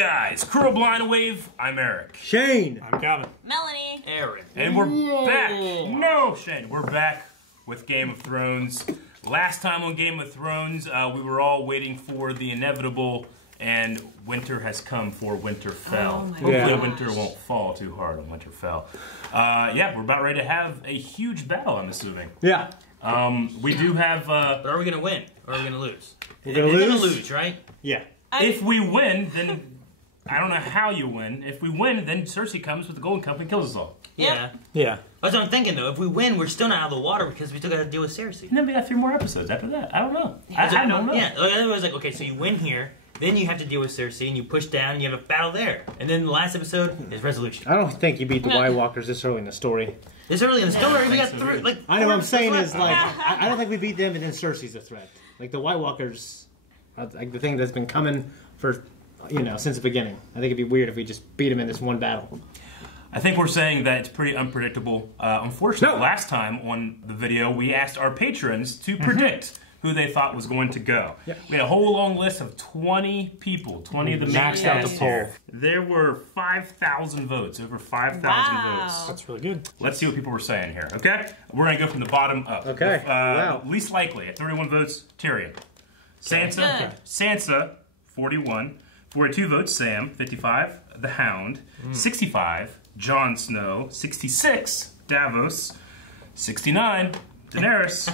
guys, Kuro Blind Wave. I'm Eric. Shane. I'm Calvin. Melanie. Aaron. And we're back. No, Shane. We're back with Game of Thrones. Last time on Game of Thrones, we were all waiting for the inevitable, and winter has come for Winterfell. Hopefully winter won't fall too hard on Winterfell. Yeah, we're about ready to have a huge battle, I'm assuming. Yeah. We do have... But are we going to win, or are we going to lose? We're going to lose? We're going to lose, right? Yeah. If we win, then... I don't know how you win. If we win, then Cersei comes with the Golden Cup and kills us all. Yeah. Yeah. That's what I'm thinking, though. If we win, we're still not out of the water because we still got to deal with Cersei. And then we got 3 more episodes after that. I don't know. I don't know. Yeah, it was like, okay, so you win here, then you have to deal with Cersei, and you push down, and you have a battle there. And then the last episode is resolution. I don't think you beat the White Walkers this early in the story. This early in the story, we got through, like... I know what I'm saying is, like, I don't think we beat them, and then Cersei's a threat. Like, the White Walkers, like, the thing that's been coming for... You know, since the beginning. I think it'd be weird if we just beat him in this one battle. I think we're saying that it's pretty unpredictable. Unfortunately, last time on the video, we asked our patrons to predict who they thought was going to go. Yep. We had a whole long list of 20 people, 20 of the maxed out the poll. There were 5,000 votes, over 5,000 votes. That's really good. Let's see what people were saying here, okay? We're going to go from the bottom up. Okay, wow. Least likely, at 31 votes, Tyrion. Sansa, 41. 42 votes, Sam. 55, the Hound. 65, Jon Snow. 66, Davos. 69, Daenerys.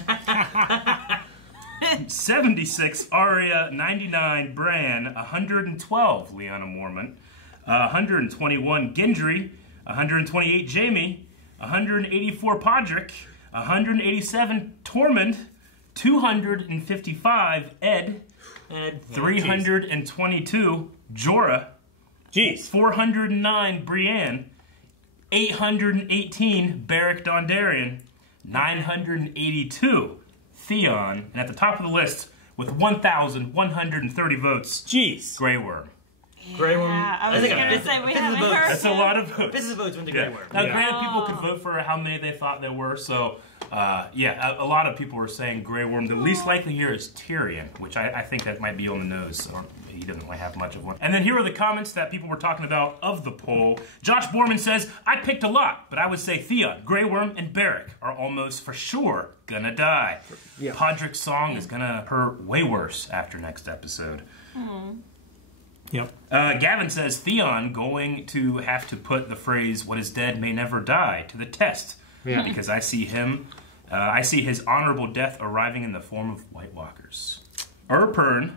76, Arya. 99, Bran. 112, Lyanna Mormont. 121, Gendry. 128, Jaime. 184, Podrick. 187, Tormund. 255, Ed. 322, Jorah. Jeez. 409, Brienne. 818, Beric Dondarrion. 982, Theon. And at the top of the list, with 1,130 votes, Jeez. Grey Worm. Grey Worm. I was going to say we haven't heard. That's a lot of votes. Fifth of the votes went to Grey Worm. Now, granted, people could vote for how many they thought there were, so... yeah, a lot of people were saying Grey Worm. The least likely here is Tyrion, which I think that might be on the nose, or he doesn't really have much of one. And then here are the comments that people were talking about of the poll. Josh Borman says, I picked a lot, but I would say Theon, Grey Worm, and Beric are almost for sure gonna die. Yeah. Podrick's song is gonna hurt way worse after next episode. Yep. Gavin says, Theon going to have to put the phrase, what is dead may never die, to the test. Yeah. Because I see him, I see his honorable death arriving in the form of White Walkers. Erpern.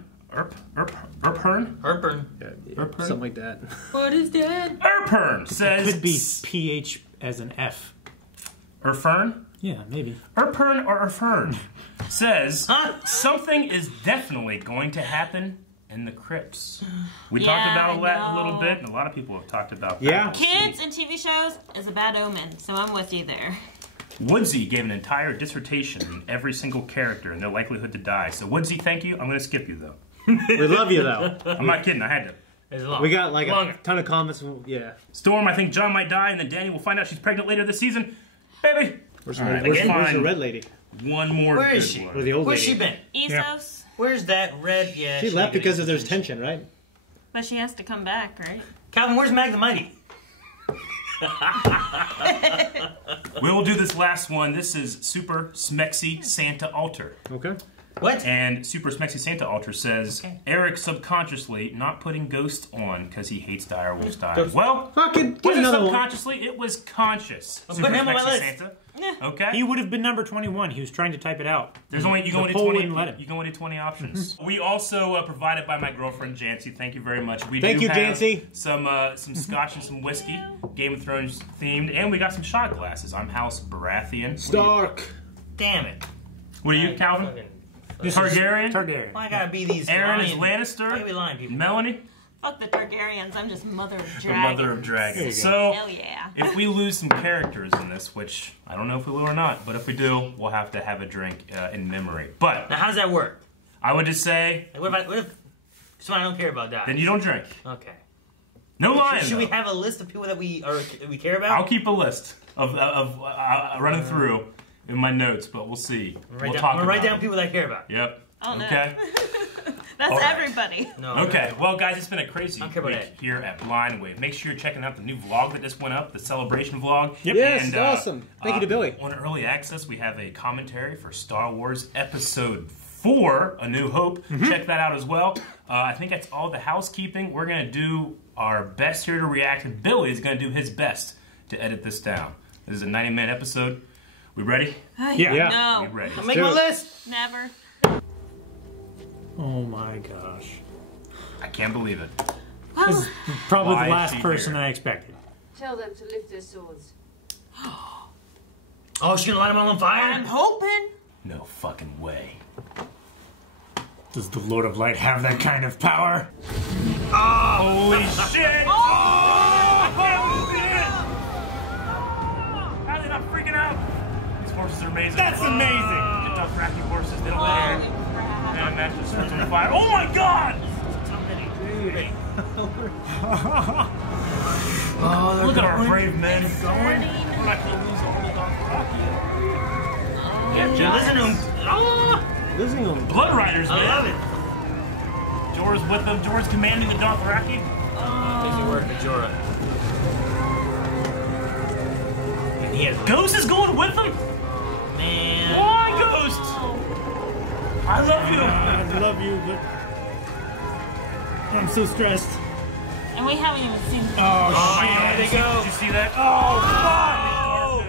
Something like that. What is dead? Erpern says... It could be PH as an F. Erfern? Yeah, maybe. Erpern or Erfern says, something is definitely going to happen in the crypts. We talked about that a little bit, and a lot of people have talked about that. Yeah. Kids and TV shows is a bad omen, so I'm with you there. Woodsy gave an entire dissertation on every single character and their likelihood to die. So Woodsy, thank you. I'm going to skip you, though. We love you, though. I'm not kidding. I had to. We got like a ton of comments. Yeah. Storm, I think John might die, and then Danny will find out she's pregnant later this season. Baby! Where's the red lady? One more Where is she? Or the old Where's lady? she been? Essos. Yeah. Where's that red? Yeah. She left because of there's tension, right? But she has to come back, right? Calvin, where's Mag the Mighty? We will do this last one. This is Super Smexy Santa Altar. Okay. What? And Super Smexy Santa Altar says, Eric subconsciously not putting Ghost on because he hates Direwolf's style. Well, fucking it wasn't subconsciously, it was conscious. Put him on my list. Santa. Okay. He would have been number 21. He was trying to type it out. There's only you can only do 20 options. We also provided by my girlfriend Jancy. Thank you very much. We Thank you, Jancy. Some scotch and some whiskey, Game of Thrones themed, and we got some shot glasses. I'm House Baratheon. Stark. Damn it. What are you, Calvin? Targaryen. Targaryen. Why gotta be these? Aaron is Lannister. Why are we lying, people? Melanie. Fuck the Targaryens, I'm just Mother of Dragons. The Mother of Dragons. So, hell yeah. if we lose some characters in this, which I don't know if we will or not, but if we do, we'll have to have a drink in memory. But now, how does that work? I would just say, what if someone I don't care about dies? Then you don't drink. Okay. No lying. Should we have a list of people that we care about? I'll keep a list of running through in my notes, but we'll see. We'll talk. I'm gonna write down people that I care about. Yep. Oh, okay. No. That's everybody. No. Okay, well, guys, it's been a crazy don't care about week it. here at Blind Wave. Make sure you're checking out the new vlog that just went up, the celebration vlog. Yep. Yes, And, awesome. Thank you to Billy. On Early Access, we have a commentary for Star Wars Episode 4, A New Hope. Check that out as well. I think that's all the housekeeping. We're going to do our best here to react, and Billy is going to do his best to edit this down. This is a 90-minute episode. We ready? Yeah. No. We ready. I'll make my list. Never. Oh my gosh. I can't believe it. Well, Probably Why the is last she person here? I expected. Tell them to lift their swords. Oh, she's gonna light them all on fire? I'm hoping. No fucking way. Does the Lord of Light have that kind of power? Holy shit! Oh! I can't believe it! How are they not freaking out? These horses are amazing. That's amazing! Get those racky horses, they don't Holy care. crap. And that just starts on fire. Oh my god! Oh, Look at our brave men. Burning. We're not gonna lose all the Dothraki. Yeah, Yeah, listen to him. Oh, Losing them. Blood Riders, man. I love it. Jorah's with them. Jorah's commanding the Dothraki. Busy work, Jorah. And he has Ghost is going with them? man. Why, Ghost? I love you. I love you, but I'm so stressed. And we haven't even seen Oh, Oh my shit. god, they go. Did you see that? Oh,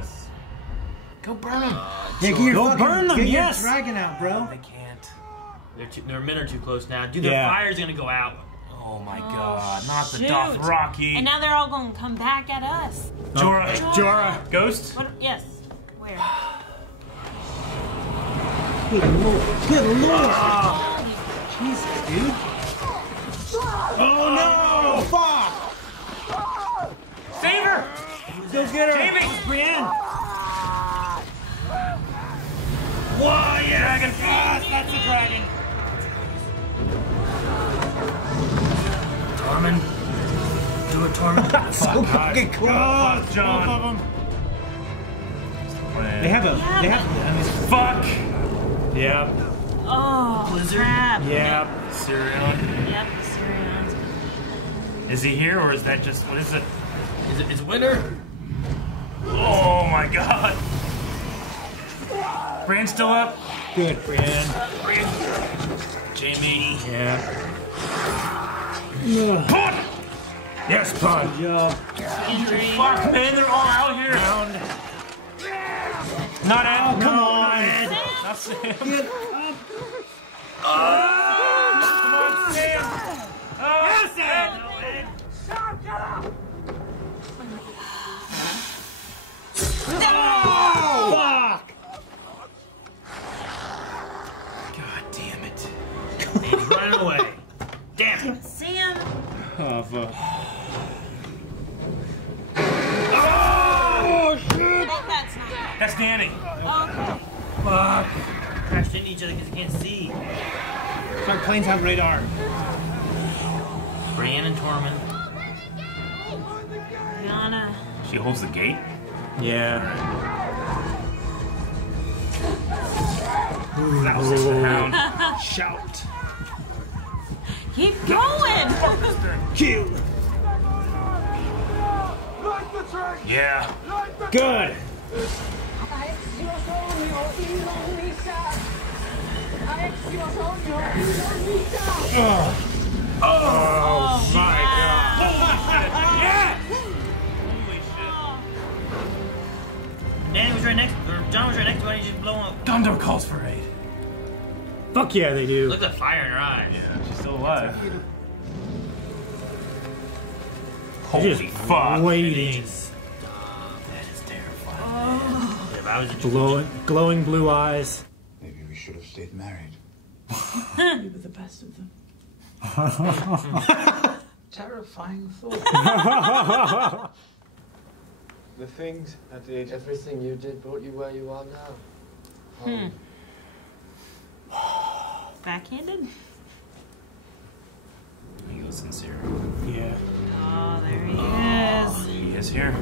fuck! Go burn them. Yeah, get your Go fucking- burn them, get yes. your dragon out, bro. They can't. Their men are too close now. Dude, their Yeah. fire's gonna go out. Oh my god, not the shoot. Dothraki. And now they're all going to come back at us. Jorah. Jorah. Ghost? What? Yes. Where? Good lord. Good lord. Holy Jesus, dude. Oh no! Fuck! Save her! Go get her! Jamie! Brienne! Whoa, yeah! Dragon! Yes, that's the dragon. Tormund. Do it, Tormund. So fucking close. Fuck, John. Both of them. They have a. They have. I mean, Fuck! Yeah. Oh, Blizzard? crap. Yeah. Sirion. Yep, the Syrians. Is he here or is that just. What is it? It's winter. Oh my god! Bran's still up? good. Brienne. Jamie. Yeah. Put! Yes, Pod. Yeah. Injury. Fuck, man, they're all out here. Round. Not Ed. Come on. Not Sam. Get up. Come on, Sam. Yes, Ed. Fuck! God damn it. He's running away. Damn it. Sam. Oh, fuck. Oh, shit! Oh, that's not. That's Danny. Okay. Fuck. Crashed into each other because you can't see. Our planes have radar. Brienne and Tormund. Yana. She holds the gate? Yeah. That was just the hound. Shout. Keep going. Kill. Yeah. Good. Oh, my God. Yeah! Holy shit. Danny was right next, or John was right next to it, and he just blew up. Gondor calls for aid. Fuck yeah, they do. Look at the fire in her eyes. Yeah, she's still alive. They're Holy fuck. waiting. That is terrifying. Yeah, if I was a Glowing blue eyes. Maybe we should have stayed married. We were the best of them. Terrifying thought. The things I did. Everything you did brought you where you are now. Backhanded? He was sincere. Yeah. Oh, there he is. He is here.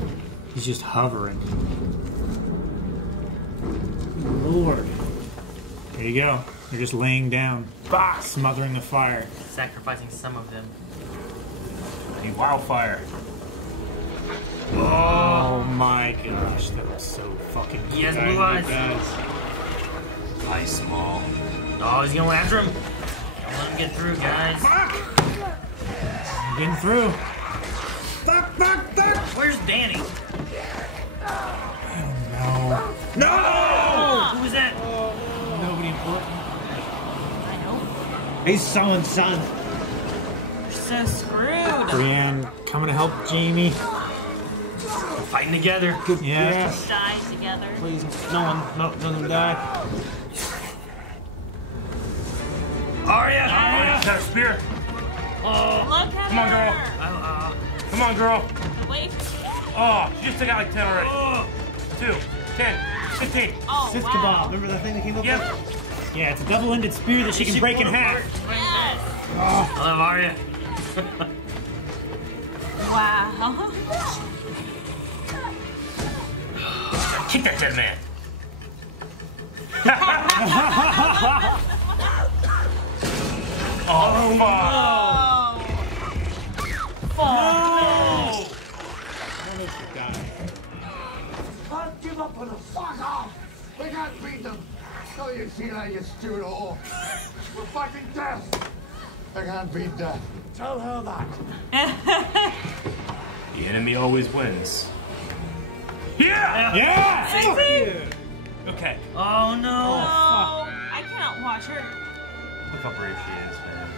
He's just hovering. Lord. There you go. They're just laying down, smothering the fire. Sacrificing some of them. A wildfire. Oh my gosh, that was so fucking cool. He has blue eyes. Ice small. Oh, he's going after him. Don't let him get through, guys. Fuck! I'm getting through. Fuck! Where's Danny? No! Who was that? Nobody important. I know. He's someone's son. We're so screwed. Brienne coming to help Jamie. Fighting together. Yeah. Die together. Please, none of them die. Arya! Got a spear. Look at Come on, her. Come on, girl. Wait. Oh, she just took out like 10 already. 2, 10, 15. Oh, Sith wow. kebab. Remember that thing that came up Yep. with? Yeah, it's a double-ended spear that she can break in half. Yes. I love Arya. Wow. Kick that dead man. Oh, fuck. Oh. Can't give up on them. Fuck off! We can't beat them. No, you see that, you stupid whore. We're fighting death. I can't beat death. Tell her that. The enemy always wins. Yeah! Yeah! Fuck you. Okay. Oh no! Oh, I cannot watch her. Look how brave she is, man.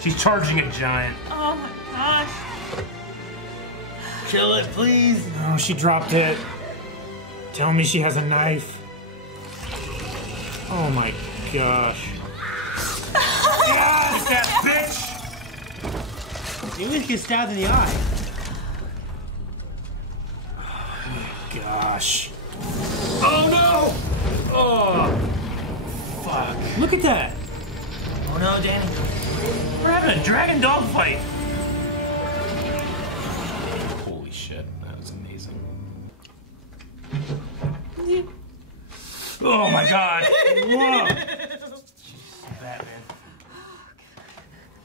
She's charging a giant. Oh my gosh. Kill it, please. Oh, she dropped it. Tell me she has a knife. Oh my gosh. Yes, that bitch! You at least get stabbed in the eye. Gosh. Oh no! Oh! Fuck. Look at that. Oh no, Danny. We're having a dragon dog fight. Holy shit, that was amazing. Oh my god. Whoa. Batman.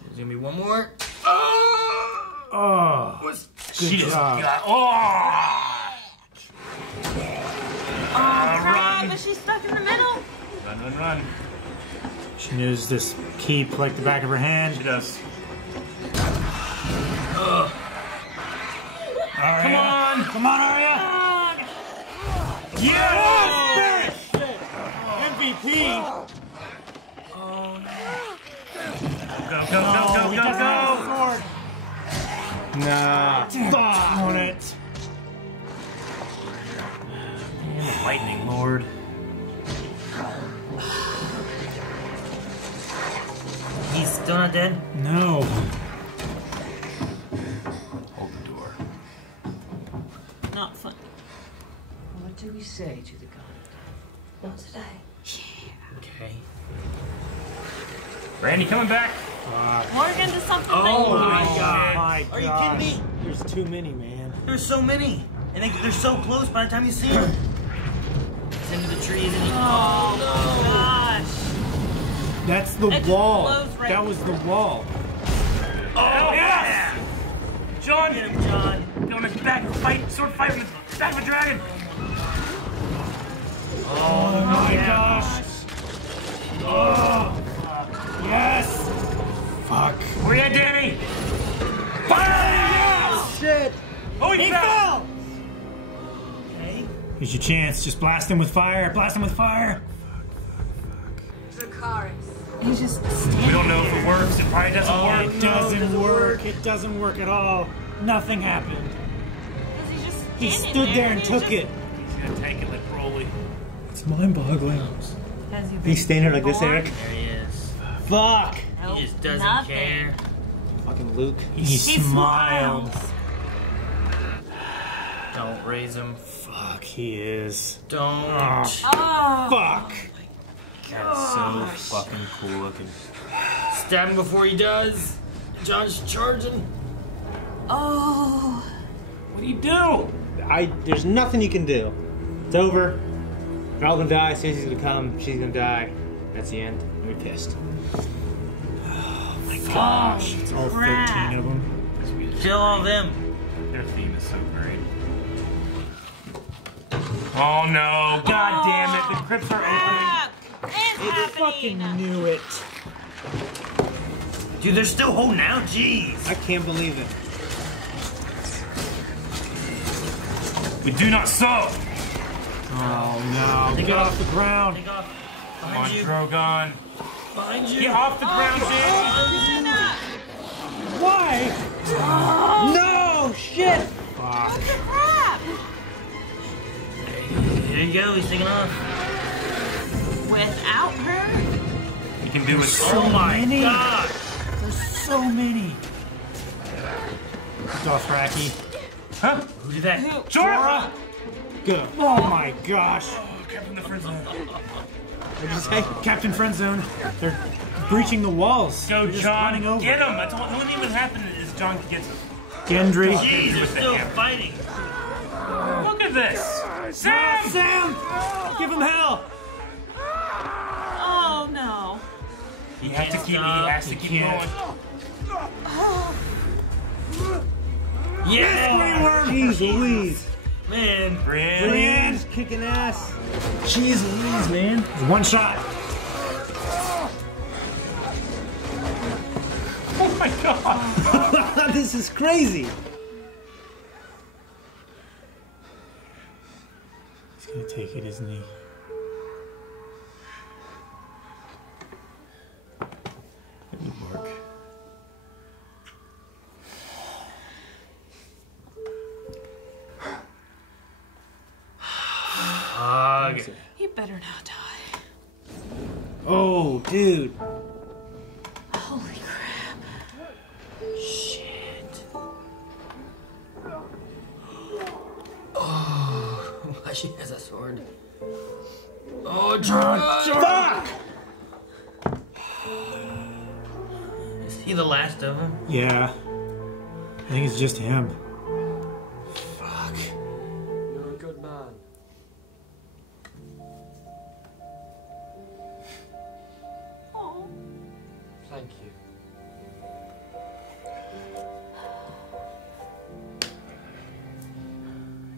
There's gonna be one more. Oh. She just job. got. Oh! Oh, crap. run. But she's stuck in the middle. Run. She knows this keep like the back of her hand. She does. Arya. Come on! Come on, Arya! Yeah! MVP! Go! Sword. Nah. Fuck on it. Lightning Lord. He's still not dead? No. Hold the door. Not fun. What do we say to the god? Not today. Okay. Randy coming back. Morgan does something. Oh like my Oh, god. My Are you God. kidding me? There's too many, man. There's so many. And they're so close by the time you see them. It's into the trees and you... Oh, gosh. That's the It just wall. blows right That was the wall. Oh, yeah! John! Get him, John. Get on his back. Sword fight with the back of a dragon. Oh, My yeah. gosh. Oh. Yes. Fuck. Where you at, Danny? Fire! Shit. Oh, he fell! Okay. Here's your chance. Just blast him with fire. Blast him with fire. Dracarys. He's just We don't know if it works. It probably doesn't work. It doesn't work. It doesn't work at all. Nothing happened. He's just He standing stood there and He's took just- it. He's gonna take it like Broly. It's mind-boggling. Has he been He's standing like this, born? Eric. There he is. Fuck. Nope, He just doesn't nothing. care. Fucking Luke. He smiled. Don't raise him. Fuck, he is. Don't. Oh, Oh. fuck. That's so fucking cool looking. Stab him before he does. John's charging. Oh. What do you do? There's nothing you can do. It's over. They're all gonna die. As soon as he's gonna come, she's gonna die. That's the end. I'm pissed. Oh my gosh. It's all 13 of them. Kill all of them. Their theme is so great. Oh no! God damn it! The crypts are opening. It's Fucking happening. knew it. Dude, they're still holding out. Jeez. I can't believe it. We do not sow. Oh no. Take Get off. off the ground. Take off. Come on, Behind you. Drogon. Behind you. Get off the ground, Jake. Why? No! Shit! Fuck. Crap! There you go. He's taking off. Without her? You can do it. Oh my many. god. There's so many. Dothraki. Huh? Who did that? Jorah! Go. Oh my gosh. Oh, Captain the Friend Zone. What'd you say? Captain Friendzone. They're breaching the walls. Go, They're just John. running over. Get him. That's what only even happened is John gets him. Gendry. Jeez, they're still fighting. Look at this. Sam! Sam! Give him hell! Oh no. He has to keep. He has to keep can't. going. Yeah! Jeez Louise. Man. Brienne. Brienne's kicking ass. Jeez Louise, man. It's one shot. Oh my god. This is crazy. He's gonna take it, isn't he? It would work. He better not die. Oh, dude. Holy crap. Shit. Oh, why she has a sword? Oh, Jorah! Fuck! Is he the last of them? Yeah. I think it's just him. Fuck. You're a good man. Oh. Thank you.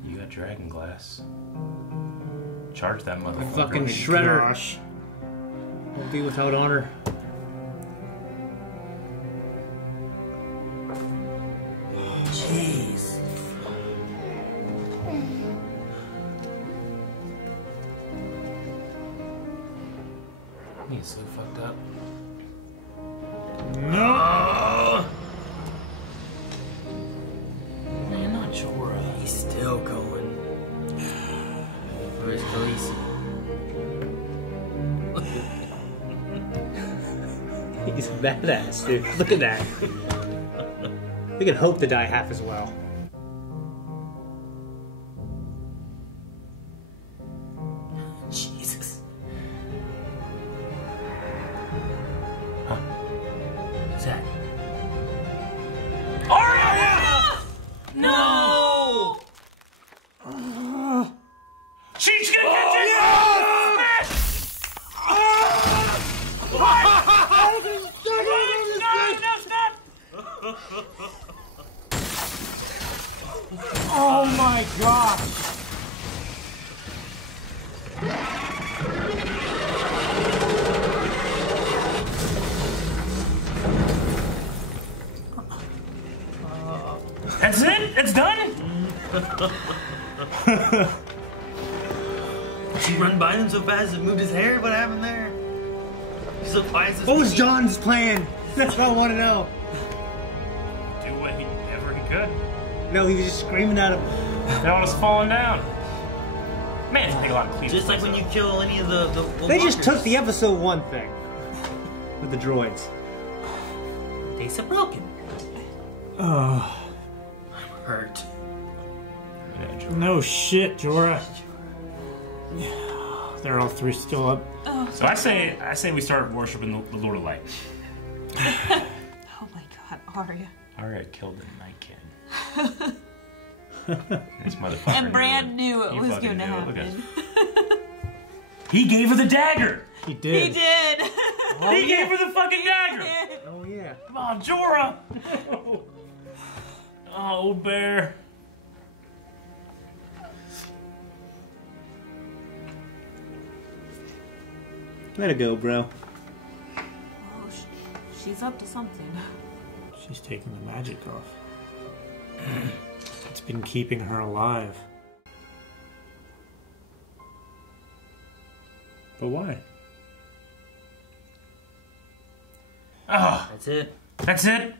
You got dragon glass. Charge that motherfucker. Fucking shredder. Gosh. Won't be without honor. Jeez. He's so fucked up. Oh. Man, not Jorah. He's still going. Where's Khaleesi? He's a badass, dude. Look at that. We can hope to die half as well. Jesus. Huh? What's that? Arya! No! She's gonna catch it! Oh my gosh. That's it? It's done? Did he run by them so fast it moved his hair? What happened there? He's so quiet. What was John's plan? That's what I want to know. Do whatever he could. No, he was just screaming at him. They all just falling down. Man, it's take a lot of clean. Just like when you kill any of the They just walkers. took the episode 1 thing. With the droids. They said broken. Oh. I'm hurt. No shit, Jorah. They're all three still up. So I say we start worshiping the Lord of Light. Oh my god, Arya. Arya killed the Night King. This motherfucker. And Brad knew it He was fucking going to knew it. Look at happen. He gave her the dagger. He did. He did. He gave her the fucking dagger. Oh yeah. Come on, Jorah. Oh, old bear. Way to go, bro. Oh, she's up to something. She's taking the magic off. It's been keeping her alive. But why? Oh, That's it. that's it.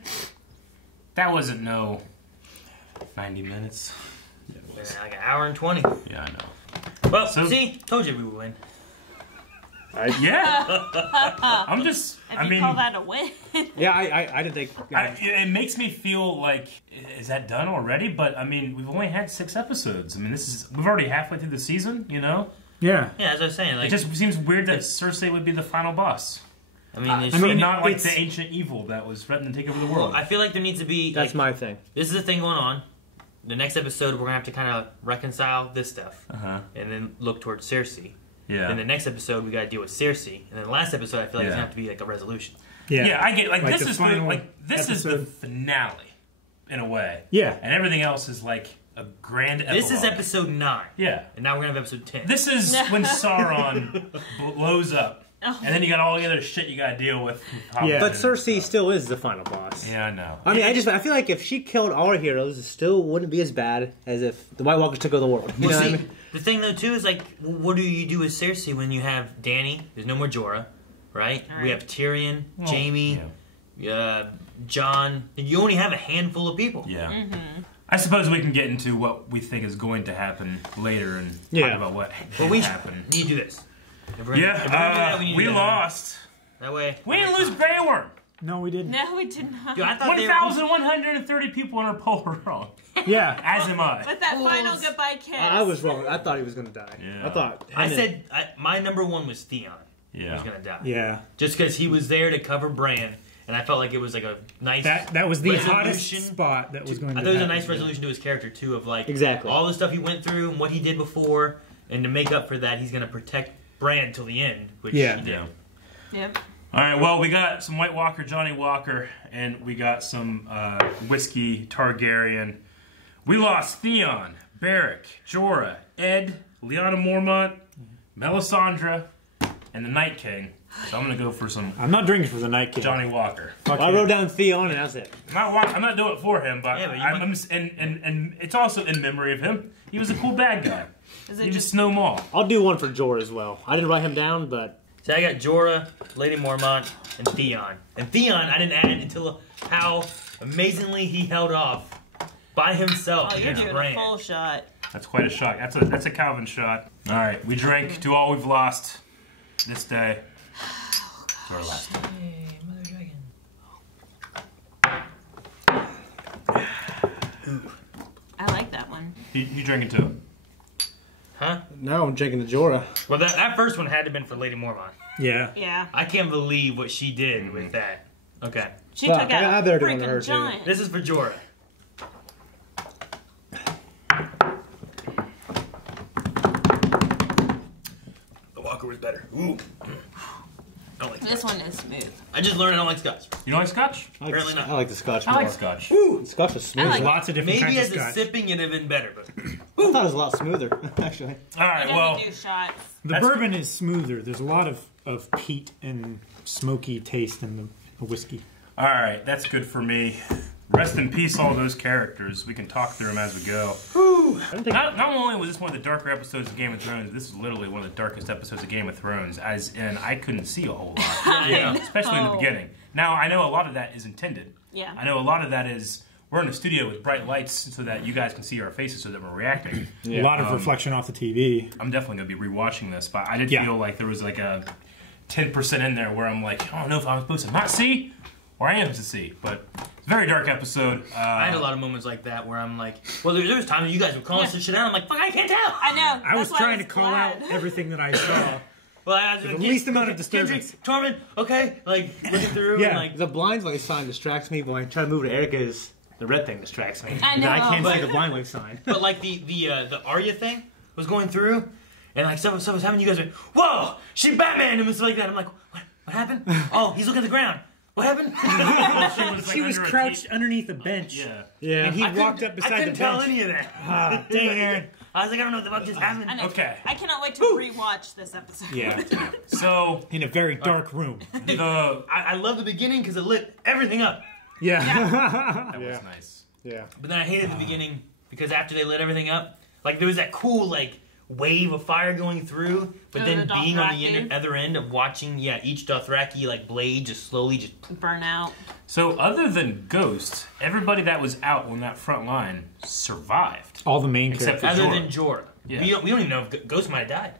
That wasn't no 90 minutes. Like an hour and 20. Yeah, I know. Well, So- see, told you we would win. Yeah. I'm just. If I you mean, call that a win. Yeah, I didn't think. it makes me feel like, is that done already? But I mean, we've only had 6 episodes. I mean, we're already halfway through the season. You know. Yeah. Yeah, as I was saying, like, It just seems weird that Cersei would be the final boss. I mean, But not like the ancient evil that was threatening to take over the world. I feel like there needs to be. That's like, my thing. This is the thing going on. The next episode, we're gonna have to kind of reconcile this stuff, and then look towards Cersei. Yeah. Then the next episode, we gotta deal with Cersei, and then the last episode, I feel like it's Yeah. gonna have to be like a resolution. Yeah, I get like Like this the is final this is the episode. finale, in a way. Yeah. And everything else is like a grand epilogue. This is episode 9. Yeah. And now we're gonna have episode 10. This is when Sauron blows up. And then you got all the other shit you gotta deal with. Yeah. But Cersei still is the final boss. Yeah, I know. I mean, I feel like if she killed all our heroes, it still wouldn't be as bad as if the White Walkers took over the world. You know Well, see, what I mean? the thing though too is like, what do you do with Cersei when you have Dany? There's no more Jorah, right? We have Tyrion, Jaime, Jon. You only have a handful of people. Yeah. I suppose we can get into what we think is going to happen later and talk about what But we happened. need to do this. If we're gonna do that, need to we do that. lost. That way. We didn't lose Grey Worm. No, we didn't. No, we did not. Dude, I thought they were- 1,130 people in our poll were wrong. Yeah. As am I. With that final goodbye kiss. I was wrong. I thought he was going to die. Yeah. I thought. I said my number 1 was Theon. Yeah. He was gonna die. Yeah. Just because he was there to cover Bran, and I felt like it was like a nice. That was the resolution. hottest spot that was going to I thought it was a happen. nice resolution to his character too, of like Exactly. all the stuff he went through and what he did before, and to make up for that, he's gonna protect Bran till the end, which Yeah. he did. Yeah. Yep. All right, well, we got some White Walker, Johnny Walker, and we got some Whiskey Targaryen. We lost Theon, Beric, Jorah, Ed, Lyanna Mormont, Melisandre, and the Night King. So I'm going to go for some I'm not drinking for the Night King. Johnny Walker. Fuck I yeah. wrote down Theon, and that's it. I'm not doing it for him, but Yeah, but you I'm just, and it's also in memory of him. He was a cool bad guy. Is it You just just know them all. I'll do one for Jorah as well. I didn't write him down, but So I got Jorah, Lady Mormont, and Theon. And Theon, I didn't add until how amazingly he held off by himself. Oh, you're against doing Bran. a full shot. That's quite a shot. That's a Calvin shot. All right, we drink to all we've lost this day. It's our last time. Hey, Mother Dragon. I like that one. You drinking too? Huh? no, I'm drinking the Jorah. Well, that first one had to have been for Lady Mormont. Yeah. Yeah. I can't believe what she did with that. Okay. She Fuck, took I out a better do one to her, freaking too. giant. This is for Jorah. The Walker was better. Ooh. I don't like This Scotch. one is smooth. I just learned I don't like Scotch. You don't like Scotch? Apparently not. I like the Scotch I more. like Scotch. Scotch is smooth. I like Lots of different Maybe kinds as of a scotch. sipping it'd have been better, but I thought it was a lot smoother, actually. All right, He doesn't well, do shots. The That's bourbon is smoother. There's a lot of peat and smoky taste in the whiskey. all right, that's good for me. Rest in peace, all those characters. We can talk through them as we go. Not only was this one of the darker episodes of Game of Thrones, this is literally one of the darkest episodes of Game of Thrones, as in I couldn't see a whole lot, yeah. especially in the beginning. Now, I know a lot of that is intended. Yeah. I know a lot of that is we're in a studio with bright lights so that you guys can see our faces so that we're reacting. A lot of reflection off the TV. I'm definitely going to be rewatching this, but I did Yeah. feel like there was like a 10% in there where I'm like, I don't know if I'm supposed to not see or I am to see, but it's a very dark episode. I had a lot of moments like that where I'm like, well, there was times you guys were calling this shit out. I'm like, fuck, I can't tell. I know. I was That's why trying to call glad. out everything that I saw. Well, I was The least amount of disturbance. Tormund, okay, like looking through. Yeah. And, like, The blind light sign distracts me, but when I try to move to Erica's, the red thing distracts me. I And then I know. can't But- see the blind light sign. but like the Arya thing was going through, and like stuff was happening. You guys were, whoa, she Batman, and it was like that. I'm like, what What happened? Oh, he's looking at the ground. What happened? She was crouched underneath a bench. Yeah. And he walked up I beside the couldn't tell bench. any of that. Ah, dang, Aaron. I was like, I don't know what the fuck just happened. Okay. I cannot wait to rewatch this episode. Yeah. So In a very dark room. I love the beginning because it lit everything up. Yeah. that was nice. Yeah. But then I hated the beginning because after they lit everything up, like there was that cool like wave of fire going through, but Oh, then the being on the Dothraki? other end of watching, each Dothraki like blade just slowly just. Burn out. So other than Ghost, everybody that was out on that front line survived. All the main Except characters. for Other Jorah. than Jorah, Yeah. we don't even know if Ghost might have died.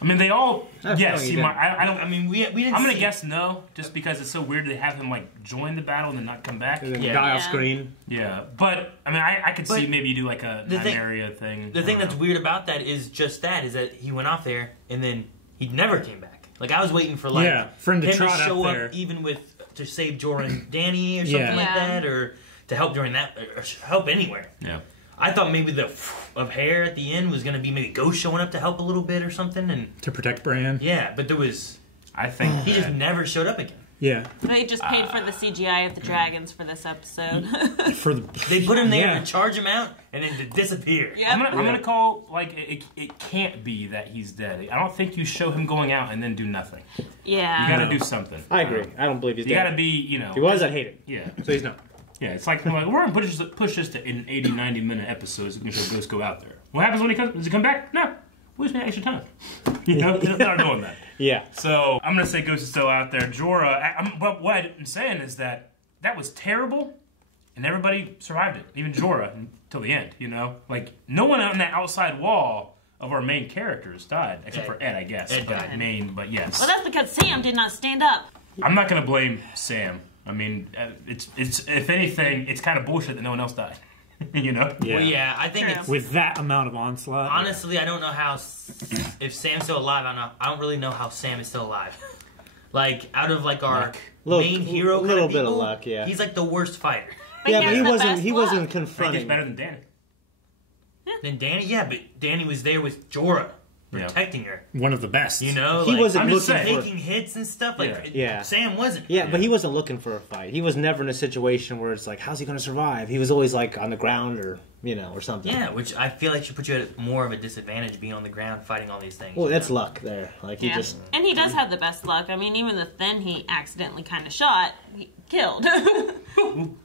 I mean, they all. That's Yes, no, he you might. I don't. I mean, we didn't. I'm gonna see- guess no, just because it's so weird to have him like join the battle and then not come back. And then Yeah. die off Yeah. screen. Yeah, but I mean, I could see But maybe you do like a the thing- Nymeria thing. The thing that's weird about that is just that is that he went off there and then he never came back. Like I was waiting for like Yeah, for him to trot up show there. up even with to save Jorah and Dany or something Yeah. like Yeah. that, or to help during that, or help anywhere. Yeah. I thought maybe the of hair at the end was gonna be maybe Ghost showing up to help a little bit or something, and To protect Bran. yeah, but there was I think he just that- never showed up again. Yeah. They just paid for the CGI of the dragons for this episode. For the They put him there Yeah. to charge him out and then to disappear. Yep. I'm gonna call like it can't be that he's dead. I don't think you show him going out and then do nothing. Yeah. You gotta do something. I agree. I don't believe he's You dead. gotta be, you know. He was, I hate it. Yeah. So he's not. Yeah, it's like we're gonna push this to in 80, 90-minute episodes. We can show Ghost go out there. What happens when he comes? Does he come back? No. We just need extra time. You know, they're not doing that. Yeah. So I'm gonna say Ghost is still out there. Jorah. But what I'm saying is that was terrible, and everybody survived it. Even Jorah until the end. You know, like no one on that outside wall of our main characters died, except for Ed, I guess. Ed died. But yes. Well, that's because Sam did not stand up. I'm not gonna blame Sam. I mean, it's if anything, it's kind of bullshit that no one else died. You know? Yeah. Well, yeah, I think True. it's With that amount of onslaught. honestly, I don't know how if Sam's still alive. I don't really know how Sam is still alive. Like out of like our main hero, kind little of bit of people, luck, yeah. he's like the worst fighter. Yeah, but he has the wasn't. best He luck. wasn't I think it's confronting. better than Danny. Then Dany, yeah, but Dany was there with Jorah, Yeah. protecting her. One of the best. You know, He like, wasn't I'm just looking saying. for. taking hits and stuff. Like Yeah. Sam wasn't. Yeah, but he wasn't looking for a fight. He was never in a situation where it's like, how's he going to survive? He was always like on the ground or or something. Yeah, which I feel like should put you at more of a disadvantage being on the ground fighting all these things. Well, you that's know? luck there. Like he Yeah. just. And he does have the best luck. I mean, even the Thin he accidentally kind of shot, he killed.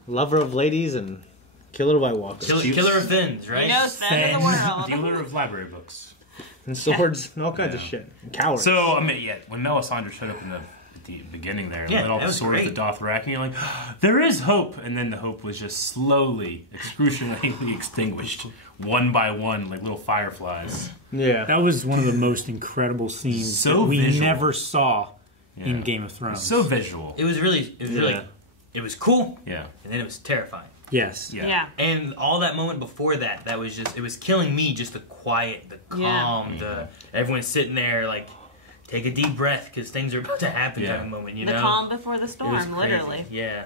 Lover of ladies and killer of White Walkers. Killer of Fins, He right? knows the end of the world. Dealer of library books. And swords and all kinds of shit. And cowards. So I mean, yeah, when Melisandre showed up at the beginning there, and Yeah, lit all that the was swords great. the Dothraki, you're like, there is hope, and then the hope was just slowly, excruciatingly extinguished, one by one, like little fireflies. yeah. That was one of the most incredible scenes So that we visual. never saw Yeah. in Game of Thrones. So visual. It was really, it was cool, Yeah. and then it was terrifying. yes. Yeah. Yeah. And all that moment before that, that was just, it was killing me, just the quiet, the calm, the everyone sitting there, like, take a deep breath, because things are about to happen Yeah. type of moment, you The know? calm before the It was storm, crazy. literally. Yeah.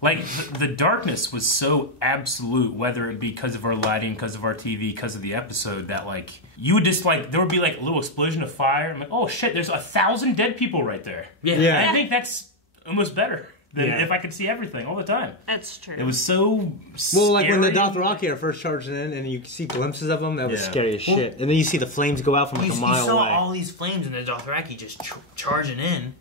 Like, the darkness was so absolute, whether it be because of our lighting, because of our TV, because of the episode, that, like, you would just, like, there would be, like, a little explosion of fire. I'm like, oh, shit, there's 1,000 dead people right there. Yeah. Yeah. I think that's almost better than Yeah. if I could see everything all the time. That's true. It was so Well, like when the scary. Dothraki are first charging in, and you see glimpses of them, that was Yeah. scary as shit. And then you see the flames go out from like You a mile saw away. all these flames and the Dothraki just charging in,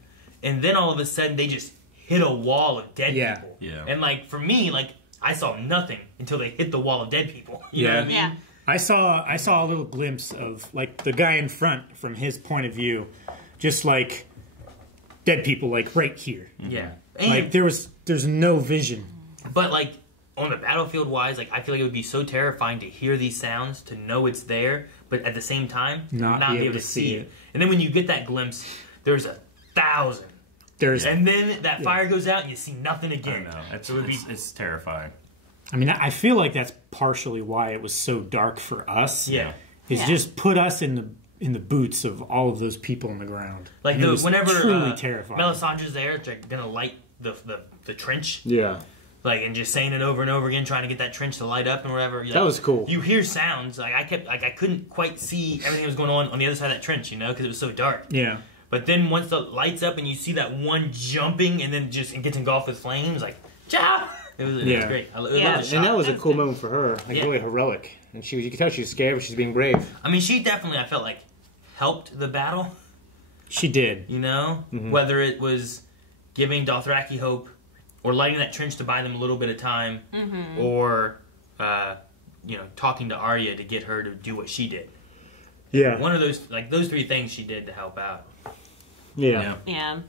and then all of a sudden they just hit a wall of dead Yeah. people. Yeah. And like for me, like I saw nothing until they hit the wall of dead people. You know what I mean? Yeah. I saw a little glimpse of like the guy in front from his point of view, just like dead people, like right here. Yeah. Like there's no vision. But like on the battlefield wise, like I feel like it would be so terrifying to hear these sounds, to know it's there, but at the same time Not be able to see it. And then when you get that glimpse, there's 1,000. There's, And then that fire goes out and you see nothing I again. know. So it would be It's terrifying. I mean, I feel like that's partially why it was so dark for us. yeah. Is Yeah. just put us in the boots of all of those people on the ground. Like And it was whenever truly terrifying. Melisandre's there, it's like gonna light the trench, Yeah. like and just saying it over and over again, trying to get that trench to light up and whatever. That was cool. You hear sounds like I couldn't quite see everything that was going on the other side of that trench, you know, because it was so dark. Yeah. But then once the lights up and you see that one jumping and then it gets engulfed with flames, like, ciao! It was great. I love the shot. And that was a cool moment for her. Like, really heroic. And you could tell she was scared, but she's being brave. I mean, she definitely, I felt like, helped the battle. She did. You know? Whether it was giving Dothraki hope, or lighting that trench to buy them a little bit of time, or, talking to Arya to get her to do what she did. Yeah. One of those, those three things she did to help out. Yeah. Yeah.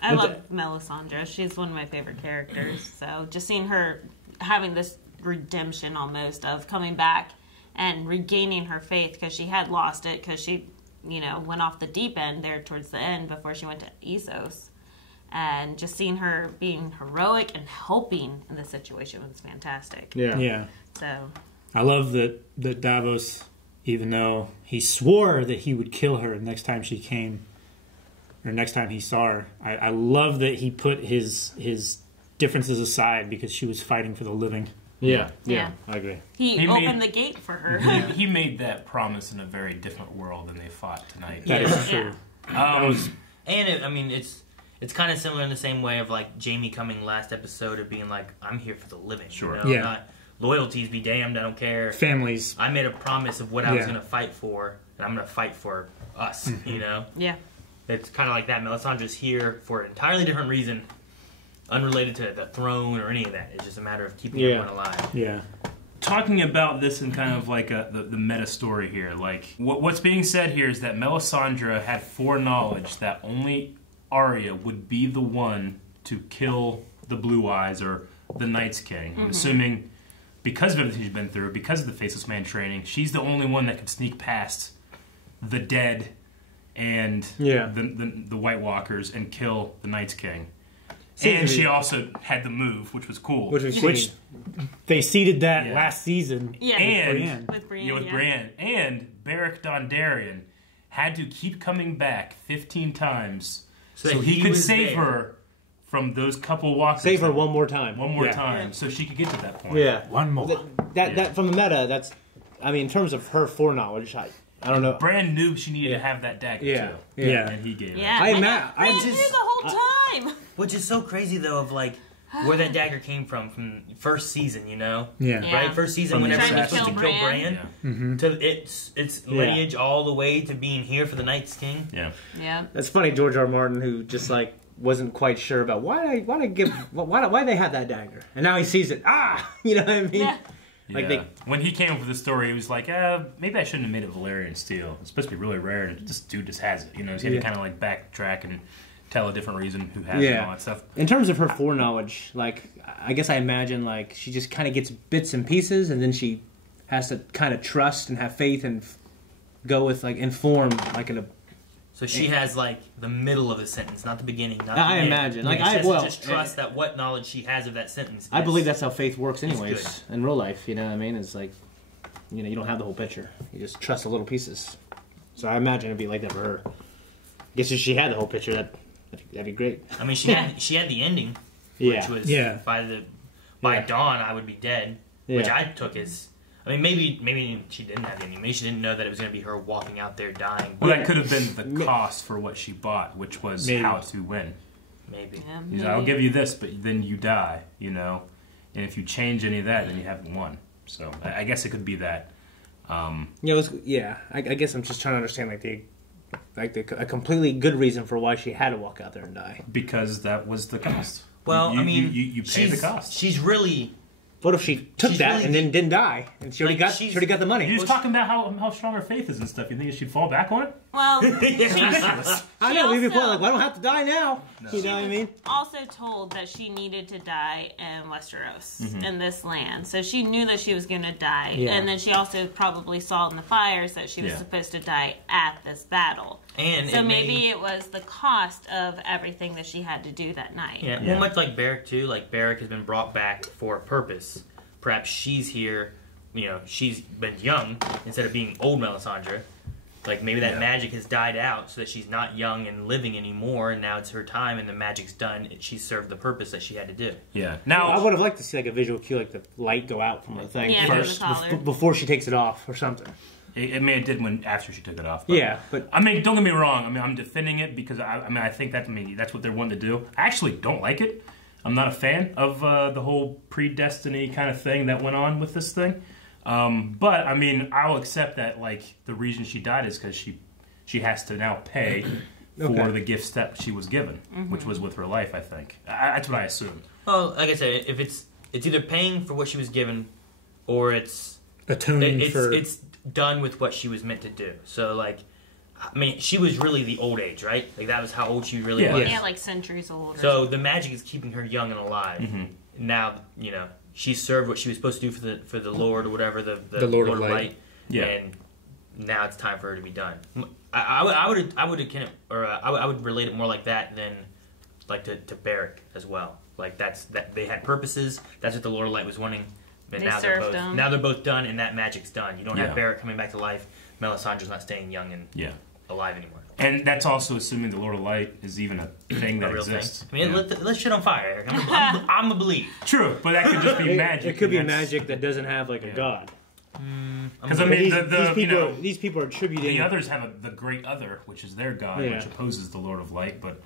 I love Melisandre. She's one of my favorite characters. So just seeing her having this redemption almost of coming back and regaining her faith because she had lost it because she, went off the deep end there towards the end before she went to Essos. And just seeing her being heroic and helping in the situation was fantastic. Yeah. Yeah. So I love that Davos, even though he swore that he would kill her next time she came, or next time he saw her, I love that he put his differences aside because she was fighting for the living. Yeah. Yeah. I agree. He opened the gate for her. He made that promise in a very different world than they fought tonight. That is true. It's kind of similar in the same way of like Jaime coming last episode of being like, I'm here for the living. Sure. You know? Not loyalties be damned, I don't care. Families. I made a promise of what I was going to fight for, and I'm going to fight for us, Yeah. It's kind of like that. Melisandre's here for an entirely different reason, unrelated to the throne or any of that. It's just a matter of keeping everyone alive. Yeah. Talking about this in kind of like the meta story here, like what's being said here is that Melisandre had foreknowledge that only Arya would be the one to kill the Blue Eyes or the Night's King. I'm assuming because of everything she's been through, because of the Faceless Man training, she's the only one that could sneak past the dead and the White Walkers and kill the Night's King. And she also had the move, which was cool. Which they seeded that last season. Yeah. And with Brienne. With Brienne. And Beric Dondarrion had to keep coming back 15 times so he could save her from those couple walkers. Save her one more time. One more time, so she could get to that point. Yeah. One more. That from the meta, that's, I mean, in terms of her foreknowledge, I don't know. Bran knew she needed to have that dagger, too. Yeah. And he gave it. Yeah. I Bran knew the whole time. Which is so crazy, though, of like where that dagger came from first season, Yeah. Right? First season, whenever she was supposed to kill Bran, Mm-hmm. to its lineage all the way to being here for the Night's King. Yeah. Yeah. That's funny, George R. Martin, who just like wasn't quite sure about why they have that dagger, and now he sees it. You know what I mean? Yeah. Like when he came up with the story, he was like, maybe I shouldn't have made it Valyrian steel. It's supposed to be really rare, and this dude just has it. So he had to kind of like backtrack and tell a different reason who has it and all that stuff. In terms of her foreknowledge, like, I guess I imagine like she just kind of gets bits and pieces, and then she has to kind of trust and have faith and go with like inform like in a. So she has like the middle of the sentence, not the beginning. Not I the end. imagine. Like she has to just trust that what knowledge she has of that sentence. I believe that's how faith works, It's anyways, in real life. You know what I mean? It's like, you don't have the whole picture. You just trust the little pieces. So I imagine it'd be like that for her. I guess if she had the whole picture, that'd be great. I mean, she had the ending, which was by dawn I would be dead, which I took as. I mean, maybe she didn't have any. Maybe she didn't know that it was going to be her walking out there dying. Well, that could have been the cost for what she bought, which was how to win. Maybe. Yeah, He's like, I'll give you this, but then you die, And if you change any of that, then you haven't won. So I guess it could be that. I guess I'm just trying to understand a completely good reason for why she had to walk out there and die. Because that was the cost. Well, you pay the cost. She's really. What if she took She's that really and then didn't die, and she already got the money? You're just talking about how strong her faith is and stuff. You think she'd fall back on it? Well, I know. We'd be like, well, I don't have to die now. No. You know what I mean? Also told that she needed to die in Westeros, in this land. So she knew that she was going to die. Yeah. And then she also probably saw in the fires that she was supposed to die at this battle. And so maybe it was the cost of everything that she had to do that night. Yeah, well, much like Beric, too. Like, Beric has been brought back for a purpose. Perhaps she's here, she's been young instead of being old Melisandre. Like, maybe that magic has died out so that she's not young and living anymore, and now it's her time and the magic's done. She served the purpose that she had to do. Yeah. Now, I would have liked to see like a visual cue, like the light go out from the thing Yeah, first from the collar. before she takes it off or something. I mean, it did when after she took it off. But, Yeah, but I mean, don't get me wrong. I mean, I'm defending it because I think that's what they're wanting to do. I actually don't like it. I'm not a fan of the whole predestiny kind of thing that went on with this thing. But I mean, I'll accept that. Like the reason she died is because she has to now pay for the gifts that she was given, which was with her life. I think that's what I assume. Well, like I said, if it's either paying for what she was given, or it's atoning for. It's done with what she was meant to do. So like, I mean, she was really the old age, right? Like that was how old she really was. Yeah, like centuries old. So the magic is keeping her young and alive. Now, you know, she served what she was supposed to do for the Lord or whatever, the Lord of Light. Yeah. And now it's time for her to be done. I would relate it more like that than like to Barrick as well. Like that they had purposes. That's what the Lord of Light was wanting. But They now served them. they're both done, and that magic's done. You don't have Barrick coming back to life. Melisandre's not staying young and alive anymore. And that's also assuming the Lord of Light is even a thing that A real exists. thing. I mean, let's shit on fire, Eric. I'm a believe. True, but that could just be magic. It could be and that's- magic that doesn't have like a god. Because I mean, these people are attributing. the others have the Great Other, which is their god, which opposes the Lord of Light, but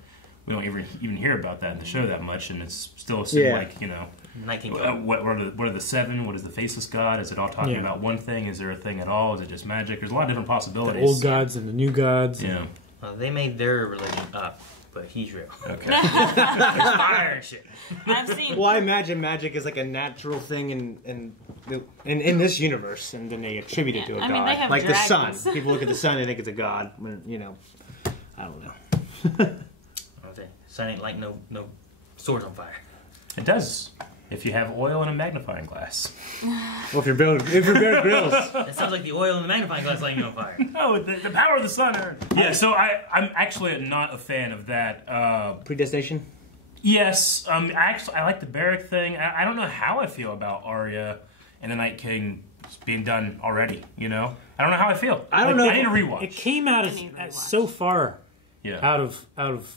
we don't even hear about that in the show that much, and it's still assumed like, you know, Night King. what are the seven? What is the faceless god? Is it all talking about one thing? Is there a thing at all? Is it just magic? There's a lot of different possibilities. The old gods and the new gods. Yeah. Well, they made their religion up, but he's real. Okay. There's fire and shit. I've seen. Well, I imagine magic is like a natural thing in this universe, and then they attribute it to a I god. mean, they have like dragons. the sun. People look at the sun and think it's a god. When, you know, I don't know. Okay. Sun ain't like no swords on fire. It does. If you have oil and a magnifying glass. Well, if you're Bear Grylls. That sounds like the oil in the magnifying glass lighting you on fire. No, the power of the sun, Aaron. Yeah, so I'm actually not a fan of that. Predestination? Yes, I like the Barrack thing. I don't know how I feel about Arya and the Night King being done already, you know? I don't know how I feel. I don't know. I need a rewatch. It came out as so far out of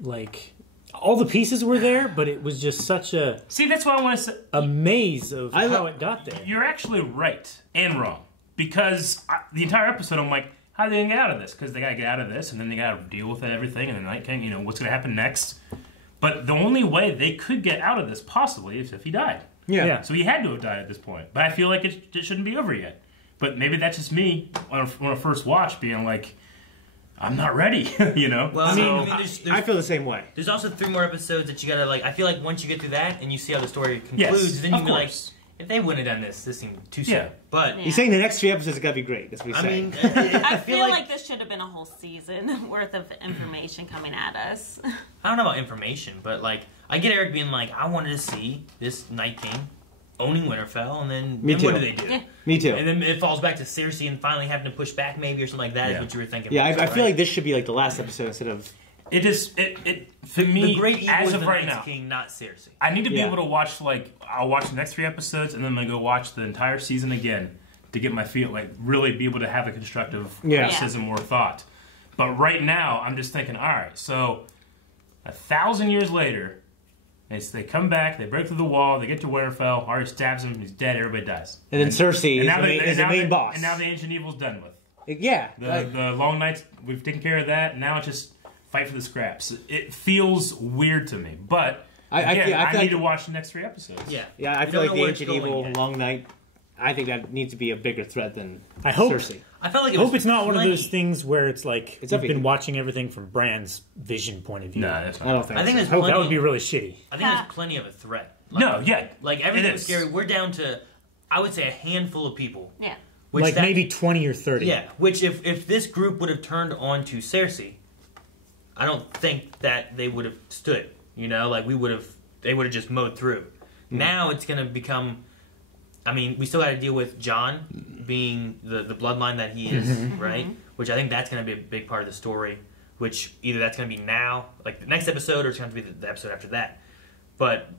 like all the pieces were there, but it was just such a that's what I want to say. A maze of how it got there. You're actually right and wrong because the entire episode I'm like, how are they gonna get out of this? Because they gotta get out of this, and then they gotta deal with everything, and the Night King, you know, what's gonna happen next? But the only way they could get out of this possibly is if he died. Yeah. So he had to have died at this point. But I feel like it shouldn't be over yet. But maybe that's just me on a first watch being like, I'm not ready, you know? Well, I mean there's I feel the same way. There's also 3 more episodes that you gotta like. I feel like once you get through that and you see how the story concludes, then you can be like, if they wouldn't have done this seemed too soon. But he's saying the next 3 episodes have got to be great. That's what he's saying. I feel like this should have been a whole season worth of information coming at us. I don't know about information, but like I get Eric being like, I wanted to see this Night King owning Winterfell, and then what do they do? Yeah. Me too. And then it falls back to Cersei and finally having to push back maybe or something like that is what you were thinking. Yeah, about, I feel like this should be like the last episode instead of... It is, for me, the great evil as is of the right Night's now, King, not Cersei. I need to be able to watch, like, I'll watch the next 3 episodes, and then I'm going to go watch the entire season again to get my feel, like, really be able to have a constructive criticism or thought. But right now, I'm just thinking, all right, so 1,000 years later, they come back, they break through the wall, they get to Winterfell, Arya stabs him, he's dead, everybody dies. And then Cersei is the main boss. And now the Ancient Evil's done with. Yeah. The Long Nights, we've taken care of that, now it's just fight for the scraps. It feels weird to me, but I need to watch the next 3 episodes. Yeah, I feel like the Ancient Evil, Long Night, I think that needs to be a bigger threat than Cersei. I felt like I hope it's not one of those things where it's like It's we've everything. been watching everything from Bran's vision point of view. No, that's not. I don't think I think so. there's That would be really shitty. I think there's plenty of a threat. Like everything was scary. We're down to, I would say, a handful of people. Yeah. Like maybe 20 or 30. Yeah, which if this group would have turned on to Cersei, I don't think that they would have stood. You know, like they would have just mowed through. Now it's going to become, I mean, we still got to deal with Jon being the bloodline that he is, right? Which I think that's going to be a big part of the story, which either that's going to be now, like the next episode, or it's going to be the episode after that. But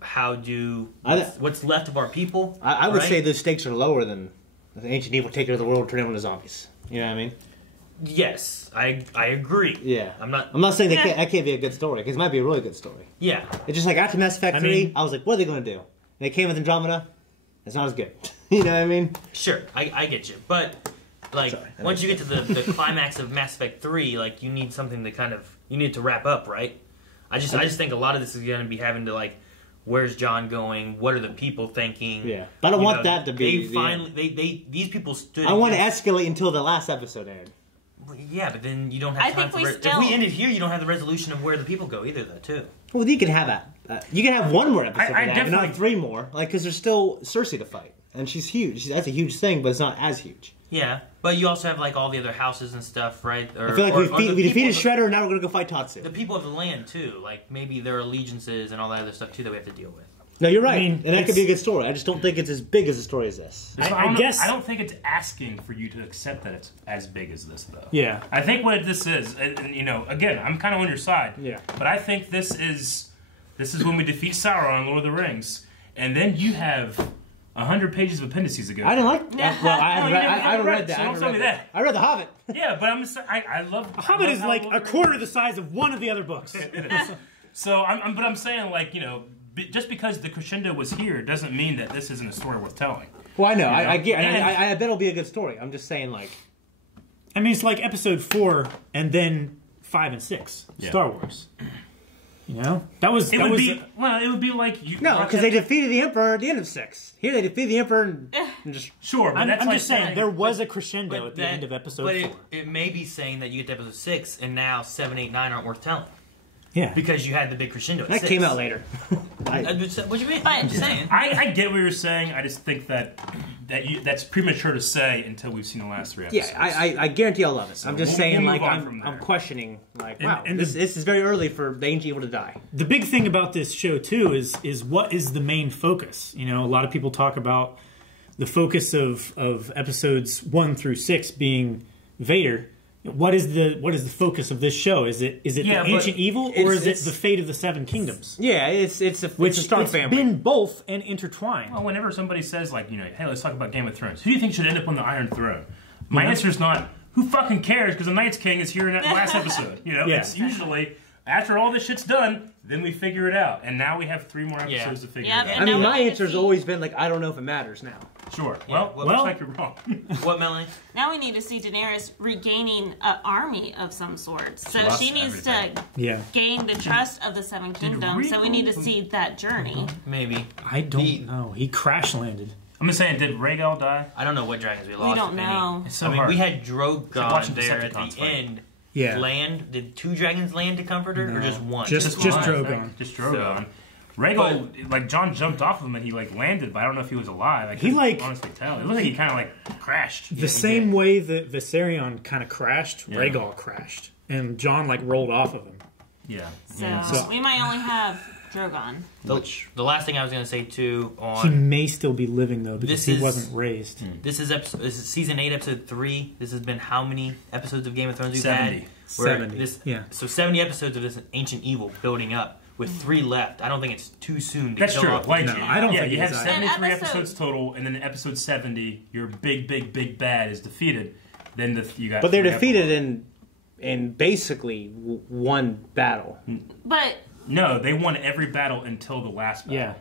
what's left of our people? I would say the stakes are lower than the Ancient Evil taking over the world, turning into zombies. You know what I mean? Yes, I agree. Yeah. I'm not saying that can't be a good story, because it might be a really good story. Yeah. It's just like after Mass Effect 3, I was like, what are they going to do? And they came with Andromeda. It's not as good. You know what I mean? Sure, I get you. But, like once you get to the climax of Mass Effect 3, like you need something to you need to wrap up, right? I just think a lot of this is going to be having to like, where's John going? What are the people thinking? Yeah, but I don't want that to be. These people stood. I want to escalate until the last episode aired. Yeah, but then you don't have time for it. If we ended here, you don't have the resolution of where the people go either, though, too. Well, you can have that. You can have one more episode of that, not 3 more. Like, because there's still Cersei to fight, and she's huge. That's a huge thing, but it's not as huge. Yeah, but you also have like all the other houses and stuff, right? I feel like we defeated Shredder, and now we're gonna go fight Tatsu. The people of the land too, like maybe their allegiances and all that other stuff too that we have to deal with. No, you're right, and that could be a good story. I just don't think it's as big as a story as this. I guess I don't think it's asking for you to accept that it's as big as this, though. Yeah, I think what this is, and again, I'm kind of on your side. Yeah, but I think this is when we defeat Sauron in Lord of the Rings, and then you have 100 pages of appendices to go. I didn't like that. Well, I haven't read that. So don't tell me that. I read The Hobbit. Yeah, but I'm just I love. The Hobbit is like a quarter the size of one of the other books. So I'm saying, like, just because the crescendo was here doesn't mean that this isn't a story worth telling. Well, I know. I bet it'll be a good story. I'm just saying, like, I mean, it's like episode 4 and then 5 and 6, Star Wars. It would be like because they defeated the Emperor at the end of 6. Here they defeated the Emperor and just sure. But I'm just saying there was a crescendo at the end of episode 4. But it may be saying that you get to episode 6 and now 7, 8, 9 aren't worth telling. Yeah, because you had the big crescendo at 6. That came out later. What do you mean? I'm just saying. I get what you're saying. I just think that's premature to say until we've seen the last 3 episodes. Yeah, I guarantee I'll love it. So I'm just saying, like, I'm questioning, like, wow, this is very early for the Ancient Evil to die. The big thing about this show, too, is what is the main focus? A lot of people talk about the focus of episodes 1 through 6 being Vader. What is the focus of this show? Is it the Ancient Evil, or is it the fate of the 7 Kingdoms? Yeah, it's a Stark family. It's been both and intertwined. Well, whenever somebody says, like, hey, let's talk about Game of Thrones, who do you think should end up on the Iron Throne? My answer is not, who fucking cares, because the Night's King is here in that last episode. It's usually, after all this shit's done, then we figure it out. And now we have 3 more episodes to figure it out. I mean, my answer's always been, like, I don't know if it matters now. Sure. Well, looks like you're wrong. What, Melanie? Now we need to see Daenerys regaining an army of some sort. So she needs to gain the trust of the 7 Kingdoms. So we need to see that journey. Maybe. I don't know. He crash landed. I'm just saying, did Rhaegal die? I don't know what dragons we lost. We don't know. It's so hard. We had Drogon there at the end. Yeah. Land? Did 2 dragons land to comfort her, or just 1? Just Drogon. Just Drogon. Rhaegal, like, John jumped off of him and he, like, landed, but I don't know if he was alive. I couldn't honestly tell. It looked like he kind of, like, crashed. The same way that Viserion kind of crashed, Rhaegal crashed. And John, like, rolled off of him. Yeah. So we might only have Drogon. The last thing I was going to say, too, he may still be living, though, because he wasn't raised. This is season 8, episode 3. This has been how many episodes of Game of Thrones we've 70. had? 70. So 70 episodes of this Ancient Evil building up with 3 left. I don't think it's too soon to That's kill true. off. Like, I don't think you have it's 73 episodes total, and then episode 70, your big bad is defeated. Then you got. But they're defeated in basically one battle. But No, they won every battle until the last battle. Yeah.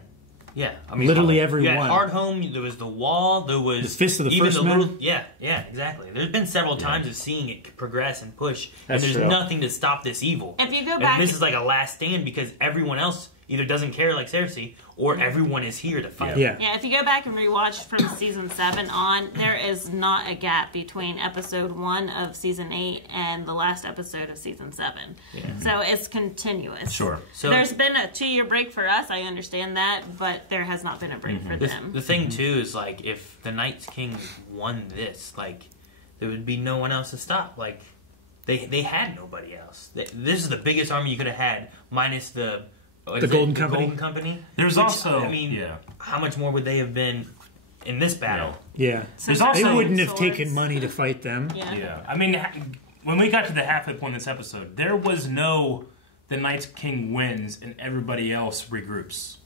Yeah, I mean, literally every you one. had Hardhome, there was the Wall, there was the Fist of the even First the Men. little, yeah, exactly. There's been several times of seeing it progress and push, That's and there's true. nothing to stop this evil. If you go back, and this is like a last stand because everyone else either doesn't care like Cersei, or everyone is here to fight. Yeah. Yeah, if you go back and rewatch from season 7 on, there is not a gap between episode 1 of season 8 and the last episode of season 7. Yeah. So it's continuous. Sure. So there's been a 2-year break for us, I understand that, but there has not been a break for them. The thing too is like if the Night's King won this, like there would be no one else to stop. Like they had nobody else. This is the biggest army you could have had, minus the Golden Company. Golden Company. There's also, I mean, how much more would they have been in this battle? Yeah. There's also, they wouldn't have taken money to fight them. Yeah. I mean, when we got to the halfway point in this episode, there was no the Night's King wins and everybody else regroups.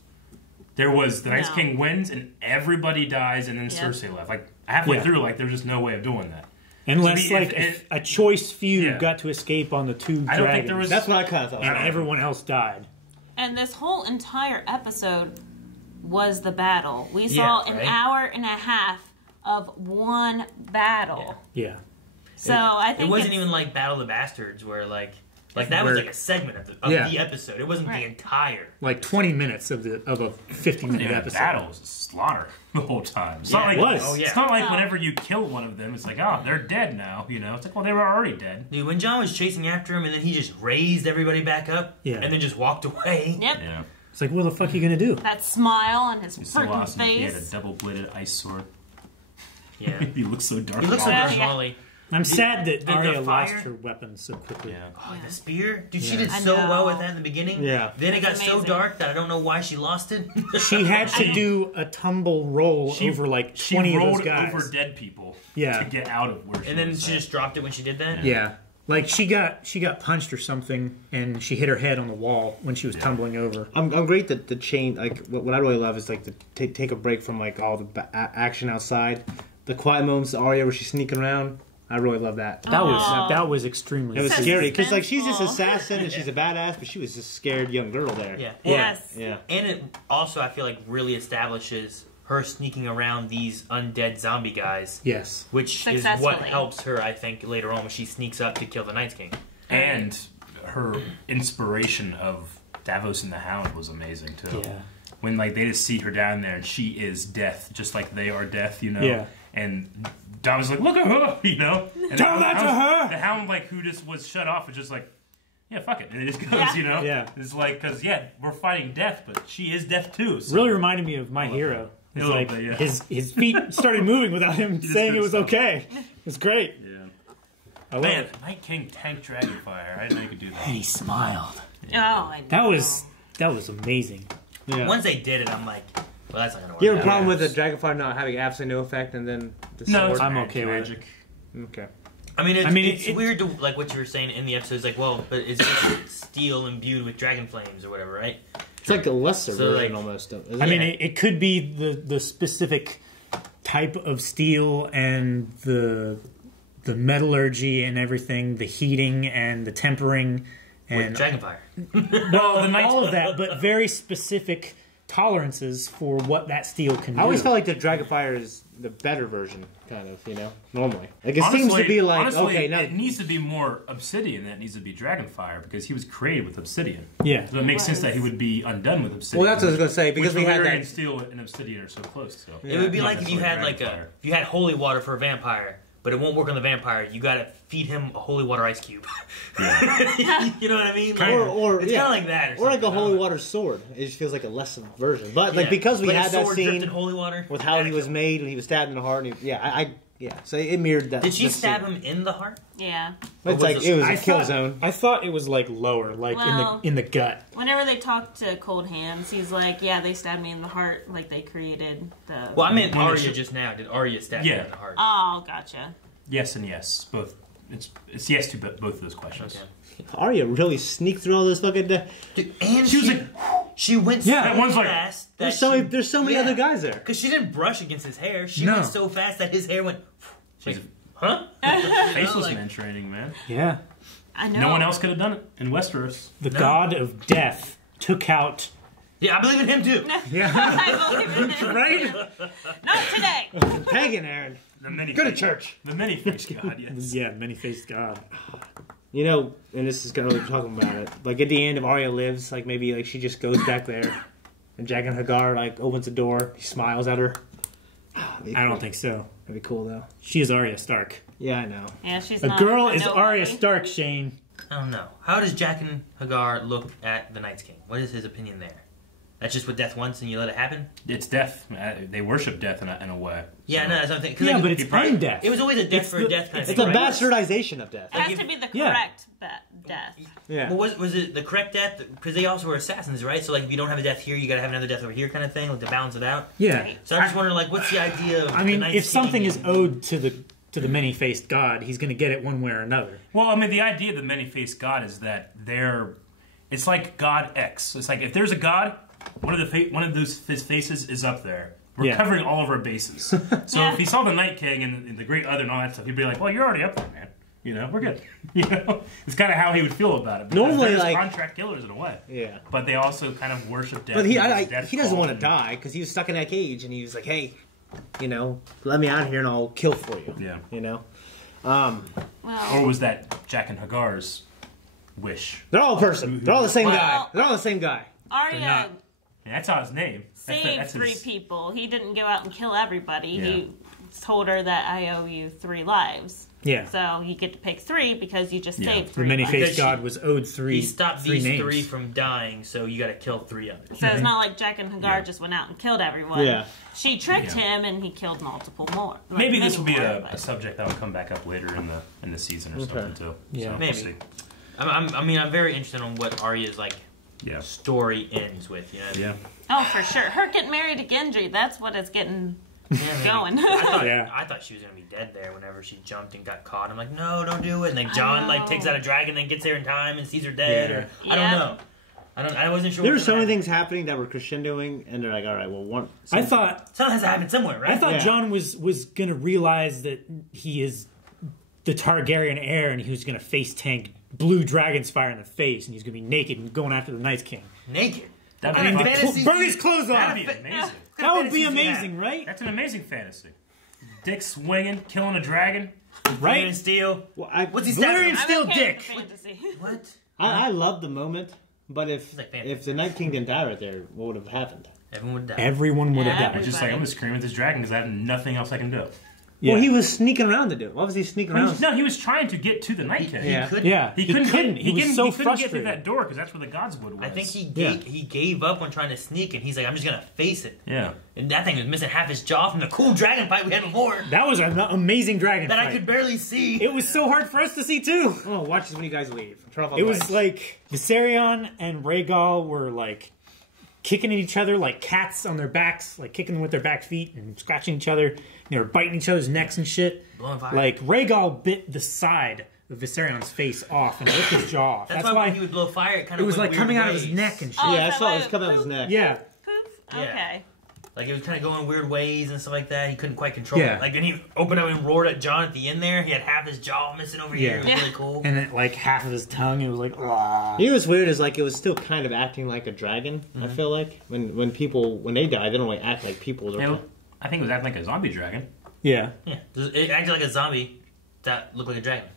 There was the Night's King wins and everybody dies and then Cersei left. Like halfway through, like there's just no way of doing that. Unless, if a choice few got to escape on the 2 dragons. I don't think there was. That's what I kind of thought. And everyone else died. And this whole entire episode was the battle. We saw an hour and a half of one battle. Yeah. So I think it wasn't even like Battle of the Bastards, where like that was like a segment of the episode. It wasn't the entire. Like 20 minutes of a 50-minute episode. Battle was a slaughter the whole time. It's Yeah, not like, it was. Oh, yeah. It's not like whenever you kill one of them, it's like, oh, they're dead now. You know, it's like, well, they were already dead. Dude, when John was chasing after him, and then he just raised everybody back up, Yeah. and then just walked away. Yep. Yeah. It's like, what the fuck are you gonna do? That smile on his It's so freaking awesome. He had a face. double-bladed ice sword. Yeah. He looks so dark. He looks so Yeah. Bruce Wally. I'm sad that the Arya fire? lost her weapon so quickly. Yeah. Oh, the spear? Dude, she Yeah. did I so know. well with that in the beginning. Yeah. Then it got That's so amazing. dark that I don't know why she lost it. She had to do a tumble roll over like 20 she of rolled those guys. over dead people Yeah. to get out of where she And then was she at. just dropped it when she did that? Yeah. Like she got punched or something, and she hit her head on the wall when she was tumbling over. I'm great that the chain, like, what I really love is, like, to take a break from, like, all the action outside. The quiet moments of Arya where she's sneaking around, I really love that. That was extremely. It was So scary, because, like, she's this suspenseful. assassin, and she's a badass, but she was just a scared young girl there. Yeah. Yes. Yeah. And it also, I feel like, really establishes her sneaking around these undead zombie guys, Yes. which is what Successfully. helps her, I think, later on when she sneaks up to kill the Night's King. And her inspiration of Davos and the Hound was amazing too. Yeah. When like they just see her down there and she is death, just like they are death, you know. Yeah. And Davos like, look at her, you know. And Tell that to her! The Hound, like who just was shut off, was just like, yeah, fuck it, and it just goes, Yeah. you know. Yeah. It's like because we're fighting death, but she is death too. So. Really reminded me of My Hero. It's A little like bit, yeah. his feet started moving without him just saying it couldn't was stop. okay. It's great. Yeah. I love Man, it. Night King tank Dragonfire. I didn't know you could do that. And he smiled. Oh, I know. That was amazing. Yeah. Once they did it, I'm like, well, that's not going to work. You have a out. problem with the Dragonfire not having absolutely no effect, and then the No, sword? it's I'm magic. okay with it. Magic. Okay. I mean, it's it- weird to, like what you were saying in the episode. It's like, well, but it's just steel imbued with dragon flames or whatever, right? It's like a lesser So, version like- almost. I mean, it could be the specific type of steel and the metallurgy and everything, the heating and the tempering With and Dragonfire. Well, the Night's all of that, but very specific tolerances for what that steel can do. I always felt like the Dragonfire is the better version, kind of, you know, normally. Like, it seems to be like, honestly, okay, now... it needs to be more obsidian than it needs to be Dragonfire because he was created with obsidian. Yeah. So it makes sense that he would be undone with obsidian. Well, that's what I was going to say, because Which we had Valyrian that... steel and obsidian are so close. So It would be Yeah, like that's if you like had like Dragonfire. if you had holy water for a vampire, but it won't work on the vampire. You gotta feed him a holy water ice cube. you know what I mean? Like, Or it's yeah. kind of like that, Or like a something. holy water sword. It just feels like a lesser version. But, like, Yeah. because we Like a had that sword dipped scene in holy water with how he was made when he was stabbed in the heart, and yeah, so it mirrored that. Did she this stab scene. him in the heart? Yeah. Or It's was like, it- it was I a kill thought- zone. I thought it was like lower, like Well- in the gut. Whenever they talk to Cold Hands, he's like, yeah, they stabbed me in the heart, like they created the... Well, I meant When Arya she- just now. Did Arya stab him Yeah. in the heart? Oh, gotcha. yes and yes, both. It's yes to both of those questions. Okay. Arya really sneaked through all this fucking... Dude, and She was like, she went Yeah, so that one's like- fast that There's so many other guys there. Because she didn't brush against his hair. She No. went so fast that his hair went. She's like, huh? faceless like- men training, man. Yeah. I know. No one else could have done it in Westeros. The No. god of death took out. Yeah, I believe in him too. I believe in it. Right? Not today. Pagan Aaron. The many Go to church. The many-faced god, yes. Yeah, many-faced god. You know, and this is kind of really talking about it. Like, at the end of Arya Lives, like, maybe, like, she just goes back there, and Jaqen Hagar, like, opens the door, he smiles at her. I don't think so. That'd be cool, though. She is Arya Stark. Yeah, I know. Yeah, she's A not girl a is nobody. Arya Stark, Shane. I don't know. How does Jaqen Hagar look at the Night's King? What is his opinion there? That's just what death wants and you let it happen? It's death. They worship death in a way. Yeah, So- no, that's what I'm thinking. 'Cause, Yeah, like, but it's he probably- undeath. it was always a death It's for a the- death kind of It's thing. a right? bastardization of death. It has to be the Yeah. correct death. Yeah. Well, was it the correct death? Because they also were assassins, right? So, like, if you don't have a death here, you gotta have another death over here kind of thing, like, to balance it out. Yeah. Right. So I'm just wondering, like, what's the idea of I the mean, Night's if something King is owed to the many-faced god, he's going to get it one way or another. Well, I mean, the idea of the many-faced god is that it's like God X. It's like if there's a god, one of his faces is up there. We're Yeah. covering all of our bases. So Yeah. if he saw the Night King and the Great Other and all that stuff, he'd be like, "Well, you're already up there, man. You know, we're good." You know, it's kind of how he would feel about it. Because Normally, they're just like- contract killers in a way. Yeah. But they also kind of worship death. But he because death doesn't want to called die, because he was stuck in that cage, and he was like, hey, you know, let me out of here and I'll kill for you. Yeah. You know? Well, Or was that Jack and Hagar's wish? They're all a person. They're all the same guy. Well- They're all the same guy. Arya Yeah, that's not his name. saved That's three his- people. He didn't go out and kill everybody. Yeah. He told her that I owe you 3 lives. Yeah. So you get to pick 3 because you just Yeah. saved The 3 lives. many-faced Because god was owed three. He stopped three these names. 3 from dying, so you got to kill 3 others. So it's not like Jack and Hagar just went out and killed everyone. Yeah. She tricked Yeah. him and he killed multiple more. Like, Maybe this will many be more, a but- subject that will come back up later in the season or something too. Yeah. So, we'll Maybe. see. I'm very interested on what Arya's like Yeah. story ends with. You know? Yeah. Oh, for sure. Her getting married to Gendry, that's what it's getting Yeah, going. I thought she was gonna be dead there whenever she jumped and got caught. I'm like, no, don't do it. And like John like takes out a dragon and gets there in time and sees her dead. Yeah. Or I don't Yeah. know. I wasn't sure. There were what was so gonna many happen. things happening that were crescendoing, and they're like, all right, well, I thought Something has to happen somewhere, right? I thought Yeah. John was gonna realize that he is the Targaryen heir, and he was gonna face tank blue dragon's fire in the face, and he's gonna be naked and going after the Night King. naked. That'd What be kind of fun. fantasy- Burn his clothes off. That'd be amazing. That would be fantasies you amazing, right? That's an amazing fantasy. Dick swinging, killing a dragon. Right? Right? Steel. Well, What's he Valyrian stabbing? I'm Still okay dick. with fantasy. What? I love the moment, but if like fantasy. if the Night King didn't die right there, what would have happened? Everyone would die. Everyone would have Yeah. died. It's just like, I'm just screaming at this dragon because I have nothing else I can do. Yeah. Well, he was sneaking around to do it. Why was he sneaking around? No, he was trying to get to the Night King. Yeah. Couldn't. Yeah, He couldn't. He was so he couldn't get through frustrated. that door because that's where the Godswood was. I think Yeah. he gave up on trying to sneak, and he's like, I'm just gonna face it. Yeah. And that thing was missing half his jaw from the cool dragon fight we had before That was an amazing dragon that fight. I could barely see. It was so hard for us to see too. Oh, watch this when you guys leave. Turn off all It the was lights. like Viserion and Rhaegal were like kicking at each other like cats on their backs, like kicking them with their back feet and scratching each other. And they were biting each other's necks and shit. Blowing fire. Like Rhaegal bit the side of Viserion's face off and ripped his jaw off. That's, That's why why when he would blow fire, it kind it of was went like weird coming out of his ways. neck and shit. Oh, yeah, I so saw it why was coming out of his neck. Yeah. Poof. Yeah. Okay. Like it was kind of going weird ways and stuff like that. He couldn't quite control Yeah. it. Like then he opened up and roared at John at the end there. He had half his jaw missing over here. It was Yeah. really cool. And then like half of his tongue, it was like, ah. You know what's weird is like it was still kind of acting like a dragon. I feel like when people when they die, they don't like act like people. They're I think it was acting like a zombie dragon. Yeah. Yeah, it acted like a zombie that looked like a dragon.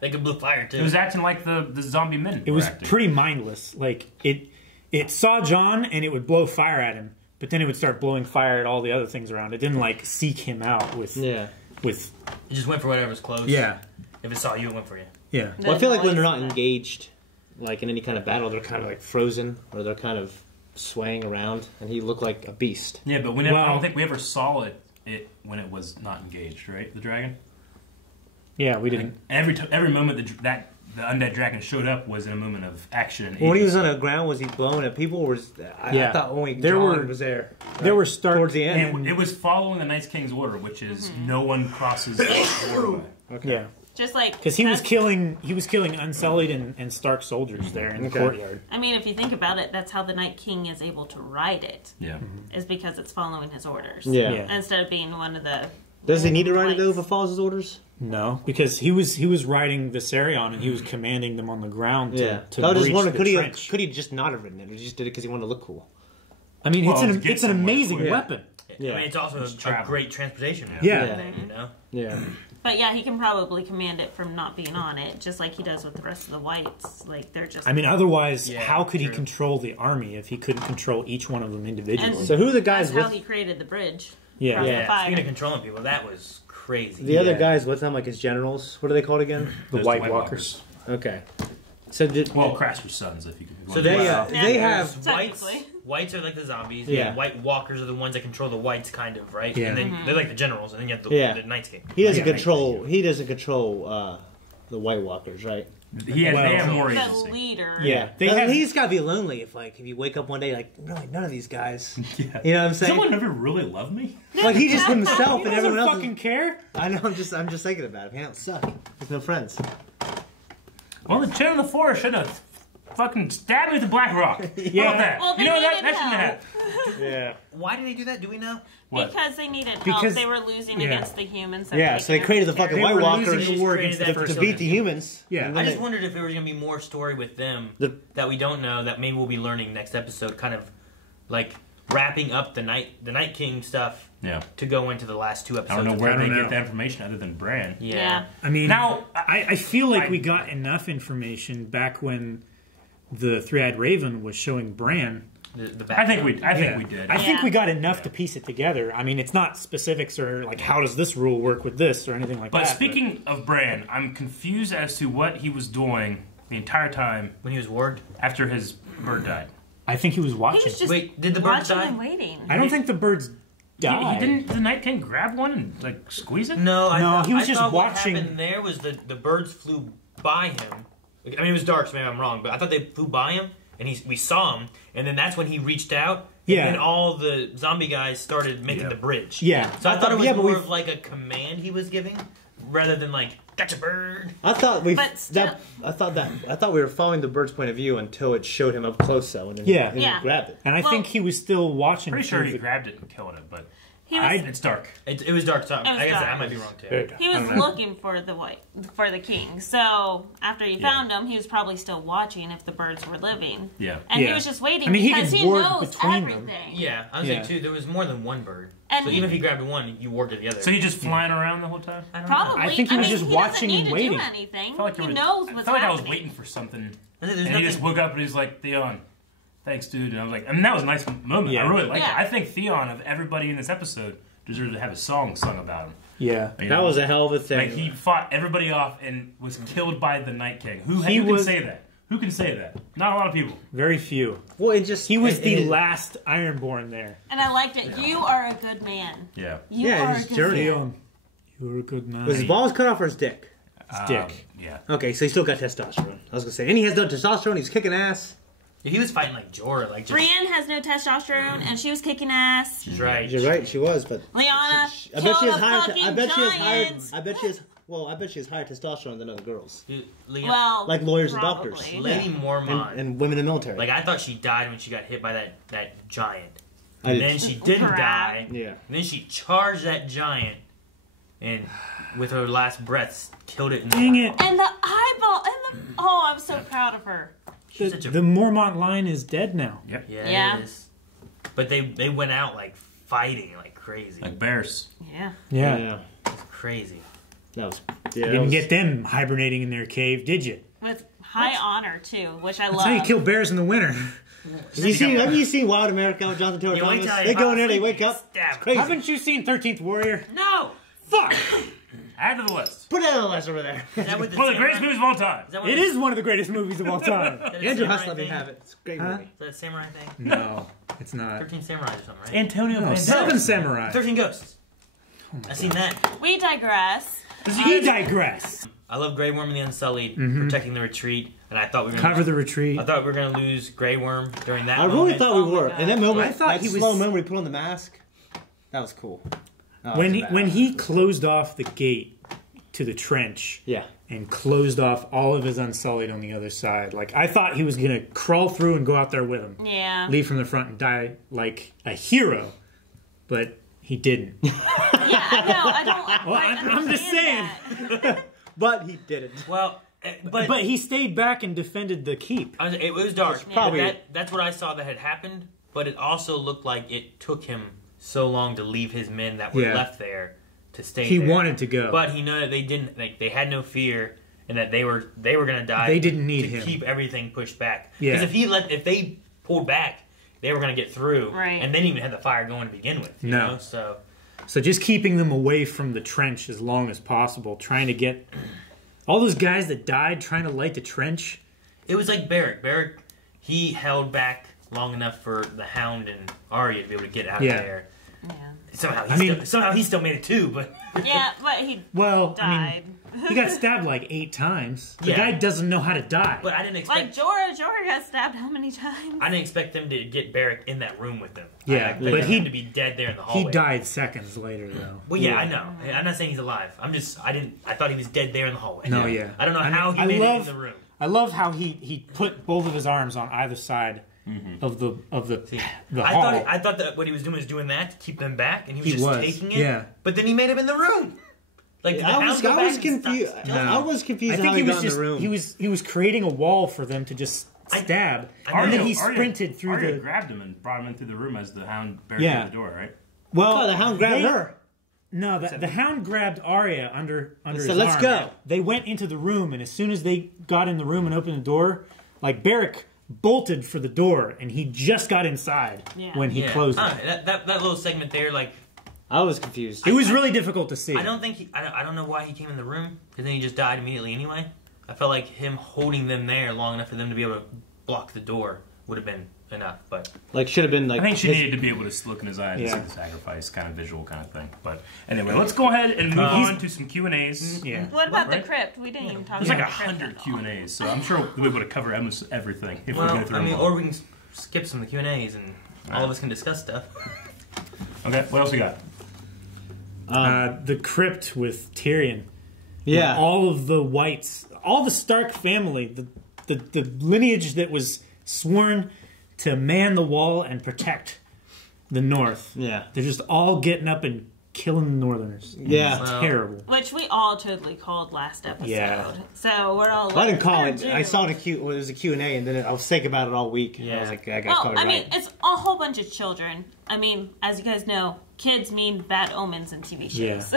They could blow fire too. It was acting like the zombie men. It were was acting. pretty mindless. Like it saw John and it would blow fire at him, but then it would start blowing fire at all the other things around. It didn't like seek him out with Yeah. with It just went for whatever's close. yeah. If it saw you, it went for you. Yeah. Well, I feel like when they're not Noise. engaged, like in any kind of battle, they're kind of like frozen or they're kind of swaying around, and he looked like a beast. Yeah, but we never, I Well- don't think we ever saw it when it was not engaged, right? The dragon. Yeah, we didn't. Every moment the undead dragon showed up was in a moment of action. And When he was agency. on the ground, was he blowing at people? Or was I Yeah. thought only There John were- was there. There were stark towards the end. and- It was following the Night King's order, which is no one crosses the waterway. yeah, Just like because he was that's- killing Unsullied and Stark soldiers there in the Okay. courtyard. I mean, if you think about it, that's how the Night King is able to ride it. Yeah. Is because it's following his orders. Yeah. Yeah. Instead of being one of the. Does he need to ride it though if Lights. it follows his orders? No, because he was riding Viserion and he was commanding them on the ground to, Yeah. to I was just breach wondering, the trench. could he just not have ridden it, or he just did it because he wanted to look cool? I mean, Well, to it's get an somewhere amazing quick. weapon. Yeah. I mean, it's also a travel. great transportation. Yeah. Yeah. You know? Yeah. But yeah, he can probably command it from not being on it, just like he does with the rest of the whites. Like they're just. I mean, otherwise, Yeah, how could he true. control the army if he couldn't control each one of them individually? And- So who are the that's guys how with? he created the bridge. Yeah. across Yeah. the fire. Speaking of controlling people, that was crazy. The other Yeah. guys with him, like his generals. What are they called again? the There's White Walkers. Okay. So did Well, Craster's sons, if you can. So they Yeah, they have whites. technically. Whites are like the zombies. Yeah. And White Walkers are the ones that control the whites, kind of, right? Yeah. And then they're like the generals, and then you have the, Yeah. the Night King. he doesn't Yeah. control the White Walkers, right? They have more The agency. leader. Yeah, they Now, have. he's got to be lonely if you wake up one day like really none of these guys. Yeah. You know what I'm saying? Someone ever really love me? Like he just himself He and doesn't everyone else. fucking care. I know. I'm just thinking about him. He don't suck. There's no friends. Well, the Chin of the Forest should have fucking stabbed me with a black rock. Yeah. How about that? Well, they you know that needed shouldn't have help. happened. Yeah. Why did they do that? Do we know? What? Because they needed help. Because- They were losing yeah. against the humans. that Yeah. So they created the fucking They White were Walkers losing the war against Created the that to for beat the humans. Yeah. And I then just wondered if there was going to be more story with them The- that we don't know, that maybe we'll be learning next episode, kind of like wrapping up the Night King stuff. Yeah. To go into the last 2 episodes. I don't know where they get that information other than Bran. Yeah. I mean, now I feel like we got enough information back when the Three-Eyed Raven was showing Bran. I think we did. I think we got enough to piece it together. I mean, it's not specifics or like how does this rule work with this or anything like that. But speaking of Bran, I'm confused as to what he was doing the entire time when he was warged after his bird died. I think he was watching. He was just Wait, did the birds die? and waiting. I don't think the birds died. He didn't. The Night King grab one and like squeeze it? No, he was just watching. What happened there was the birds flew by him. I mean, it was dark, so maybe I'm wrong, but I thought they flew by him, and we saw him, and then that's when he reached out, and all the zombie guys started making the bridge. Yeah. So I thought it was more of like a command he was giving, rather than like, gotcha bird. I thought we were following the bird's point of view until it showed him up close, though, and then he grabbed it. And I think he was still watching. Pretty sure he grabbed it and killed it, but it's dark. It was dark, so I guess I might be wrong too. He was looking for the king. So after he found him, he was probably still watching if the birds were living. Yeah. And he was just waiting because he knows everything. Yeah, I was saying too. There was more than one bird. And so even if he grabbed one, you warged the other. So he just flying around the whole time? Probably. I think he was just watching and waiting. He doesn't need to do anything. I He knows what's happening. I was waiting for something. And he just woke up and he's like, Theon, thanks, dude. And I was like, that was a nice moment. Yeah. I really liked it. I think Theon, of everybody in this episode, deserves to have a song sung about him. Yeah. That was a hell of a thing. Like, he fought everybody off and was killed by the Night King. Who can say that? Who can say that? Not a lot of people. Very few. Well, he was the last Ironborn there. And I liked it. You are a good man. Yeah. You are a good man. You're a good man. Was his balls cut off or his dick? His dick. Yeah. Okay, so he still got testosterone. I was gonna say, and he has no testosterone. He's kicking ass. He was fighting like Jorah, like just... Brienne has no testosterone, and she was kicking ass. She's right. You're right. She was, but Liana I bet she killed has a higher. fucking I bet she has higher. giant. I bet she has. Well, I bet she has higher testosterone than other girls. Well, like lawyers probably. and doctors. Lady Mormont. And women in the military. Like, I thought she died when she got hit by that giant. I And did then too. she didn't die. Yeah. And then she charged that giant and with her last breaths killed it in the Dang it. And the eyeball, and the I'm so proud of her. The Mormont line is dead now. Yep. Yeah, it is. But they went out like fighting like crazy. Like bears. Yeah. Yeah. It's crazy. That was. You didn't get them hibernating in their cave, did you? With high honor too, which I That's love. how you kill bears in the winter. Have you seen Wild America with Jonathan Taylor Thomas? They go in there, they wake up. It's crazy. Haven't you seen 13th Warrior? No! Fuck! Add to the list. Put that on the list over there. Is that with One of the greatest movies of all time. It is one of the greatest movies of all time. Andrew Huss let me have it. It's a great movie. Is that a samurai thing? No, it's not. 13 Samurai or something, right? Antonio No, Banderas. 7 Samurai. 13 Ghosts. I've seen that. We digress. He digress. I love Grey Worm and the Unsullied protecting the retreat, and I thought we were Cover the retreat. I thought we were going to lose Grey Worm during that I moment. really thought we were. In that moment, I thought that he was- slow moment where he put on the mask, that was cool. When he closed off the gate to the trench, and closed off all of his Unsullied on the other side, like I thought he was gonna crawl through and go out there with him, leave from the front and die like a hero, but he didn't. Yeah, I know. I don't. Well, I'm just saying. But he didn't. Well, but he stayed back and defended the keep. It was dark. Probably- That's what I saw that had happened, but it also looked like it took him so long to leave his men that were left there to stay He there. wanted to go. But he knew that they didn't. Like, they had no fear, and that they were going to die. They didn't need to him. keep everything pushed back. Yeah. Because if they pulled back, they were going to get through, Right. and they didn't even have the fire going to begin with. You know? So just keeping them away from the trench as long as possible, trying to get all those guys that died trying to light the trench. It was like Barrack. Barrack, he held back long enough for the Hound and Arya to be able to get out of there. Yeah. Somehow he still made it too, but Yeah, but he died. He got stabbed like 8 times. The Yeah. guy doesn't know how to die. But I didn't Like expect. Jorah got stabbed how many times? I didn't expect them to get Barrack in that room with them. Yeah, I expected but him to be dead there in the hallway. He died seconds later, though. Well, yeah, I know. I'm not saying he's alive. I thought he was dead there in the hallway. No, yeah. I don't know how he I made love, it in the room. I love how he put both of his arms on either side of the hall. I thought that what he was doing that to keep them back, and he was He just was, taking it. yeah. But then he made him in the room. Like did the I Hound was go back and confused. stop- I was confused I think how he he was got just in the room. he was creating a wall for them to just stab, Arya, and then he sprinted through Arya the. grabbed him and brought him into the room as the Hound barricaded the door, right? Well, Oh, the Hound grabbed her. No, the Hound grabbed Arya under his said, "Let's arm. go." They went into the room, and as soon as they got in the room and opened the door, like Beric bolted for the door, and he just got inside when he closed it. That little segment there, like, I was confused. It was really difficult to see. I don't think I don't know why he came in the room, because then he just died immediately anyway. I felt like him holding them there long enough for them to be able to block the door would have been enough, but Like, should have been like. I think she needed to be able to look in his eyes and see the sacrifice, kind of visual kind of thing. But anyway, let's go ahead and move on to some Q&As. Yeah. What about the crypt? We didn't even talk There's about like the crypt 100 at all. Q&As, so I'm sure we'll be able to cover almost everything if we well, go through I mean, them or all. we can skip some of the Q&As and all of us can discuss stuff. Okay, what else we got? The crypt with Tyrion. Yeah. All of the Whites, all the Stark family, the lineage that was sworn to man the wall and protect the North. Yeah. They're just all getting up and killing the Northerners. Yeah. It's terrible. Which we all totally called last episode. Yeah. So we're all. Well, I didn't call it. "Oh, I dude." saw it was a Q&A, and then I was thinking about it all week. Yeah. I was like, I got Well, called I right. mean, it's a whole bunch of children. I mean, as you guys know, kids mean bad omens in TV shows.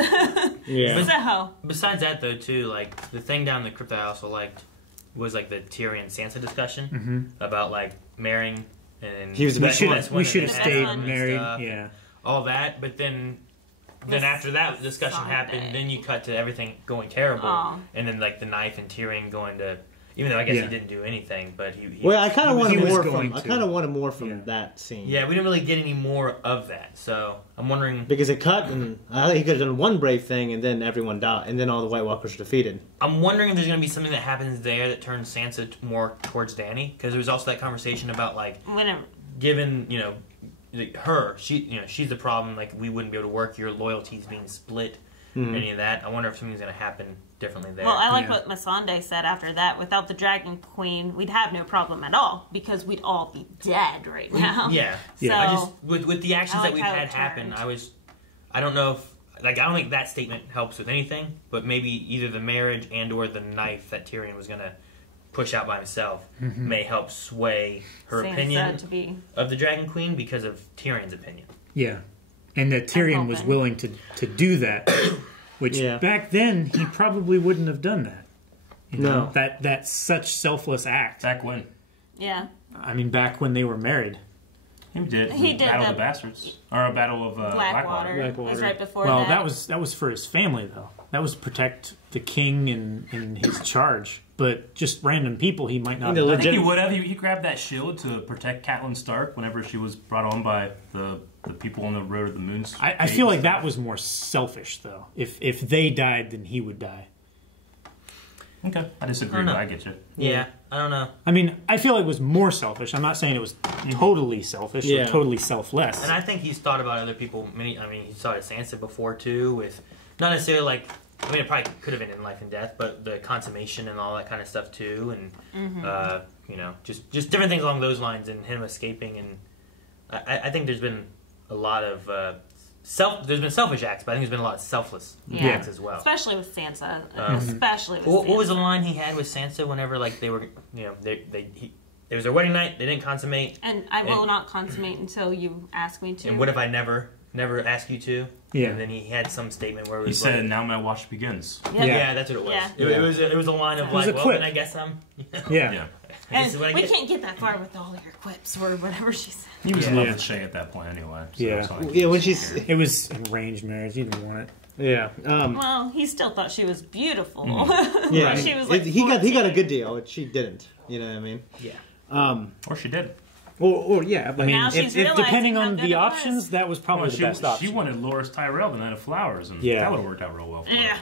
Yeah. So, Besides that, though, too, like, the thing down in the crypt I also liked was, like, the Tyrion-Sansa discussion about, like, marrying and... He was the best one. We should have That's stayed fun. married. Stuff. Yeah. All that, but then after that discussion happened, Sunday. then you cut to everything going terrible, Aw. and then, like, the knife and Tyrion going to... Even though I guess Yeah. he didn't do anything, but he Well, I kind of wanted he was more going from. I to. kind of wanted more from that scene. yeah, we didn't really get any more of that, so I'm wondering... Because it cut, and I think he could have done one brave thing, and then everyone died, and then all the White Walkers were defeated. I'm wondering if there's going to be something that happens there that turns Sansa more towards Dany, because there was also that conversation about, like, whenever. given, you know, her, she's the problem, like, we wouldn't be able to work, your loyalties being split, any of that. I wonder if something's going to happen differently there. Well, I like Yeah. what Missandei said after that. Without the Dragon Queen, we'd have no problem at all because we'd all be dead right now. Yeah. So, I just, with the actions I that like we've how had it happen, turned. I don't know if, like, I don't think that statement helps with anything, but maybe either the marriage and or the knife that Tyrion was going to push out by himself may help sway her Sansa opinion to be. of the Dragon Queen because of Tyrion's opinion. Yeah. And that Tyrion was hoping. willing to do that. Which back then he probably wouldn't have done that. You know, that's such selfless act. Back when? Yeah. I mean, back when they were married. He did. He did Battle the- of the Bastards. Or a Battle of Blackwater. It was right before that. Well, that was for his family though. That was protect the king and his charge. But just random people he might not have I done. think he would have. He grabbed that shield to protect Catelyn Stark whenever she was brought on by the people on the Road of the Moon. I feel like that was more selfish though. If they died, then he would die. Okay, I disagree, but I get you. Yeah, I don't know. I mean, I feel like it was more selfish. I'm not saying it was totally selfish or totally selfless. And I think he's thought about other people. I mean, he thought of Sansa before too, with not necessarily like. I mean, it probably could have been in life and death, but the consummation and all that kind of stuff too, and you know, just different things along those lines, and him escaping. And I think there's been a lot of there's been selfish acts, but I think there's been a lot of selfless acts as well. Especially with Sansa. Especially with What Sansa. was the line he had with Sansa whenever like they were, you know, it was their wedding night, they didn't consummate. And I will not consummate until you ask me to. And what if I never ask you to? Yeah. And then he had some statement where it He was said, like, "Now my watch begins." yeah, that's what it was. Yeah. It was a line of was like, a well, quip. then I guess I'm. Yeah. And This is what I we get. can't get that far with all your quips or whatever she said. He was in love Yeah. with Shay at that point anyway. So Yeah. it's not like Yeah, when he she's It was an arranged marriage. He didn't want it. yeah, Well, he still thought she was beautiful. yeah, She was like he got a 14. good deal, but she didn't. You know what I mean? Yeah. Or she did. Or yeah, but I mean, Now she's if realizing depending how on good the it was. options, that was probably Well, the she, best option. she wanted Loras Tyrell, the Knight of Flowers, and Yeah. that would have worked out real well for her. Yeah.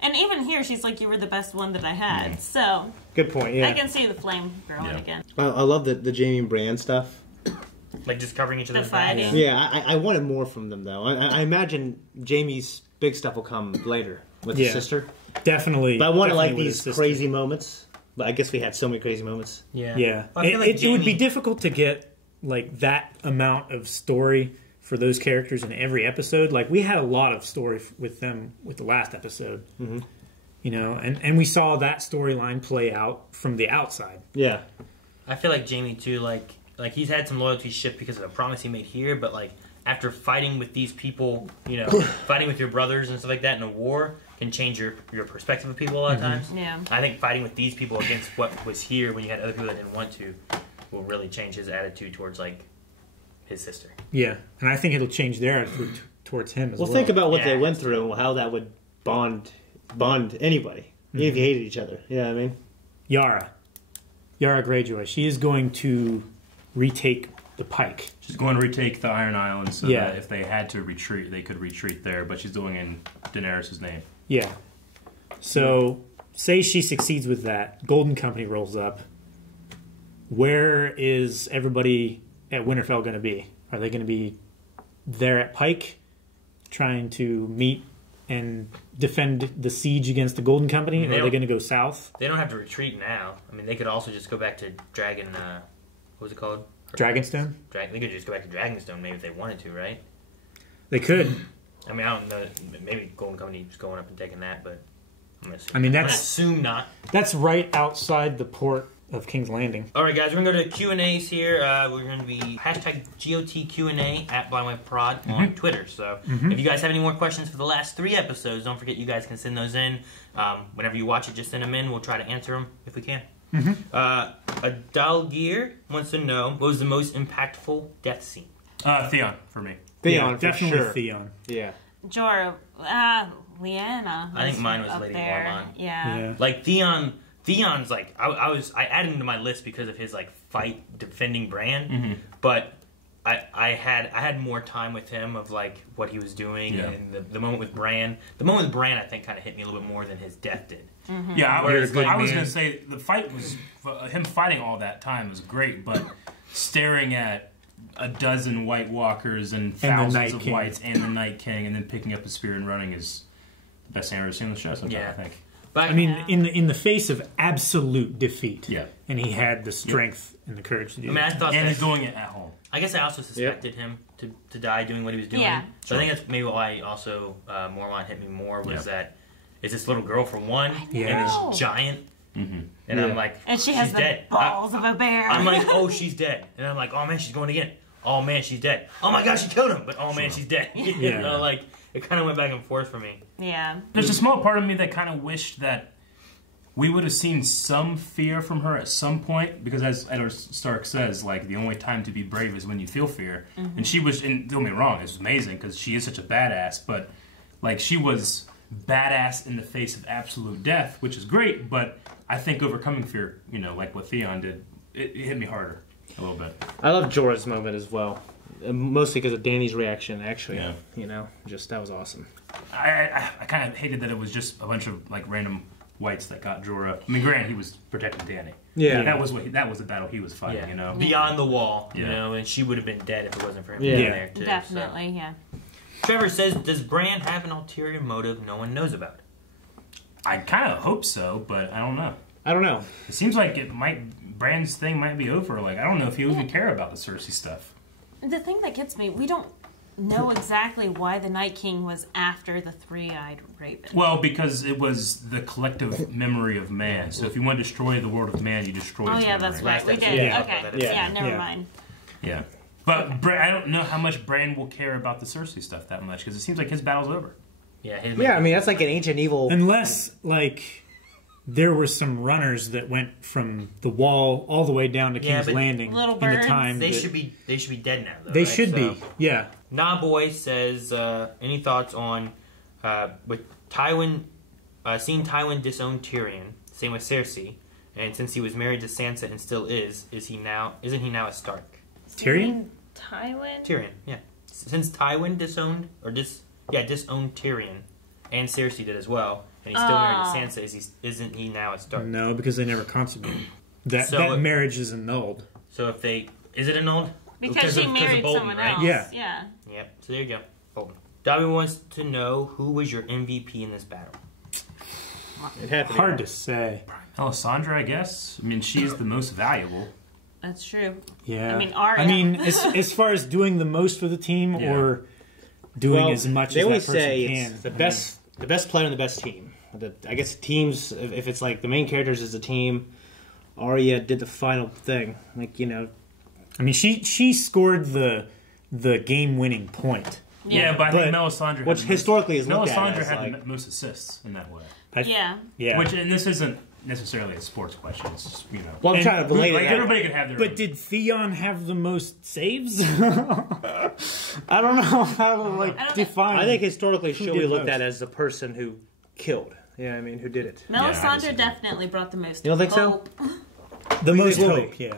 And even here, she's like, you were the best one that I had. So, good point. Yeah, I can see the flame growing Yeah. again. I love the Jamie and Bran stuff. Like just covering each other's The backs. fighting. Yeah, I wanted more from them though. I imagine Jamie's big stuff will come later with his Yeah. sister. Definitely. But I wanted like definitely with these his sister. crazy moments. But I guess we had so many crazy moments. Yeah. Yeah, Well, I feel like it would be Jaime- difficult to get like that amount of story for those characters in every episode. Like we had a lot of story with them with the last episode, you know, and we saw that storyline play out from the outside. Yeah, I feel like Jamie too. Like he's had some loyalty shift because of the promise he made here, but like after fighting with these people, fighting with your brothers and stuff like that in a war can change your perspective of people a lot of times. Yeah. I think fighting with these people against what was here when you had other people that didn't want to will really change his attitude towards like his sister. Yeah, and I think it'll change their attitude towards him as well. Well, think about what they went through, how that would bond anybody, even if you hated each other. You know what I mean? Yara Greyjoy, she is going to retake the Pike. She's going to retake the Iron Island so that if they had to retreat, they could retreat there, but she's doing it in Daenerys' name. Yeah. So, say she succeeds with that. Golden Company rolls up. Where is everybody at Winterfell going to be? Are they going to be there at Pike, trying to meet and defend the siege against the Golden Company? Or are they going to go south? They don't have to retreat now. I mean, they could also just go back to Dragon... what was it called? Dragonstone? They could just go back to Dragonstone maybe if they wanted to, right? They could. I mean, I don't know. Maybe Golden Company is going up and taking that, but I'm going I mean, to assume not. That's right outside the port of King's Landing. All right, guys, we're going to go to Q&As here. We're going to be hashtag GOTQ&A at BlindWayProd on Twitter. So if you guys have any more questions for the last 3 episodes, don't forget you guys can send those in. Whenever you watch it, just send them in. We'll try to answer them if we can. Adalgir wants to know, what was the most impactful death scene? Theon, for me. Theon, for definitely sure. Theon. Yeah. Jorah, Lyanna. I think mine was up Lady there. Mormont. Yeah. Like Theon's like I added him to my list because of his like fight defending Bran, but I had more time with him of like what he was doing and the moment with Bran. The moment with Bran I think kind of hit me a little bit more than his death did. Yeah, I was going to say the fight was him fighting all that time was great, but staring at a dozen White Walkers and thousands of Whites and the Night King, and then picking up a spear and running is the best thing I've ever seen on the show. Sometimes I think. But I mean, in the face of absolute defeat, yeah, and he had the strength and the courage to do it. And he's doing it at home. I guess I also suspected him to die doing what he was doing. Yeah. So I think that's maybe why also Mormont hit me more was that it's this little girl for one and this giant. And I'm like, and she has she's the dead. balls of a bear. I'm like, oh, she's dead. And I'm like, oh man, she's going again. Oh man, she's dead. Oh my gosh, she killed him. But oh man, she's dead. You know, like it kind of went back and forth for me. Yeah. There's a small part of me that kind of wished that we would have seen some fear from her at some point, because as Eddard Stark says, like, the only time to be brave is when you feel fear. And she was, and don't get me wrong, it was amazing, because she is such a badass, but, like, she was badass in the face of absolute death, which is great, but I think overcoming fear, you know, like what Theon did, it hit me harder a little bit. I love Jorah's moment as well. Mostly because of Dany's reaction, actually. Yeah. You know, just, that was awesome. I kind of hated that it was just a bunch of, like, random Whites that got Jorah. I mean, granted, he was protecting Dany. Yeah. That was the battle he was fighting, you know? Beyond the wall, you know, and she would have been dead if it wasn't for him being there, too. Definitely, yeah. Trevor says, does Bran have an ulterior motive no one knows about? I kind of hope so, but I don't know. I don't know. It seems like Bran's thing might be over. Like, I don't know if he even care about the Cersei stuff. The thing that gets me, we don't know exactly why the Night King was after the three-eyed raven. Well, because it was the collective memory of man. So if you want to destroy the world of man, you destroy its memory. That's right. We did. Okay. Never mind. Yeah. But I don't know how much Bran will care about the Cersei stuff that much, because it seems like his battle's over. Yeah, I mean, that's like an ancient evil... Unless, like, there were some runners that went from the wall all the way down to King's Landing little in birds. the time. They should be dead now, though. They right? should be, yeah. Nah Boy says, any thoughts on with Tywin seeing Tywin disown Tyrion? Same with Cersei, and since he was married to Sansa and still isn't he now a Stark? Tyrion? Tyrion, yeah. Since Tywin disowned Tyrion, and Cersei did as well, and he's still married to Sansa, isn't he now a Stark? No, because they never consummated. That marriage is annulled. So is it annulled? Because she married Bolton, someone right? else. Yeah. Yep. So there you go. Bolton. Dobby wants to know who was your MVP in this battle. Hard to say. Melisandre, I guess. I mean, she's the most valuable. That's true. Yeah. I mean, Arya. I mean, as far as doing the most for the team or doing as much as that person can. It's the best player on the best team. I guess teams, if it's like the main characters as a team, Arya did the final thing. Like, you know, I mean, she scored the game-winning point. Yeah, but I think Melisandre, which historically is looked at Melisandre as, had like, the most assists in that way. Yeah. Which, and this isn't necessarily a sports question. It's just, you know. Well, I'm trying to relate like it. everybody could have their. But did Theon have the most saves? I don't know how to define. I think historically she'll be did looked most? at as the person who killed. Yeah, I mean, who did it? Melisandre definitely brought the most. You don't think so? hope. the most Really? hope. Yeah.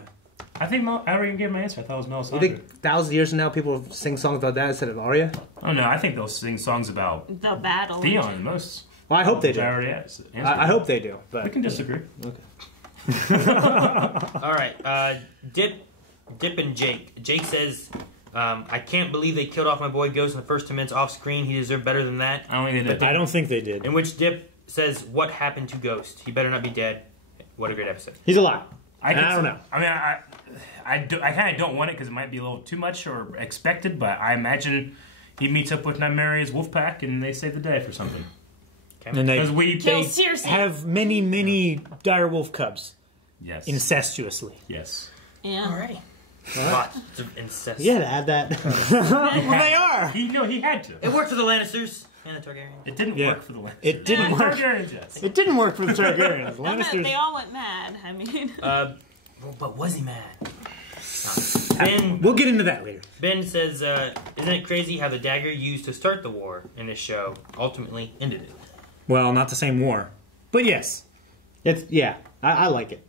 I think I already gave my answer. I thought it was You Melisandre. think 1,000 years from now people will sing songs about that instead of Arya? Oh no, I think they'll sing songs about The battle. Theon the most. Well, I hope they do. I already answered. I hope they do. But We can disagree. Okay. All right, Dip and Jake. Jake says, I can't believe they killed off my boy Ghost in the first 2 minutes off screen. He deserved better than that. I don't think they did. I don't think they did. In which Dip says, what happened to Ghost? He better not be dead. What a great episode. He's alive. I don't know. I mean, I kind of don't want it because it might be a little too much or expected, but I imagine he meets up with Nymeria's wolf pack and they save the day for something. And they Kill Cersei. have many direwolf cubs. Yes. Incestuously. Yes. Yeah. Alrighty. Lots of incest. You had to add that. Well, they are. He had to. It worked for the Lannisters and the Targaryens. It didn't Yeah. work for the Lannisters. It didn't work. Targaryens, yes. It didn't work for the Targaryens. No, no, Lannisters. they all went mad. I mean, But was he mad? Ben, We'll get into that later. Ben says, isn't it crazy how the dagger used to start the war in this show ultimately ended it? Well, not the same war, but yes. I like it.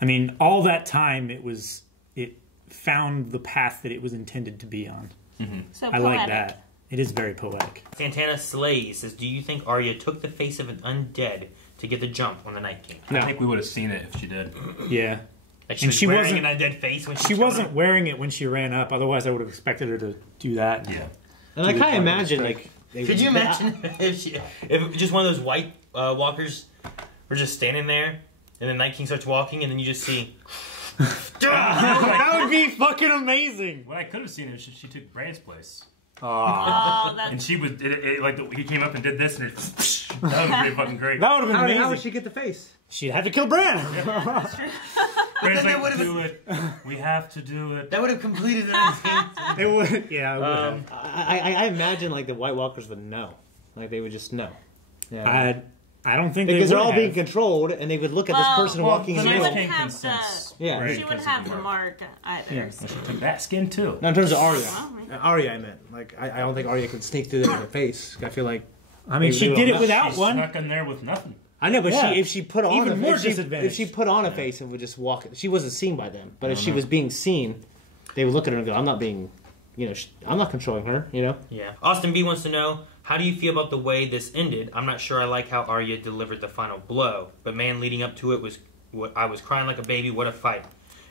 I mean, all that time it found the path that it was intended to be on. so I like poetic. that. It is very poetic. Santana Slays says, do you think Arya took the face of an undead to get the jump on the Night King? I think we would have seen it if she did. Yeah. Like she And was she wearing wasn't- an undead face when She wasn't wearing it when she ran up. Otherwise, I would have expected her to do that. Yeah. And I kind of imagine, like... Could you imagine if just one of those white walkers were just standing there, and the Night King starts walking, and then you just see... That would be fucking amazing. What I could have seen is she took Bran's place. Oh, that's And she was, he came up and did this, and that would have been pretty fucking great. That would have been amazing. How would she get the face? She'd have to kill Bran. Bran's that like, would've- do it. We have to do it. That would have completed everything. It would. Yeah, it would have. I imagine, like, the White Walkers would know. Like, they would just know. Yeah. I don't think Because they they're would all being have. controlled, and they would look at this person walking the in the Night middle. King have can sense. Yeah. Right, she wouldn't because have of the mark either. Yeah. so. She took that skin too. No, in terms of Arya. Wow. Arya, I meant. Like, I don't think Arya could sneak through there with her face. I feel like... I mean, she did it without She one. snuck in there with nothing. I know, but Yeah. if she put on Even more if disadvantage. she put on a face and would just walk, she wasn't seen by them. But if she was being seen, they would look at her and go, "I'm not being, I'm not controlling her." Yeah. Austin B wants to know, how do you feel about the way this ended? I'm not sure I like how Arya delivered the final blow, but man, leading up to it I was crying like a baby. What a fight!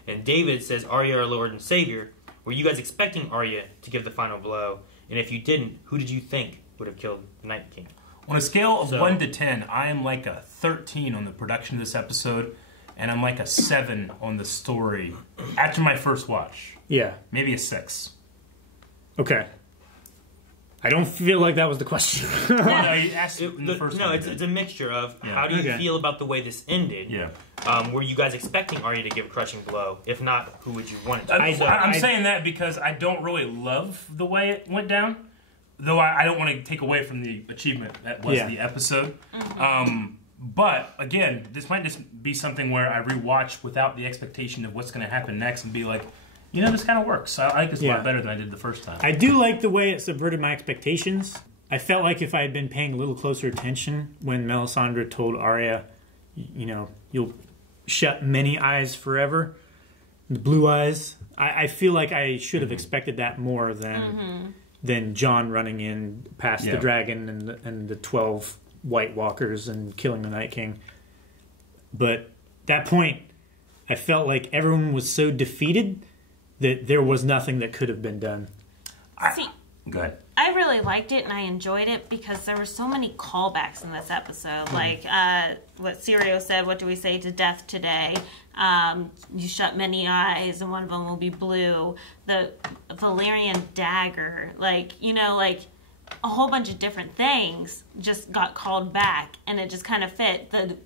And David says, Arya, our Lord and Savior. Were you guys expecting Arya to give the final blow? And if you didn't, who did you think would have killed the Night King? On a scale of 1 to 10, I am like a 13 on the production of this episode, and I'm like a 7 on the story after my first watch. Yeah. Maybe a 6. Okay. I don't feel like that was the question. Well, no, you asked in the first one. It's a mixture of Yeah. how do you Okay. feel about the way this ended? Yeah. Were you guys expecting Arya to give a crushing blow? If not, who would you want it to? I'm saying that because I don't really love the way it went down. Though I don't want to take away from the achievement that was the episode. But, again, this might just be something where I rewatch without the expectation of what's going to happen next and be like, this kind of works. I like this a lot better than I did the first time. I do like the way it subverted my expectations. I felt like if I had been paying a little closer attention when Melisandre told Arya, you'll shut many eyes forever, the blue eyes, I feel like I should have expected that more than Jon running in past the dragon and the 12 White Walkers and killing the Night King. But at that point, I felt like everyone was so defeated that there was nothing that could have been done. Go ahead. I really liked it and I enjoyed it because there were so many callbacks in this episode. Like what Sirio said, what do we say to death today? You shut many eyes and one of them will be blue. The Valyrian dagger, like a whole bunch of different things just got called back and it just kind of fit. The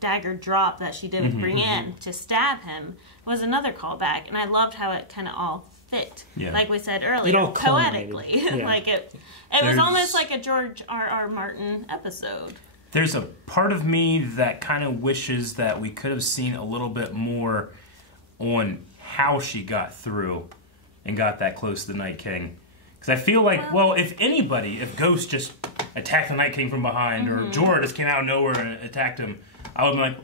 dagger drop that she didn't bring in to stab him was another callback, and I loved how it kind of all fit. Yeah. Like we said earlier, all poetically. Yeah. Like it was almost like a George R.R. Martin episode. There's a part of me that kind of wishes that we could have seen a little bit more on how she got through and got that close to the Night King. Because I feel like, well, if Ghost just attacked the Night King from behind, or Jorah just came out of nowhere and attacked him, I would be like,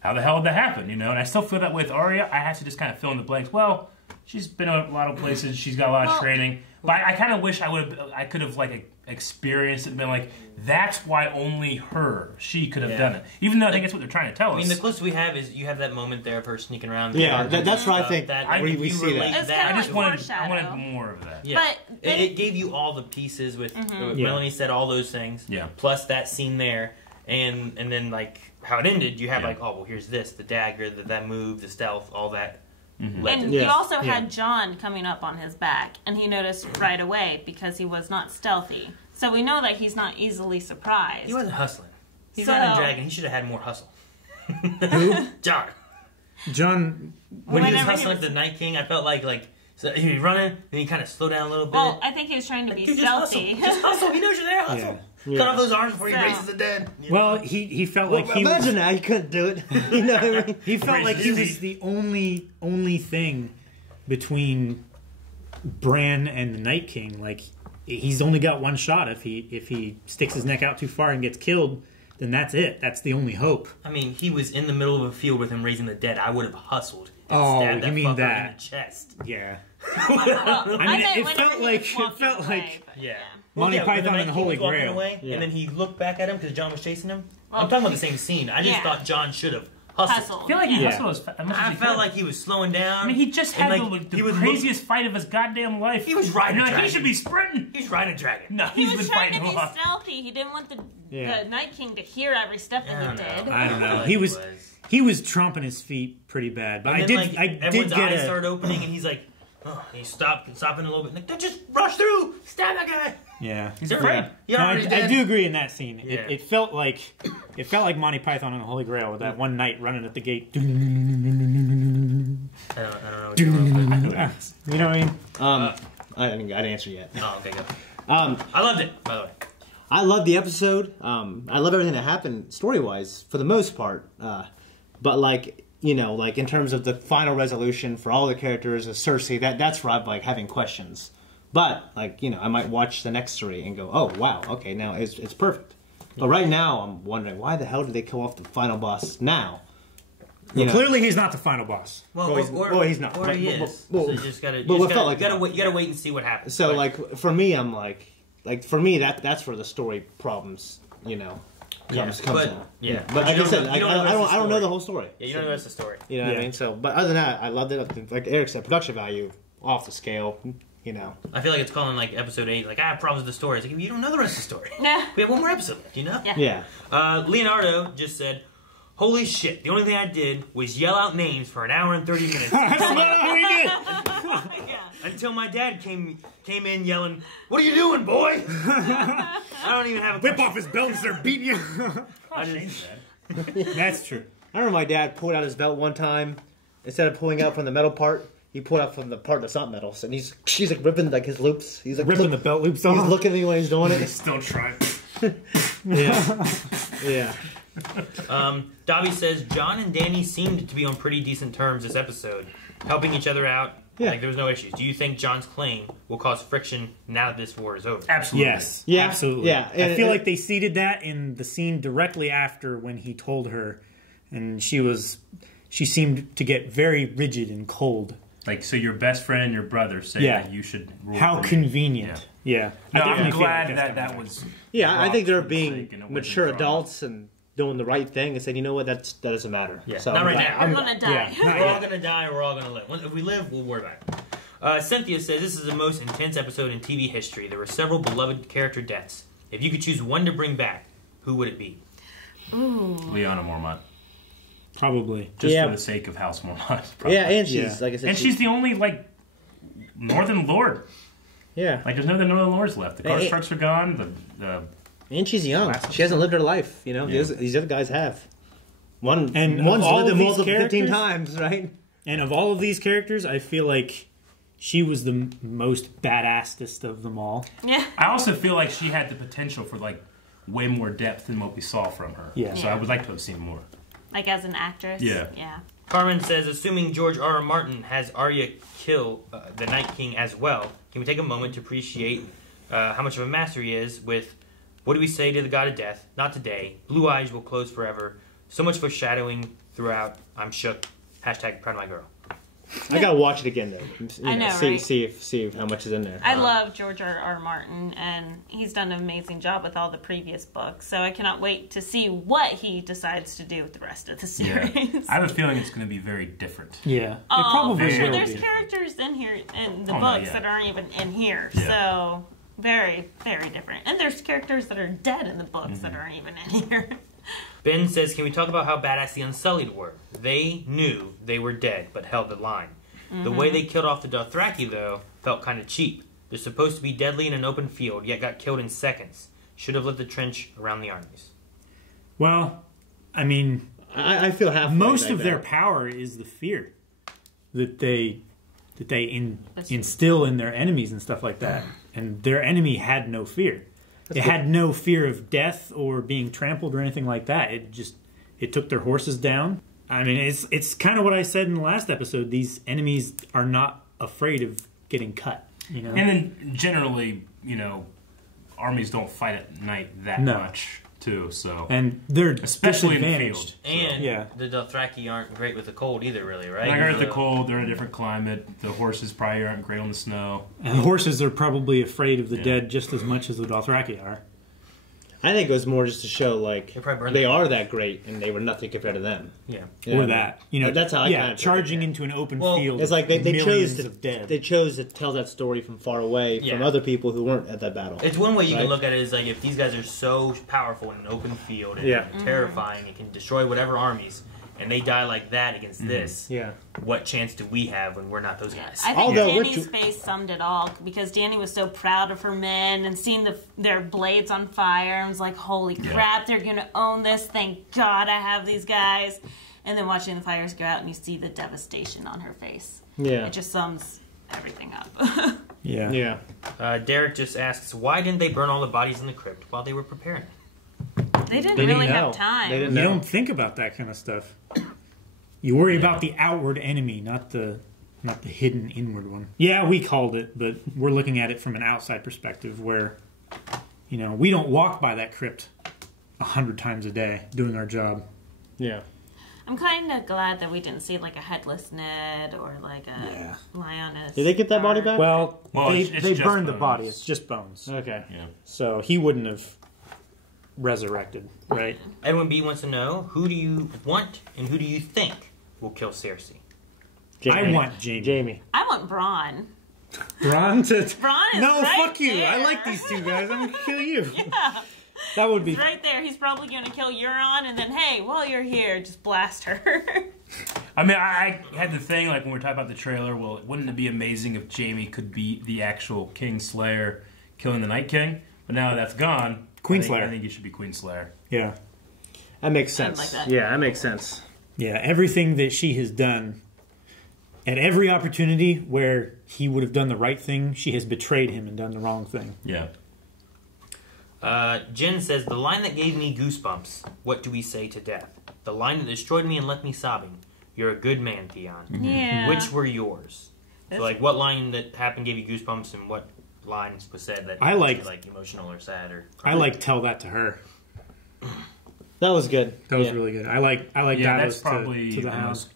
how the hell did that happen? And I still feel that with Arya, I have to just kind of fill in the blanks. Well, she's been a lot of places, she's got a lot of training, but I kind of wish I could have like experienced it and been like, that's why only she could have done it. Even though I think that's what they're trying to tell us. I mean, the closest we have is you have that moment there of her sneaking around. Yeah, that's what I think. We see that. I wanted more of that. Yeah. But it gave you all the pieces with Melanie said all those things. Yeah. Plus that scene there, and then like how it ended, you have like, oh well, here's this, the dagger, that move, the stealth, all that. And you also had Jon coming up on his back, and he noticed right away because he was not stealthy. So we know that he's not easily surprised. He wasn't hustling. He's not a dragon. He should have had more hustle. Who? Jon. When he was hustling at the Night King, I felt like so he was running, and he kind of slowed down a little bit. Well, I think he was trying to be stealthy. Just hustle. He knows you're there. Hustle. Yeah. Cut off those arms before he raises the dead. Well, he felt like he imagine that he couldn't do it. You know what I mean? He felt like he was the only thing between Bran and the Night King. Like he's only got one shot. If he sticks his neck out too far and gets killed, then that's it. That's the only hope. I mean, he was in the middle of a field with him raising the dead. I would have hustled. Oh, stabbed that you mean fucker that? in the chest? Yeah. I mean, it felt like yeah. Monty Python and the Holy walking Grail. Away, and then he looked back at him because Jon was chasing him. I'm talking about the same scene. I just thought Jon should have hustled. I feel like he hustled as much as I he felt could. like he was slowing down. I mean, he just had the craziest fight of his goddamn life. He was riding a dragon. He should be sprinting. He's riding a dragon. No, He was been trying fighting to a be lot. stealthy. He didn't want the Night King to hear every step that he did. I don't know. He was tromping his feet pretty bad. But and then, I did everyone's get eyes started opening, and he's like, he stopping a little bit. Like, don't just rush through. Stab that guy. Yeah, he's afraid. No, I do agree in that scene. Yeah. It felt like Monty Python and the Holy Grail with that one knight running at the gate. I don't know what you're talking about. You know what I mean? I didn't answer yet. Oh, okay, go. I loved it, by the way. I loved the episode. I love everything that happened story-wise for the most part. But like in terms of the final resolution for all the characters of Cersei, that's where I'm like having questions. But like I might watch the next 3 and go, oh wow, okay, now it's perfect. But right now I'm wondering why the hell did they kill off the final boss now? Clearly he's not the final boss. Well, he's not. Or he is. Well, so you just gotta wait and see what happens. So like for me, I'm like for me that's where the story problems comes out. Yeah. But like I said, I don't know the whole story. Yeah, you don't know the rest of the story. You know what I mean? So, but other than that, I loved it. Like Eric said, production value off the scale. I feel like it's calling like episode 8. Like I have problems with the story. It's like you don't know the rest of the story. Yeah. We have one more episode left. You know? Yeah. Leonardo just said, "Holy shit! The only thing I did was yell out names for an hour and 30 minutes." That's not what we did. Until my dad came in yelling, "What are you doing, boy?" I don't even have a Whip off his belt and start beating you. That's true. I remember my dad pulled out his belt one time. Instead of pulling out from the metal part, he pulled out from the part that's not metal. And she's like ripping like his loops. He's like ripping the belt loops off. He's looking at me when he's doing it. He's still trying. Yeah. Dobby says Jon and Dany seemed to be on pretty decent terms this episode, helping each other out. Yeah. Like there was no issues. Do you think Jon's claim will cause friction now that this war is over? Absolutely. Yes. Yeah. Absolutely. Yeah. I feel like they seeded that in the scene directly after when he told her, and she seemed to get very rigid and cold. Like, so your best friend and your brother say that you should rule. How convenient. Yeah. No, I'm glad that was... Yeah, I think they're being mature adults and doing the right thing and saying, you know what, that doesn't matter. Yeah. So Not right now. I'm gonna die. Yeah, we're all gonna die. We're all gonna live. If we live, we'll worry about it. Cynthia says this is the most intense episode in TV history. There were several beloved character deaths. If you could choose one to bring back, who would it be? Ooh. Lyanna Mormont. Probably. Just for the sake of House Mormont. Probably. Yeah, and she's, like I said... And she's the only, like, Northern Lord. Yeah. Like, there's no other Northern Lords left. The Karstarks are gone. And she's young. She hasn't lived her life. You know, these other guys have. One's lived it multiple 15 times, right? And of all of these characters, I feel like she was the most badassest of them all. Yeah. I also feel like she had the potential for like way more depth than what we saw from her. Yeah. So I would like to have seen more. Like as an actress. Yeah. Yeah. Carmen says, assuming George R. R. Martin has Arya kill the Night King as well, can we take a moment to appreciate how much of a master he is with, what do we say to the god of death? Not today. Blue eyes will close forever. So much foreshadowing throughout. I'm shook. Hashtag proud of my girl. I gotta watch it again though. I know, see, right? see how much is in there. I love George R. R. Martin, and he's done an amazing job with all the previous books. So I cannot wait to see what he decides to do with the rest of the series. Yeah. I have a feeling it's going to be very different. Yeah, it Oh, probably for sure. will There's be. characters in here in the Oh, no, books yeah. that aren't even in here. Yeah. So very, very different. And there's characters that are dead in the books that aren't even in here. Ben says, can we talk about how badass the Unsullied were? They knew they were dead, but held the line. The way they killed off the Dothraki, though, felt kind of cheap. They're supposed to be deadly in an open field, yet got killed in seconds. Should have lit the trench around the armies. Well, I mean, I feel half. most of their power is the fear that they instill in their enemies and stuff like that. And their enemy had no fear. It had no fear of death or being trampled or anything like that. It took their horses down. I mean, it's kind of what I said in the last episode. These enemies are not afraid of getting cut. You know, And then generally, you know, armies don't fight at night that much too. So and they're especially in the disadvantaged. field. And the Dothraki aren't great with the cold either, really, right? Like they're the cold, they're in a different climate. The horses probably aren't great on the snow. And horses are probably afraid of the dead just as much as the Dothraki are. I think it was more just to show like probably they are that great and they were nothing compared to them. Yeah. Or that, you know, that's how I kind of charging into an open field. It's like they chose of dead. They chose to tell that story from far away from other people who weren't at that battle. It's one way you can look at it is like if these guys are so powerful in an open field and terrifying and can destroy whatever armies, and they die like that against this, what chance do we have when we're not those guys? I think Dany's face summed it all because Dany was so proud of her men and seeing their blades on fire and was like, holy crap, they're going to own this. Thank God I have these guys. And then watching the fires go out and you see the devastation on her face. Yeah. It just sums everything up. Yeah. Derek just asks, why didn't they burn all the bodies in the crypt while they were preparing? They didn't really have time. You don't think about that kind of stuff. You worry about the outward enemy, not the hidden inward one. Yeah, we called it, but we're looking at it from an outside perspective where, you know, we don't walk by that crypt 100 times a day doing our job. Yeah. I'm kind of glad that we didn't see like a headless Ned or like a lioness. Did they get that body back? Well, they it's burned the bones. body. It's just bones. Okay. Yeah. So he wouldn't have resurrected, right? Edwin B wants to know, who do you want and who do you think will kill Cersei? I want Jamie. I want Bronn. Bronn to... Bronn is No, right fuck you. there. I like these two guys. I'm going to kill you. Yeah. That would be... He's right there. He's probably going to kill Euron and then, hey, while you're here, just blast her. I mean, I had the thing, like, when we were talking about the trailer, well, wouldn't it be amazing if Jaime could be the actual King Slayer killing the Night King? But now that's gone. Queenslayer. I think he should be Queenslayer. Yeah. That makes sense. like that. Yeah, that makes sense. Yeah, everything that she has done, at every opportunity where he would have done the right thing, she has betrayed him and done the wrong thing. Yeah. Jen says, the line that gave me goosebumps, what do we say to death? The line that destroyed me and left me sobbing, you're a good man, Theon. Yeah. Which were yours? So, like, what line that happened gave you goosebumps and what lines was said that I made you, like, emotional or sad or I like tell that to her. That was good. That was really good. I like Yeah, Davos that's probably to the the hound. most...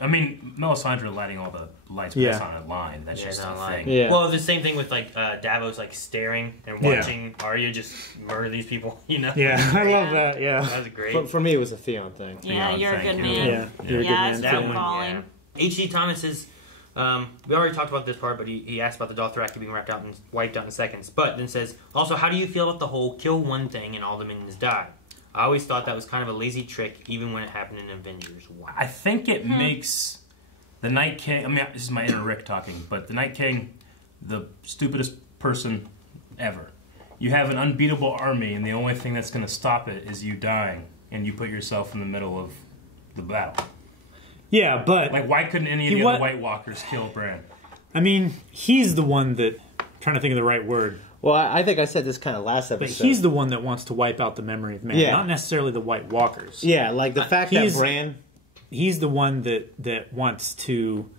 I mean, Melisandre lighting all the lights, but that's not a line. That's just not a a line. thing. Yeah. Well, the same thing with, like, Davos, like, staring and watching Arya just murder these people, you know? Yeah, I love that, yeah. That was great. For me, it was a Theon thing. Yeah, Theon, you're a thank good you. man. Yeah, you're a good man. it's That good one, calling. yeah. H.G. Thomas is, we already talked about this part, but he asked about the Dothraki being wiped out in seconds. But then says, also, how do you feel about the whole kill one thing and all the minions die? I always thought that was kind of a lazy trick, even when it happened in Avengers 1. I think it makes the Night King... I mean, this is my inner Rick talking, but the Night King, the stupidest person ever. you have an unbeatable army, and the only thing that's going to stop it is you dying, and you put yourself in the middle of the battle. Yeah, but like, why couldn't any of the other White Walkers kill Bran? I mean, he's the one that. I'm trying to think of the right word. Well, I think I said this kind of last episode. But he's the one that wants to wipe out the memory of man, not necessarily the White Walkers. Yeah, like the fact that Bran... He's the one that wants to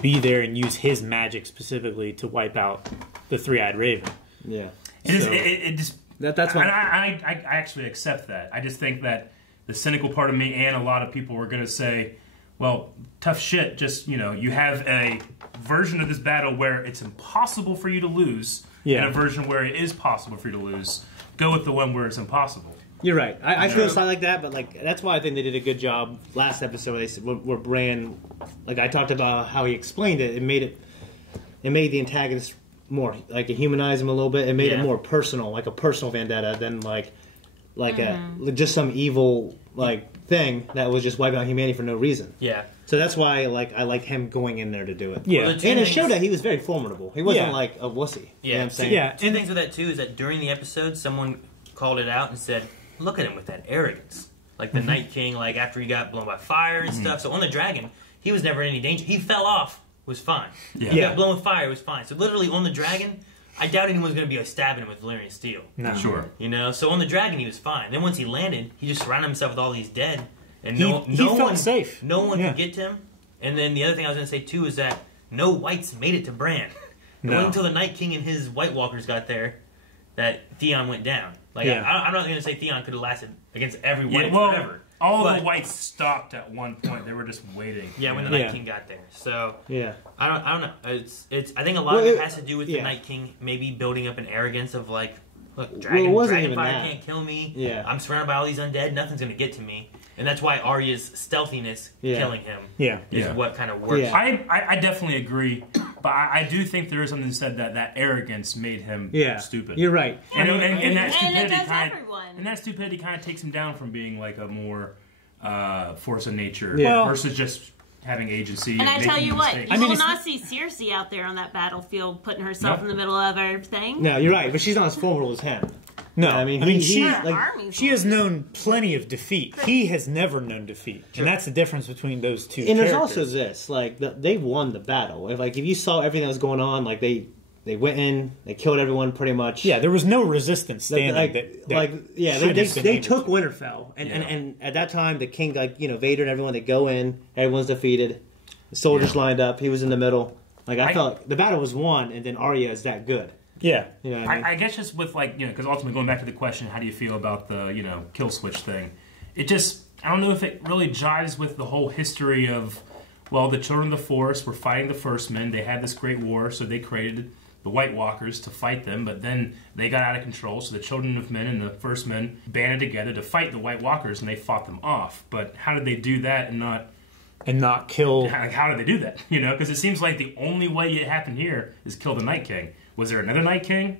be there and use his magic specifically to wipe out the Three-Eyed Raven. Yeah. It just... That's why... I actually accept that. I just think that the cynical part of me and a lot of people were going to say, well, tough shit, just, you know, you have a version of this battle where it's impossible for you to lose, and a version where it is possible for you to lose. Go with the one where it's impossible. You're right. I feel something like that, but like that's why I think they did a good job last episode where they said where Bran, like I talked about how he explained it. It made the antagonist more like it humanized him a little bit. It made it more personal, like a personal vendetta than like a just some evil like thing that was just wiping out humanity for no reason. Yeah. So that's why I like him going in there to do it. Yeah. And it showed that he was very formidable. He wasn't like a wussy. Yeah. You know what I'm saying? Yeah. Two things with that too is that during the episode, someone called it out and said, "Look at him with that arrogance." Like the Night King, like after he got blown by fire and stuff. So on the dragon, he was never in any danger. He fell off, was fine. Yeah. He got blown with fire, was fine. So literally on the dragon, I doubt anyone was going to be like stabbing him with Valyrian steel. No. Sure. You know, so on the dragon he was fine. Then once he landed, he just surrounded himself with all these dead, and He no felt one safe. No one could get to him. And then the other thing I was going to say too is that no whites made it to Bran. It wasn't until the Night King and his White Walkers got there that Theon went down. Like I'm not going to say Theon could have lasted against every white forever. All of the whites stopped at one point. They were just waiting. Yeah, when the Night King got there. So yeah, I don't know. It's I think a lot of it has to do with the Night King maybe building up an arrogance of like, look, dragon fire can't kill me. Yeah, I'm surrounded by all these undead. Nothing's gonna get to me. And that's why Arya's stealthiness killing him is what kind of works. Yeah. I definitely agree, but I do think there is something said that arrogance made him stupid. You're right. And And that stupidity kind of takes him down from being like a more force of nature versus just having agency. And I tell you what, mistakes. you will not see Cersei out there on that battlefield putting herself in the middle of everything. No, you're right, but she's not as formidable as him. No, I mean she has known plenty of defeat. He has never known defeat, and that's the difference between those two. And characters. there's also this, like they won the battle. If you saw everything that was going on, like they went in, they killed everyone pretty much. Yeah, there was no resistance standing. They took Winterfell, and at that time the king, Vader and everyone, they go in, everyone's defeated, the soldiers lined up, he was in the middle. Like I felt like the battle was won, and then Arya is that good. Yeah, I guess just with because ultimately going back to the question, how do you feel about the kill switch thing? It just I don't know if it really jives with the whole history of the Children of the Forest were fighting the First Men. They had this great war, so they created the White Walkers to fight them, but then they got out of control, so the Children of Men and the First Men banded together to fight the White Walkers, and they fought them off. But how did they do that and not kill? How did they do that? Because it seems like the only way it happened here is kill the Night King. Was there another Night King?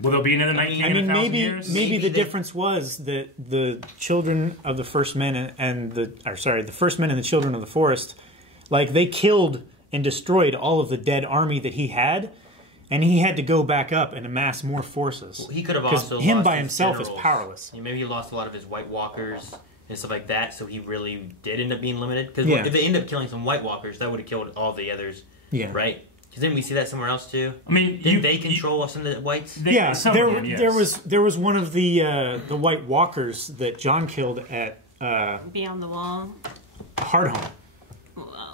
Will there be another Night King in 1,000 years? Maybe the difference was that the Children of the First Men the First Men and the Children of the Forest, like they killed and destroyed all of the dead army that he had. And he had to go back up and amass more forces. Well, he could have also him lost by his himself generals. is powerless. Maybe he lost a lot of his White Walkers and stuff like that, so he really did end up being limited. Because if they end up killing some White Walkers, that would have killed all the others, right? Because then we see that somewhere else too. I mean, didn't they control some of the Whites? There was one of the White Walkers that Jon killed at Beyond the Wall. Hardhome.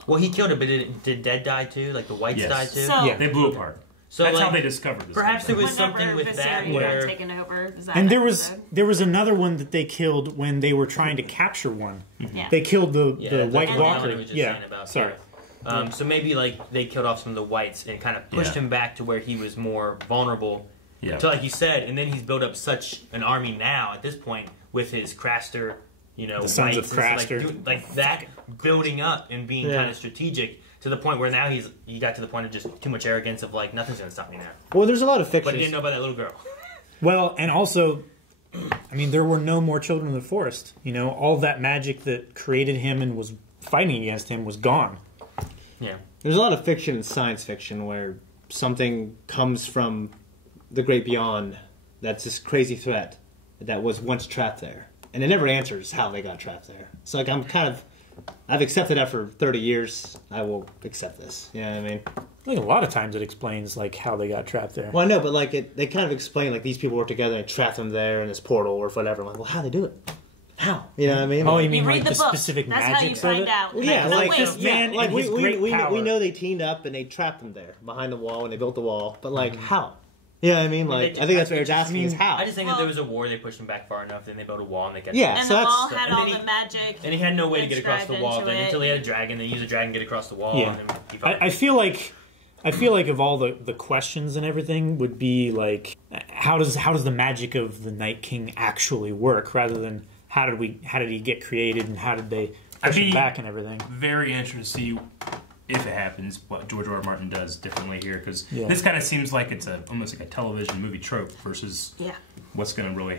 Well, he killed it, but did Dead die too? Like the Whites died too? So, they blew apart. So that's how they discovered this. Perhaps there was something with that where taken over. And there was another one that they killed when they were trying to capture one. Yeah. They killed the White Walker. Sorry. So maybe like they killed off some of the Whites and kind of pushed him back to where he was more vulnerable. Yeah. To, like you said, and then he's built up such an army now at this point with his Craster, the Sons of Craster, like that building up and being kind of strategic. To the point where now he got to the point of just too much arrogance of like nothing's gonna stop me now. Well, there's a lot of fiction, but he didn't know about that little girl. Well, and also, I mean, there were no more Children of the Forest. All that magic that created him and was fighting against him was gone. Yeah, there's a lot of fiction and science fiction where something comes from the great beyond, that's this crazy threat that was once trapped there, and it never answers how they got trapped there. So like I've accepted that for 30 years. I will accept this. You know what I mean? I think a lot of times it explains like how they got trapped there. Well, I know, but like they kind of explain like these people work together and trapped them there in this portal or whatever. I'm like, well, how they do it? How? You know what I mean? Oh, Like, you mean read like the book. specific That's how you magics of find it? out. well, yeah, No, like wait. this man like and his great we power. know they teamed up and they trapped them there behind the wall and they built the wall. But like how? You know what I mean? Like I think that's what you're asking is how. I just think that there was a war. They pushed him back far enough, then they built a wall and they kept. Yeah. And so the that's- wall had and all then the magic. And he had no way to get across the wall inscribed then into until it. he had a dragon. They used a dragon to get across the wall. Yeah. And then he fought. I feel like of all the questions and everything would be like how does the magic of the Night King actually work rather than how did he get created and how did they push him back and everything. Very interested to see if it happens what George R. R. Martin does differently here because Yeah. this kind of seems like it's almost like a television movie trope versus what's going to really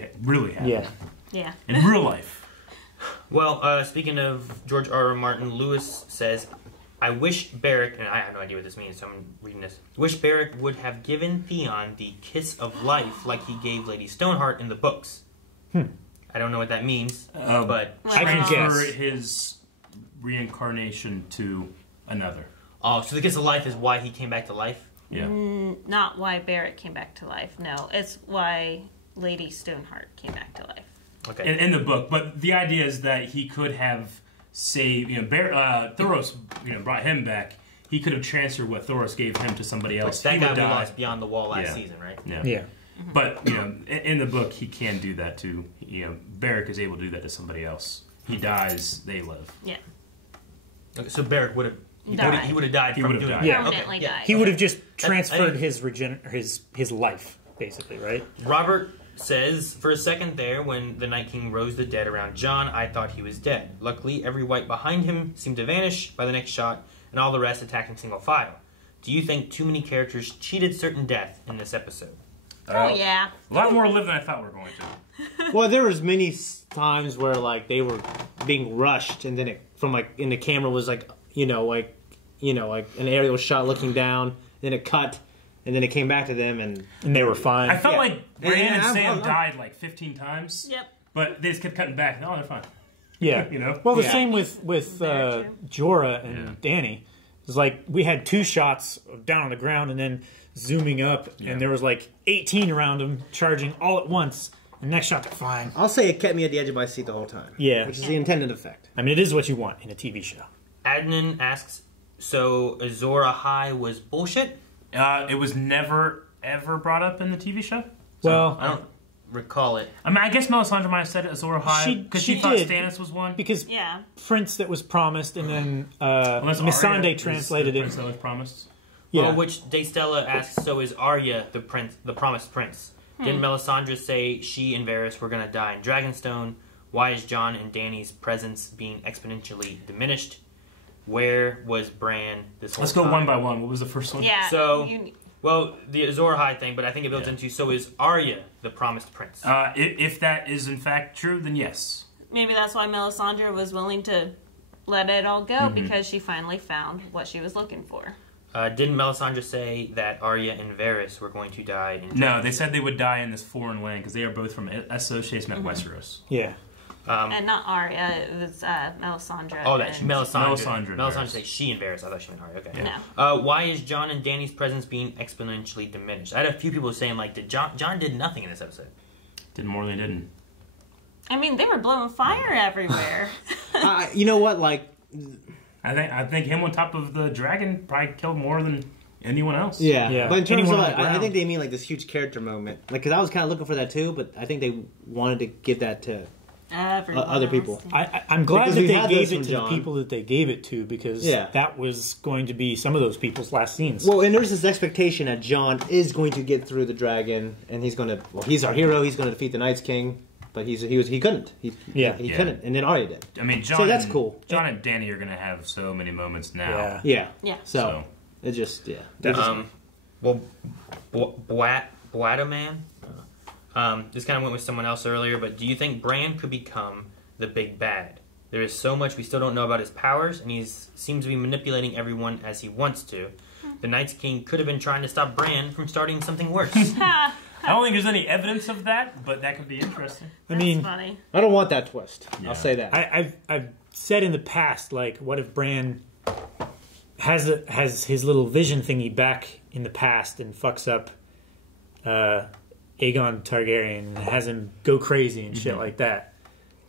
happen Yeah. in real life. Well, speaking of George R. R. Martin, Lewis says, I wish Barrick, and I have no idea what this means, so I'm reading this. Wish Barrick would have given Theon the kiss of life like he gave Lady Stoneheart in the books. I don't know what that means, but I can Transfer guess. his reincarnation to another. oh, so the kiss of life is why he came back to life. Yeah. Not why Barrett came back to life. No, it's why Lady Stoneheart came back to life. Okay. In the book, but the idea is that he could have saved, Thoros, brought him back. He could have transferred what Thoros gave him to somebody else. that He guy would we die. lost beyond the wall last Yeah. season, right? Yeah. Yeah. But in the book, he can do that too. Barrick is able to do that to somebody else. He dies, they live. Yeah. Okay, so Barrick would have Died. he would have died He from would have doing died. it. Yeah. Permanently Okay, died. He would have just transferred I- his life basically, right? Robert says, for a second there, when the Night King rose the dead around Jon, I thought he was dead. Luckily, every white behind him seemed to vanish by the next shot, and all the rest attacked in single file. Do you think too many characters cheated certain death in this episode? Oh, yeah. A lot more live than I thought we were going to. Well, there was many times where like they were being rushed, and then and the camera was like an aerial shot looking down, then it cut, and then it came back to them, and And they were fine. I felt Yeah. like Bran and I'm- Sam I'm- died like 15 times. Yep. But they just kept cutting back. No, they're fine. Yeah. You Well, the Yeah. same with Very true. Jorah and Dany. It's like we had 2 shots of down on the ground and then zooming up, Yeah. and there was like 18 around them charging all at once. The next shot, they're fine. I'll say it kept me at the edge of my seat the whole time. Yeah. Which is the intended effect. I mean, it is what you want in a TV show. Adnan asks, so Azor Ahai was bullshit? It was never, ever brought up in the TV show. Well, I don't recall it. I mean, I guess Melisandre might have said it, Azor Ahai, because she thought did. Stannis was one. because Yeah. Prince that was promised, and then Unless Arya Missandei is translated the it. prince that was promised. Yeah. Well, which Daystella asks, so is Arya the prince, the promised prince? Didn't Melisandre say she and Varys were going to die in Dragonstone? Why is Jon and Dany's presence being exponentially diminished? Where was Bran this whole Let's go time? one by one. What was the first one? Yeah. So- you- Well, the Azor Ahai thing, but I think it builds Yeah. into, so is Arya the promised prince? If that is in fact true, then yes. maybe that's why Melisandre was willing to let it all go because she finally found what she was looking for. Didn't Melisandre say that Arya and Varys were going to die in No, they said they would die in this foreign land because they are both from Essos met Westeros. Yeah. And not Arya, it was Melisandre. Oh, that's and- Melisandre. and Melisandre Varys. said she and Varys. I thought she meant Arya. Okay. No. Why is Jon and Dany's presence being exponentially diminished? I had a few people saying like, did Jon did nothing in this episode? Did more than they didn't. I mean, they were blowing fire everywhere. You know what? Like, I think him on top of the dragon probably killed more than anyone else. yeah. Yeah. But in terms Anyone of, on the I ground. think they mean like this huge character moment. Like, because I was kind of looking for that too, but I think they wanted to give that to Everyone other else. people. I'm glad Because that we they had gave this it from to the Jon. people that they gave it to because Yeah. that was going to be some of those people's last scenes. Well, and there's this expectation that Jon is going to get through the dragon, and he's going to. Well, he's our hero. He's going to defeat the Night's King, but he couldn't. He Yeah. couldn't, and then Arya did. I mean, Jon. So that's and, cool. Jon and Dany are going to have so many moments now. yeah. Yeah. Yeah. So it just Well, Blataman. This kind of went with someone else earlier, but do you think Bran could become the big bad? There is so much we still don't know about his powers, and he seems to be manipulating everyone as he wants to. The Night's King could have been trying to stop Bran from starting something worse. I don't think there's any evidence of that, but that could be interesting. I mean, funny. I don't want that twist. Yeah. I'll say that. I've said in the past, like, what if Bran has his little vision thingy back in the past and fucks up Aegon Targaryen and has him go crazy and shit like that.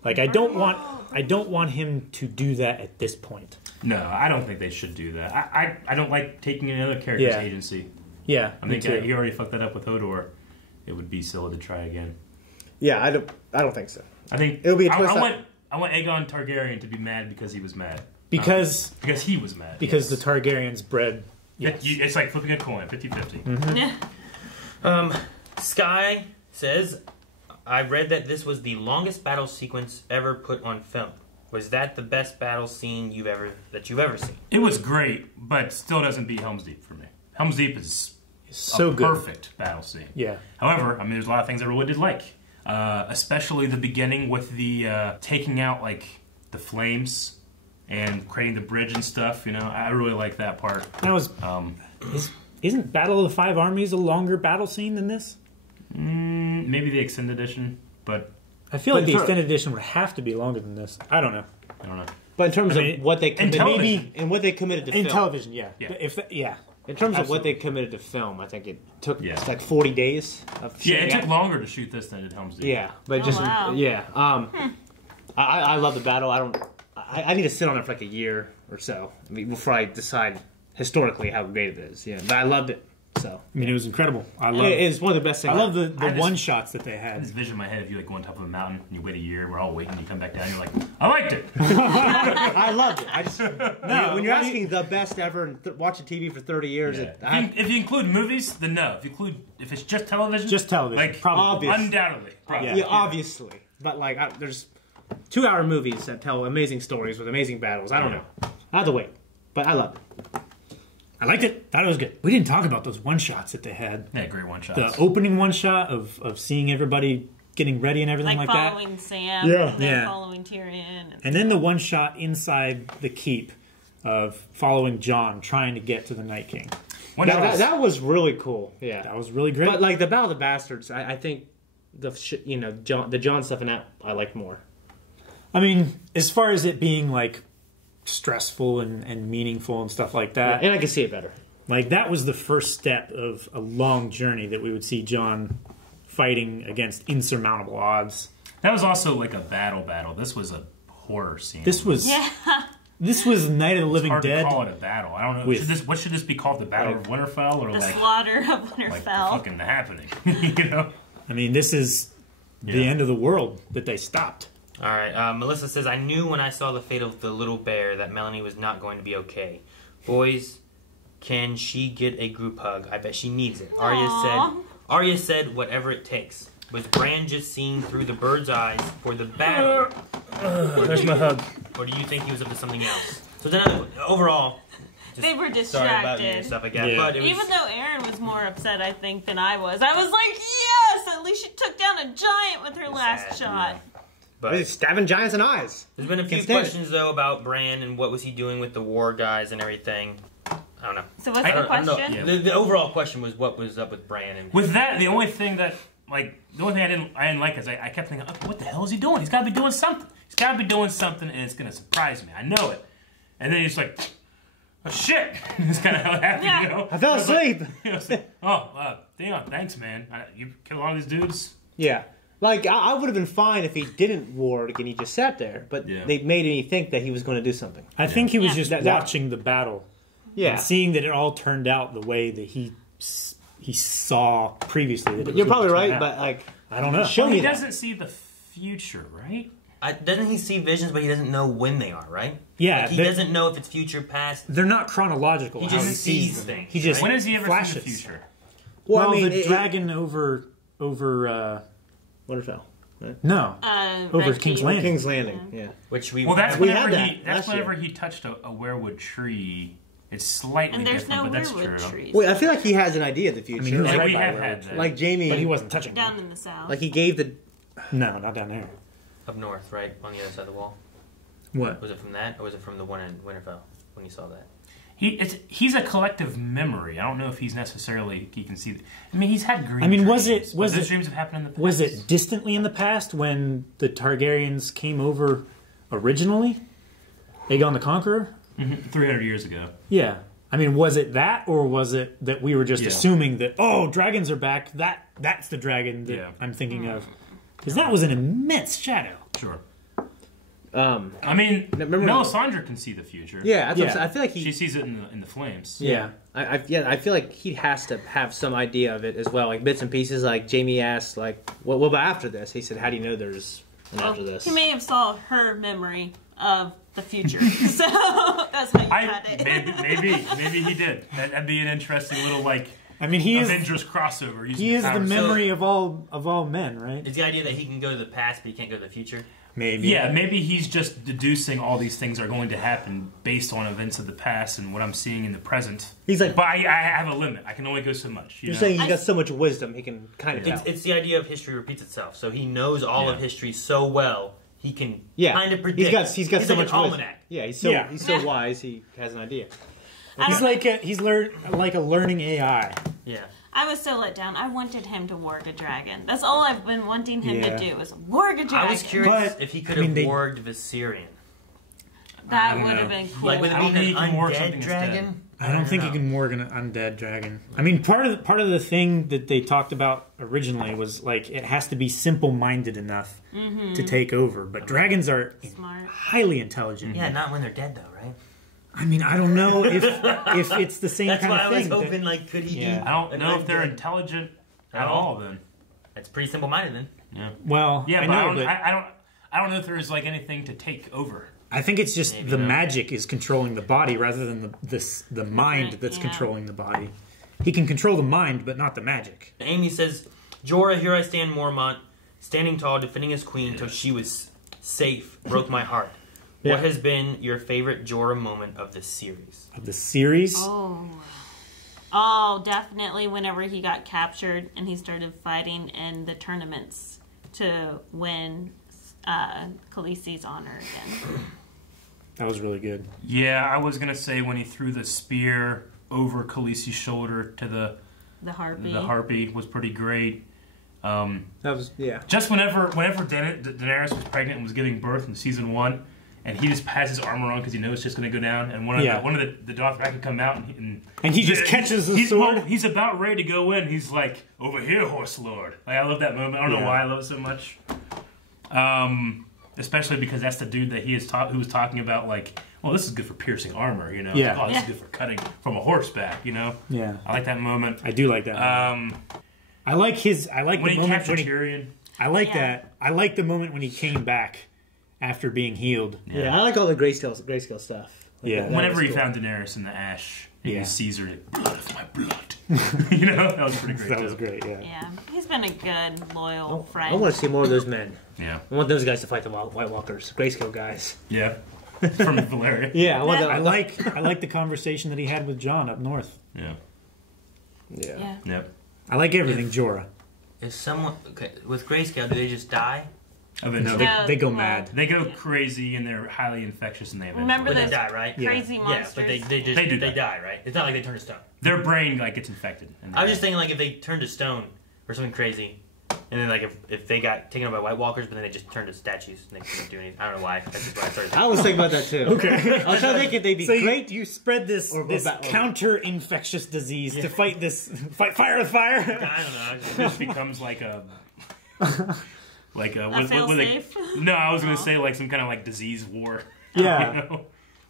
Like, I don't want him to do that at this point. No, I don't think they should do that. I don't like taking another character's agency. Yeah, I think he already fucked that up with Hodor. It would be silly to try again. Yeah, I don't think so. I think It'll be a twist. I want Aegon Targaryen to be mad because he was mad. Because he was mad. Because the Targaryens bred. Yes. It's like flipping a coin, 50-50. Sky says, I read that this was the longest battle sequence ever put on film. Was that the best battle scene you've ever seen? It was great, but still doesn't beat Helm's Deep for me. Helm's Deep is so a good. Perfect battle scene. Yeah. However, I mean, there's a lot of things I really did like. Especially the beginning with the taking out, like, the flames and creating the bridge and stuff, you know. I really like that part. That was... Isn't Battle of the Five Armies a longer battle scene than this? Maybe the extended edition, but... I feel like the extended edition would have to be longer than this. I don't know. But in terms of what they committed, and what they committed to film. In television, yeah. In terms of what they committed to film, I think it took like 40 days. It took longer to shoot this than it did Helm's Deep. Yeah, but I love the battle. I need to sit on it for like a year or so before I decide historically how great it is. Yeah, but I loved it. So I mean, it was incredible. It's one of the best things. I love the one shots that they had. I had this vision in my head of you like go on top of a mountain and you wait a year, we're all waiting, you come back down, and you're like, I liked it. I loved it. I just when you're asking the best ever and watching TV for 30 years, if you include movies, then no. If it's just television, like probably undoubtedly, probably. Yeah, obviously. But like, there's 2-hour movies that tell amazing stories with amazing battles. I don't know. I have to wait, but I loved it. I liked it. Thought it was good. We didn't talk about those one-shots that they had. Yeah, great one-shots. The opening one-shot of seeing everybody getting ready and everything like that. Following Sam, and then following Tyrion. And then the one-shot inside the keep of following Jon trying to get to the Night King. That was really cool. Yeah. That was really great. But like the Battle of the Bastards, I think the Jon stuff in that I liked more. I mean, as far as it being like stressful and meaningful and stuff like that. Yeah, and I can see it better. Like, that was the first step of a long journey that we would see Jon fighting against insurmountable odds. That was also like a battle. This was a horror scene. This was Night of the Living Dead. Dead. To call it a battle. I don't know. What should this be called? The Battle of Winterfell, or the Slaughter of Winterfell? Like the fucking happening. You know. I mean, this is the end of the world that they stopped. All right. Melissa says, I knew when I saw the fate of the little bear that Melanie was not going to be okay. Boys, can she get a group hug? I bet she needs it. Arya said, whatever it takes. Was Bran just seeing through the bird's eyes for the battle? There's my hug. Or do you think he was up to something else? So then, overall, they were distracted. Sorry about you and stuff like that. Yeah. But even though Aaron was more upset, I think, than I was like, yes! At least she took down a giant with her last shot. Yeah. But stabbing giants in the eyes. There's been a few questions, though, about Bran and what was he doing with the war guys and everything. I don't know. So what's the question? The overall question was what was up with Bran. And with that, the only thing I didn't like is I kept thinking, okay, what the hell is he doing? He's got to be doing something. He's got to be doing something, and it's going to surprise me. I know it. And then he's like, oh, shit. That's kind of how it happened, you know? I fell asleep. Damn, thanks, man. You killed all these dudes? Yeah. Like, I would have been fine if he didn't warg and he just sat there. But they made me think that he was going to do something. I think he was just watching the battle. Yeah. And seeing that it all turned out the way that he saw previously. That You're probably right, but, like... I don't know. He doesn't see the future, right? Doesn't he see visions, but he doesn't know when they are, right? Yeah. Like, he doesn't know if it's future, past. They're not chronological. He just sees things. He just when does he ever flashes. see the future? Well, I mean, the dragon over Winterfell. Right? No. Over King's Landing. King's Landing, yeah. Which we that's we whenever had that whenever he touched a werewood tree. It's slightly different, but that's true. Trees. Wait, I feel like he has an idea of the future. I mean, like, we have had that. Like Jamie, but he wasn't touching down in the south. Like he gave the. No, not down there. Up north, right on the other side of the wall. What was it from that, or was it from the one in Winterfell when you saw that? He's a collective memory. I don't know if he's necessarily he can see. I mean, he's had dreams. I mean, was dreams, it those dreams have happened in the past? Was it distantly in the past when the Targaryens came over originally? Aegon the Conqueror? 300 years ago. Yeah. I mean, was it that, or was it that we were just assuming that, oh, dragons are back, that's the dragon that I'm thinking of? Because that was an immense shadow. Sure. I mean, Melisandre can see the future. Yeah, I feel like she sees it in the flames. Yeah, I feel like he has to have some idea of it as well, like bits and pieces. Like Jamie asked, like, what about after this? He said, "How do you know there's an after this?" He may have saw her memory of the future, so that's how you had it. Maybe he did. That'd be an interesting little Avengers crossover. He is the memory of all men, right? It's the idea that he can go to the past, but he can't go to the future. Maybe. Yeah, maybe he's just deducing all these things are going to happen based on events of the past and what I'm seeing in the present. He's like, but I have a limit. I can only go so much. You're saying he's got so much wisdom, he can kind of tell. It's the idea of history repeats itself. So he knows all of history so well, he can kind of predict. He's got so like much wisdom. Yeah, he's so wise, he has an idea. He's like a learning AI. Yeah. I was so let down. I wanted him to warg a dragon. That's all I've been wanting him to do is warg a dragon. I was curious if he could have warged Viserion. That would have been cool. Like with an undead dragon? I don't think he can warg an undead dragon. I mean, part of the thing that they talked about originally was like it has to be simple-minded enough to take over. But dragons are highly intelligent. Yeah, not when they're dead though, right? I mean, I don't know if it's the same kind of thing. That's why I was hoping, like, could he do... I don't know if they're intelligent at all, then. It's pretty simple-minded, then. Yeah. Well, yeah, I don't know if there's, like, anything to take over. I think it's just the magic is controlling the body rather than the mind that's controlling the body. He can control the mind, but not the magic. Amy says, Jorah, here I stand, Mormont, standing tall, defending his queen till she was safe, broke my heart. What has been your favorite Jorah moment of the series? Of the series? Oh, definitely whenever he got captured and he started fighting in the tournaments to win Khaleesi's honor again. That was really good. Yeah, I was going to say when he threw the spear over Khaleesi's shoulder to the harpy. The harpy was pretty great. That was, Just whenever Daenerys was pregnant and was giving birth in season 1, and he just has his armor on because he knows it's just going to go down. And one of the Dothraki can come out and he just catches the sword. Well, he's about ready to go in. He's like, "Over here, horse lord." Like, I love that moment. I don't know why I love it so much. Especially because that's the dude that who was talking about, like, well, this is good for piercing armor, you know. Yeah. Like, this is good for cutting from a horseback, you know. Yeah. I like that moment. I do like that. I like when the moment when Tyrion. I like that. I like the moment when he came back after being healed. Yeah, I like all the grayscale stuff. Like whenever he found Daenerys in the ash, and he sees her, blood of my blood. You know, that was pretty great. That was great. Yeah. Yeah, he's been a good, loyal friend. I want to see more of those men. Yeah, I want those guys to fight the White Walkers, grayscale guys. Yeah, from Valyria. Yeah, I like the conversation that he had with Jon up north. Yeah. Yep. I like everything Jorah. If someone with grayscale, do they just die? No, they go mad. They go crazy and they're highly infectious and they remember they die, right? Crazy monsters. Yeah, but they die, right? It's not like they turn to stone. Their brain gets infected. I was just thinking like if they turn to stone or something crazy, and then like if they got taken over by White Walkers, but then they just turned to statues and they couldn't do anything. I don't know why. That's just what I started. I was thinking about that too. Okay, I was trying to think if they'd be great. You spread this counter-infectious disease to fight fire with fire. I don't know. It just becomes like a. Like I was going to say like some kind of like disease war. Yeah. You know?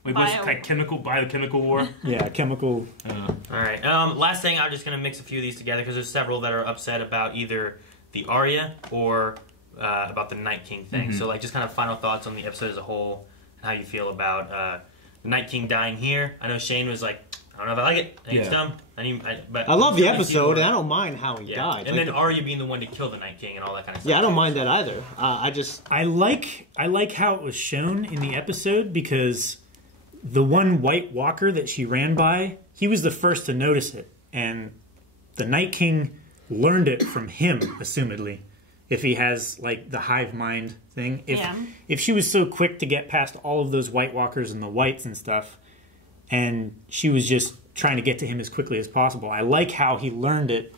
Like what's like biochemical war? Yeah, chemical. All right. Last thing, I'm just going to mix a few of these together because there's several that are upset about either the Arya or about the Night King thing. So like just kind of final thoughts on the episode as a whole and how you feel about the Night King dying here. I know Shane was like, I don't know if I like it. I think it's dumb. But I love the episode, and I don't mind how he died. And then Arya being the one to kill the Night King and all that kind of stuff. Yeah, I don't mind that either. I like how it was shown in the episode because the one White Walker that she ran by, he was the first to notice it, and the Night King learned it from him, assumedly. If he has like the hive mind thing, if she was so quick to get past all of those White Walkers and the Whites and stuff. and she was just trying to get to him as quickly as possible. I like how he learned it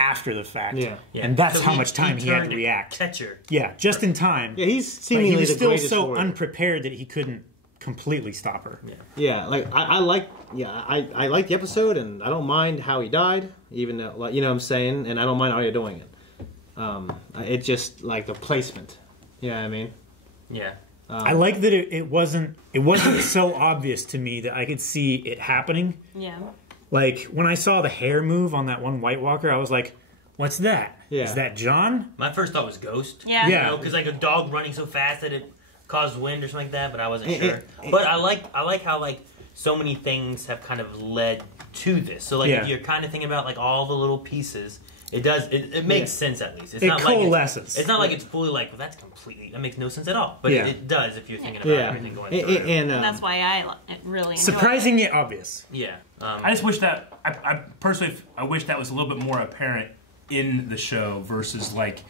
after the fact. Yeah. And that's So how much time he had turned to react. Catch her. Yeah, just in time. Yeah, he's But seemingly he was the still greatest so warrior. unprepared that he couldn't completely stop her. Yeah, like I like the episode, and I don't mind how he died, even though, like, you know what I'm saying, and I don't mind Arya doing it. It just like the placement. You know what I mean? Yeah. I like that it wasn't so obvious to me that I could see it happening. Yeah. Like when I saw the hair move on that one White Walker, I was like, "What's that? Yeah. Is that John?" My first thought was Ghost. Yeah. Yeah. Because like a dog running so fast that it caused wind or something like that, but I wasn't sure. But I like how like so many things have kind of led to this. So like if you're kind of thinking about like all the little pieces, it makes sense at least. It's It not coalesces. like it's not like it's fully like, well, that's completely, that makes no sense at all. But it does if you're thinking about everything going through. And That's why I really enjoy Surprising it. yet obvious. Yeah. I just wish that I personally wish that was a little bit more apparent in the show versus like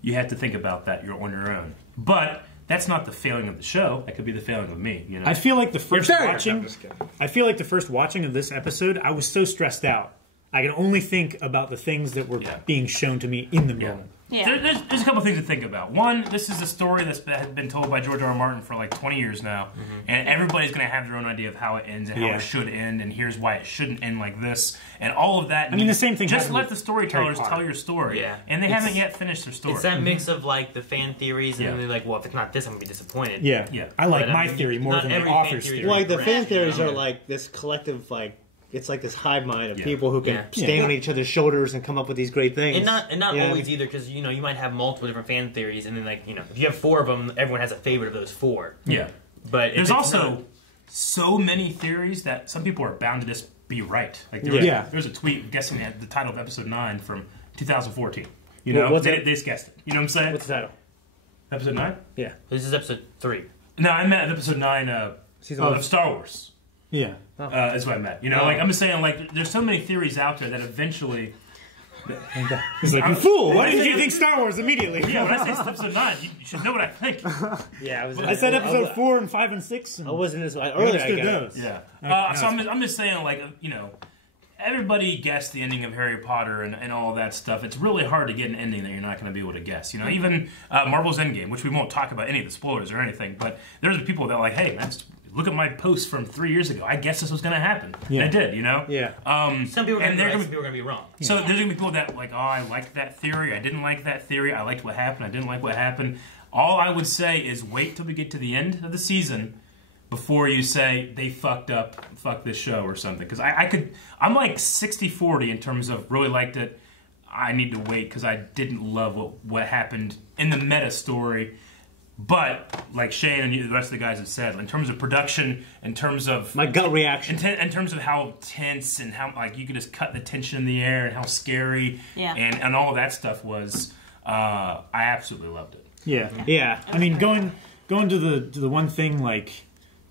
you have to think about that you're on your own. But that's not the failing of the show. That could be the failing of me. You know. I feel like the first fair. watching. I'm just kidding. I feel like the first watching of this episode, I was so stressed out. I could only think about the things that were being shown to me in the moment. Yeah. There's a couple things to think about. One, this is a story that's been told by George R. R. Martin for like 20 years now, and everybody's going to have their own idea of how it ends and how it should end, and here's why it shouldn't end like this, and all of that. I mean, the same thing Just happened let with the storytellers Harry Potter. tell your story, Yeah. and they haven't yet finished their story. It's that mix of like the fan theories and Yeah. then they're like, well, if it's not this, I'm gonna be disappointed. Yeah, Yeah. I like But, my theory more not than the every fan author's theory theory. like the fan correct, theories you know? are like this collective, like it's like this hive mind of Yeah. people who can Yeah. stand on each other's shoulders and come up with these great things. And not You know what I always mean? either, because you know you might have multiple different fan theories, and then like if you have 4 of them, everyone has a favorite of those 4. Yeah. But if There's it's also not- so many theories that some people are bound to just be right. Like there's a tweet guessing at the title of episode 9 from 2014. You know, What's they that? just guessed it. You know what I'm saying? What's the title? Episode 9? Yeah. this is episode 3. No, I meant episode 9 Season of Star Wars. Yeah. Is what I meant. You know, like I'm just saying, like there's so many theories out there that eventually. He's like, you fool! Why didn't you think Star Wars immediately? Yeah, when I say it's episode 9, you should know what I think. Yeah, I said episode 4 and 5 and 6. And I wasn't as earlier. I understood get it. those. Yeah. So I'm just saying, like, you know, everybody guessed the ending of Harry Potter and all that stuff. It's really hard to get an ending that you're not going to be able to guess. You know, even Marvel's Endgame, which we won't talk about any of the spoilers or anything, but there's people that are like, hey, look at my post from 3 years ago. I guessed this was going to happen. Yeah. And it did, you know? Yeah. Some people are and going to be right, there some people are going to be wrong. So there's going to be people that like, oh, I liked that theory. I didn't like that theory. I liked what happened. I didn't like what happened. All I would say is wait till we get to the end of the season before you say they fucked up, fuck this show or something. Because I'm like 60-40 in terms of really liked it. I need to wait because I didn't love what happened in the meta story. But like Shane and the rest of the guys have said, in terms of production, in terms of My gut reaction. in terms of how tense and how like you could just cut the tension in the air and how scary and all of that stuff was, I absolutely loved it. Yeah. Yeah. I mean, going to the one thing, like,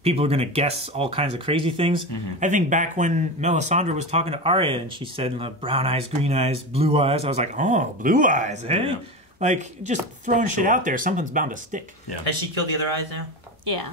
people are going to guess all kinds of crazy things. I think back when Melisandre was talking to Arya and she said brown eyes, green eyes, blue eyes, I was like, oh, blue eyes, eh? Yeah. Like, just throwing shit out there, something's bound to stick. Yeah. Has she killed the other eyes now? Yeah.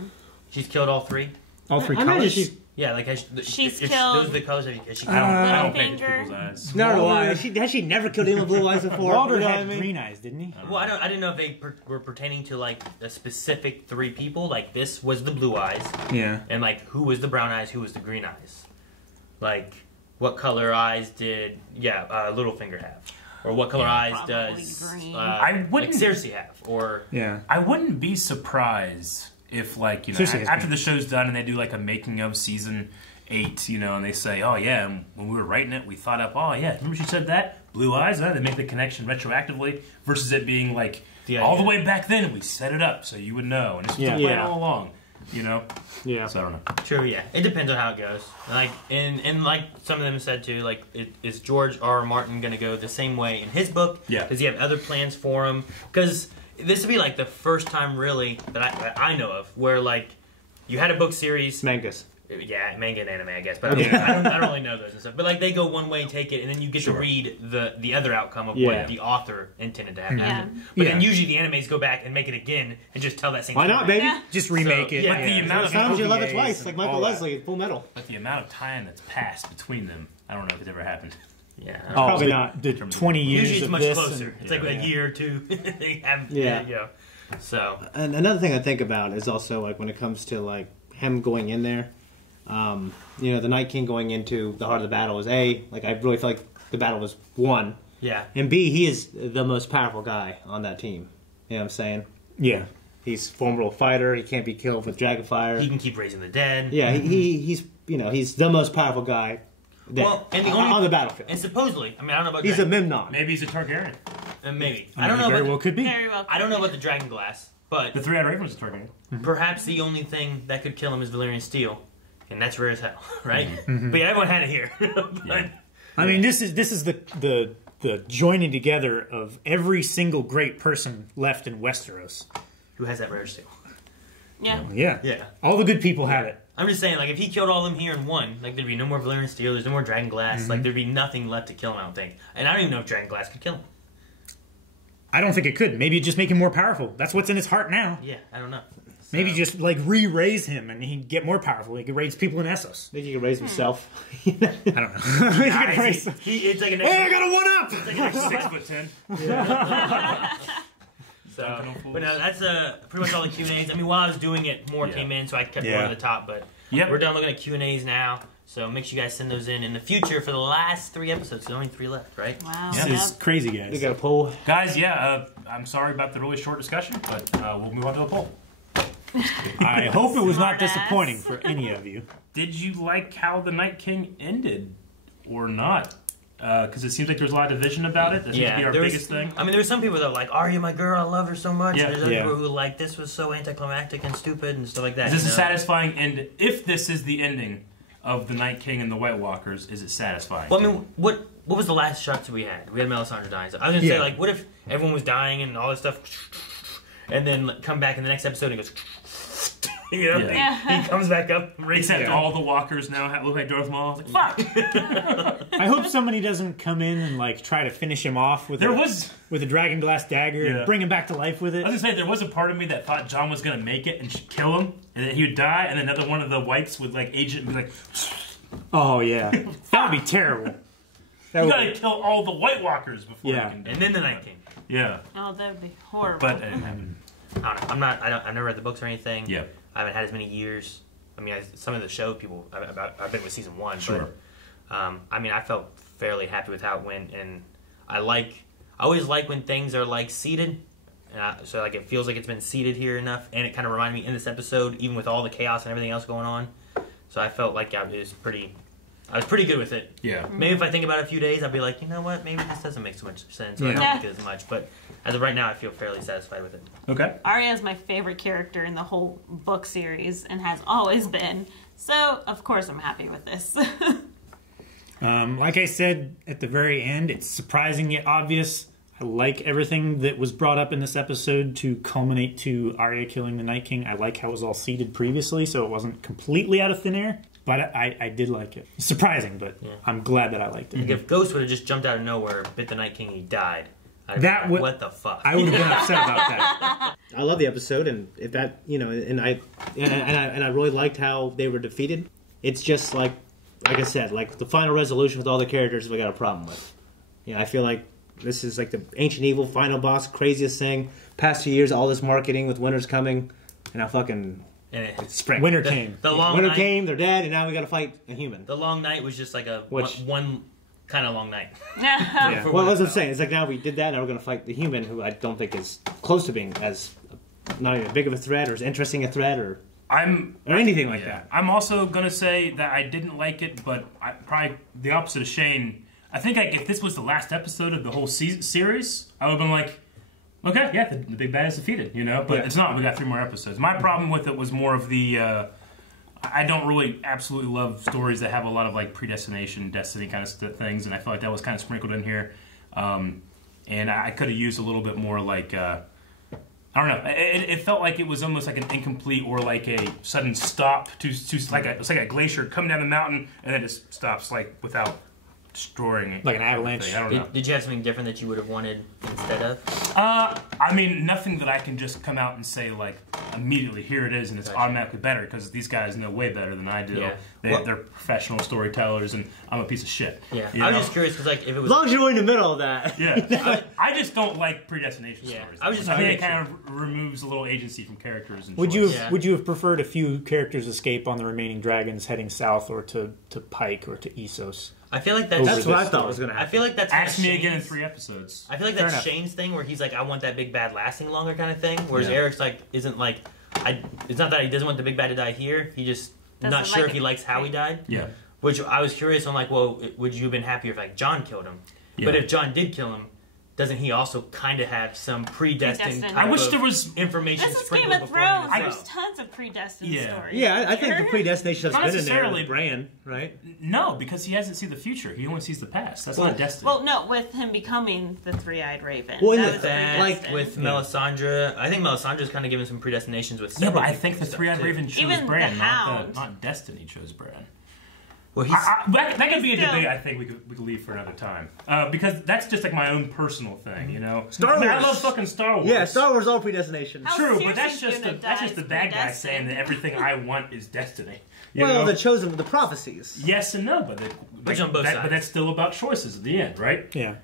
She's killed all 3? All 3 I imagine colors? she's Yeah, like She's if killed- those are the colors that has she I don't think it's Littlefinger. people's eyes. no, has she never killed anyone with blue eyes before? Walder You know what had I mean? green eyes, didn't he? Well, I didn't know if they were pertaining to like a specific 3 people. Like this was the blue eyes, Yeah. and like who was the brown eyes, who was the green eyes. Like what color eyes did Littlefinger have, or what color eyes Probably does green. I wouldn't- like Cersei have, or Yeah. I wouldn't be surprised if, like, you know, Seriously, after the show's done and they do like a making of season 8, you know, and they say, oh yeah, and when we were writing it, we thought up, oh yeah, remember she said that? Blue eyes? They make the connection retroactively versus it being like all the way back then we set it up so you would know, and it's been playing all along, you know? Yeah. So I don't know. true, yeah. It depends on how it goes. Like and like some of them said too, like is George R. R. Martin going to go the same way in his book? Yeah. Does he have other plans for him? Because this would be like the first time really that I know of where like you had a book series. Mangus. Yeah, manga and anime, I guess. But I, mean, I don't really know those and stuff. But like they go one way, take it, and then you get to read the other outcome of what the author intended to have happen. But then usually the animes go back and make it again and just tell that same Why story. not, baby? Yeah. Just remake So, it. yeah. But the amount of Sometimes you love it OVAs twice, like and Michael all that. Leslie, Full Metal. But the amount of time that's passed between them, I don't know if it's ever happened. Yeah. Probably not. The 20 years Usually it's of much this closer. and- It's like a year or two. They have, Yeah. You know. So. And another thing I think about is also like when it comes to like him going in there, you know, the Night King going into the heart of the battle is A, like I really feel like the battle was won. Yeah. And B, he is the most powerful guy on that team. You know what I'm saying? Yeah. He's a formidable fighter. He can't be killed with dragon fire. He can keep raising the dead. Yeah, he's you know, he's the most powerful guy that, and the only, on the battlefield. And supposedly, I mean, I don't know about He's a Memnon. Maybe he's a Targaryen. Maybe. I don't know. Very well could be. Very well. I don't know about the dragon glass, but The Three-Eyed Raven was a Targaryen. perhaps the only thing that could kill him is Valyrian steel, and that's rare as hell, right? But yeah, everyone had it here. But, I mean, this is the joining together of every single great person left in Westeros. who has that rare steel? Yeah. Yeah. Yeah. All the good people have it. I'm just saying, like, if he killed all of them here in one, like, there'd be no more Valyrian steel, there's no more dragon glass, like, there'd be nothing left to kill him, I don't think. And I don't even know if dragon glass could kill him. I don't think it could. Maybe just make him more powerful. That's what's in his heart now. Yeah, I don't know. So, Maybe just like re-raise him and he'd get more powerful. He could raise people in Essos. I think he can raise himself. I don't know. He could raise- it's like an Hey, I got a one up! It's like 6'10". So, but no, that's pretty much all the Q&As. I mean, while I was doing it, more came in, so I kept one at the top. But we're done looking at Q&As now. So make sure you guys send those in the future for the last 3 episodes. There's only 3 left, right? Wow. This is crazy, guys. We got a poll. Guys, I'm sorry about the really short discussion, but we'll move on to a poll. I hope it was not Smart ass. disappointing for any of you. Did you like how the Night King ended or not? Because it seems like there's a lot of division about it. That seems to be our there was- biggest thing. I mean, there were some people that were like, Arya, my girl, I love her so much. Yeah. And there's other Yeah. people who were like, this was so anticlimactic and stupid and stuff like that. Is this you a know? satisfying end? If this is the ending of the Night King and the White Walkers, is it satisfying? Well, I mean, what was the last shots we had? We had Melisandre dying. So I was going to say, like, what if everyone was dying and all this stuff, and then like, come back in the next episode and goes, you know, Yeah. he comes back up. Except all the walkers now look like Darth Maul. It's like, fuck! I hope somebody doesn't come in and like try to finish him off with with a dragon glass dagger and bring him back to life with it. I was gonna say, there was a part of me that thought Jon was gonna make it and kill him, and then he would die, and another one of the whites would like age it and be like, Oh yeah, that would be terrible. That you would gotta kill all the White Walkers before you can do it. And then the Night King. Yeah. Oh, that would be horrible. But it didn't happen. I don't know. I've never read the books or anything. Yeah. I haven't had as many years. I mean, some of the show people, I've been with season 1. Sure. But, I mean, I felt fairly happy with how it went, and I always like when things are like seeded. So like it feels like it's been seeded here enough, and it kind of reminded me in this episode, even with all the chaos and everything else going on. So I felt like I was pretty good with it. Yeah. Maybe if I think about it a few days, I'll be like, you know what, maybe this doesn't make so much sense. Or I don't like it as much. But as of right now, I feel fairly satisfied with it. Okay. Arya is my favorite character in the whole book series and has always been. So, of course, I'm happy with this. Like I said at the very end, it's surprising yet obvious. I like everything that was brought up in this episode to culminate to Arya killing the Night King. I like how it was all seeded previously, so it wasn't completely out of thin air. But I did like it. It's surprising, but I'm glad that I liked it. Like if Ghost would have just jumped out of nowhere, bit the Night King, and he died. I'd That be would- like, what the fuck? I would have been upset about that. I love the episode, and if that, you know, and I really liked how they were defeated. It's just like I said, like the final resolution with all the characters we got a problem with. You know, I feel like this is like the ancient evil final boss, craziest thing. Past 2 years, all this marketing with winter's coming, and I fucking it's spring. Winter came. The long Winter night, came. They're dead, and now we got to fight a human. The long night was just like a Which- one kind of long night. Yeah. For Well, what as I'm it's saying, it's like now we did that, now we're going to fight the human, who I don't think is close to being as not even big of a threat or as interesting a threat or anything like that. I'm also gonna say that I didn't like it, but I probably the opposite of Shane. I think if this was the last episode of the whole series, I would have been like, okay, yeah, the big bad is defeated, you know. But it's not. We got 3 more episodes. My problem with it was more of the. I don't really absolutely love stories that have a lot of like predestination, destiny kind of things, and I feel like that was kind of sprinkled in here. And I could have used a little bit more like. I don't know. It felt like it was almost like an incomplete or like a sudden stop to it's like a glacier coming down the mountain and then it just stops like without destroying it. Like an avalanche. I don't know. Did you have something different that you would have wanted instead of? I I mean, nothing that I can just come out and say, like, immediately, here it is, and it's automatically better, because these guys know way better than I do. Yeah. They're professional storytellers, and I'm a piece of shit. Yeah, You I was know? just curious, because, like, if it was... As long as you're in the middle of that. Yeah. I just don't like predestination Yeah. stories. I was just I think it curious. kind of removes a little agency from characters. And Would choice. you have preferred a few characters escape on the remaining dragons heading south, or to Pike or to Essos? I feel like that's what I thought was going to I happen. feel like that's Ask me Shane's- again in 3 episodes. I feel like Fair that's enough. Shane's thing, where he's like, I want that big bad lasting longer kind of thing. Whereas Yeah. Eric's like, isn't like, it's not that he doesn't want the big bad to die here. He just Doesn't not sure like if he it. likes how he died. Yeah. Which I was curious on, like, well, would you have been happier if like John killed him? But Yeah. if John did kill him, doesn't he also kind of have some predestined? Predestined. type I wish of there was... information This is Game sprinkled of before him Thrones. himself. There's tons of predestined Yeah. stories. Yeah, I think the predestination Not has been in there necessarily. with Bran, right? No, because he hasn't seen the future. He only sees the past. That's not destiny. Well, no, with him becoming the three-eyed raven. Well, in that the- was That, predestined. with Melisandre, I think Melisandre's kind of given some predestinations with yeah, several but I people think the and stuff, three-eyed too. raven chose Even Bran, the not Hound. not Destiny chose Bran. Well, he's That could be a Still. debate. I think we could leave for another time because that's just like my own personal thing, you know. Star I mean, I Wars. love fucking Star Wars. Yeah, Star Wars all predestination. How True, but seriously that's just gonna that's die just the is bad guy predestined. saying that everything I want is destiny. You Well, know? the chosen, the prophecies. Yes and no, but Which on both sides. but that's still about choices at the end, right? Yeah.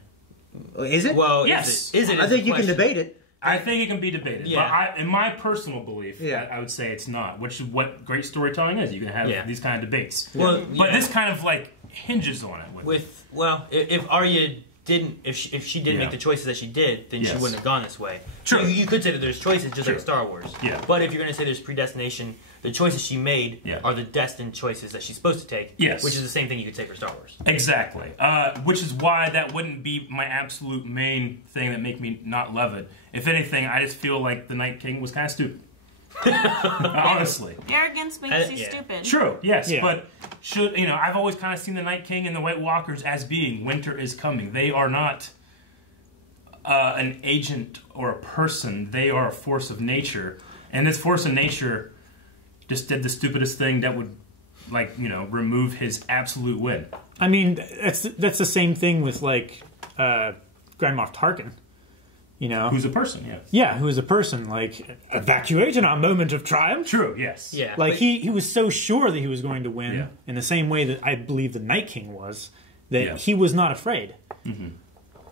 Is it? well, Yes. is it? I is think the you can question. debate it. I think it can be debated, Yeah. but in my personal belief, Yeah. I would say it's not. Which is what great storytelling is. You can have Yeah. these kind of debates, Well, but yeah. this kind of like hinges on it. If Arya didn't, if she didn't Yeah. make the choices that she did, then she Yes. wouldn't have gone this way. True. So you could say that there's choices, just True. like Star Wars. Yeah. But if you're going to say there's predestination, the choices she made Yeah. are the destined choices that she's supposed to take. Yes. Which is the same thing you could say for Star Wars. Exactly. Which is why that wouldn't be my absolute main thing that make me not love it. If anything, I just feel like the Night King was kind of stupid. Honestly. Arrogance makes you yeah. stupid. True, yes, Yeah. but I've always kind of seen the Night King and the White Walkers as being winter is coming. They are not an agent or a person. They are a force of nature. And this force of nature just did the stupidest thing that would, remove his absolute win. I mean, that's the same thing with like Grand Moff Tarkin. You know, Who's a person, yeah. yeah, who is a person like evacuate in our moment of triumph. True, yes. Yeah. Like but- he was so sure that he was going to win Yeah. in the same way that I believe the Night King was, that Yeah. he was not afraid.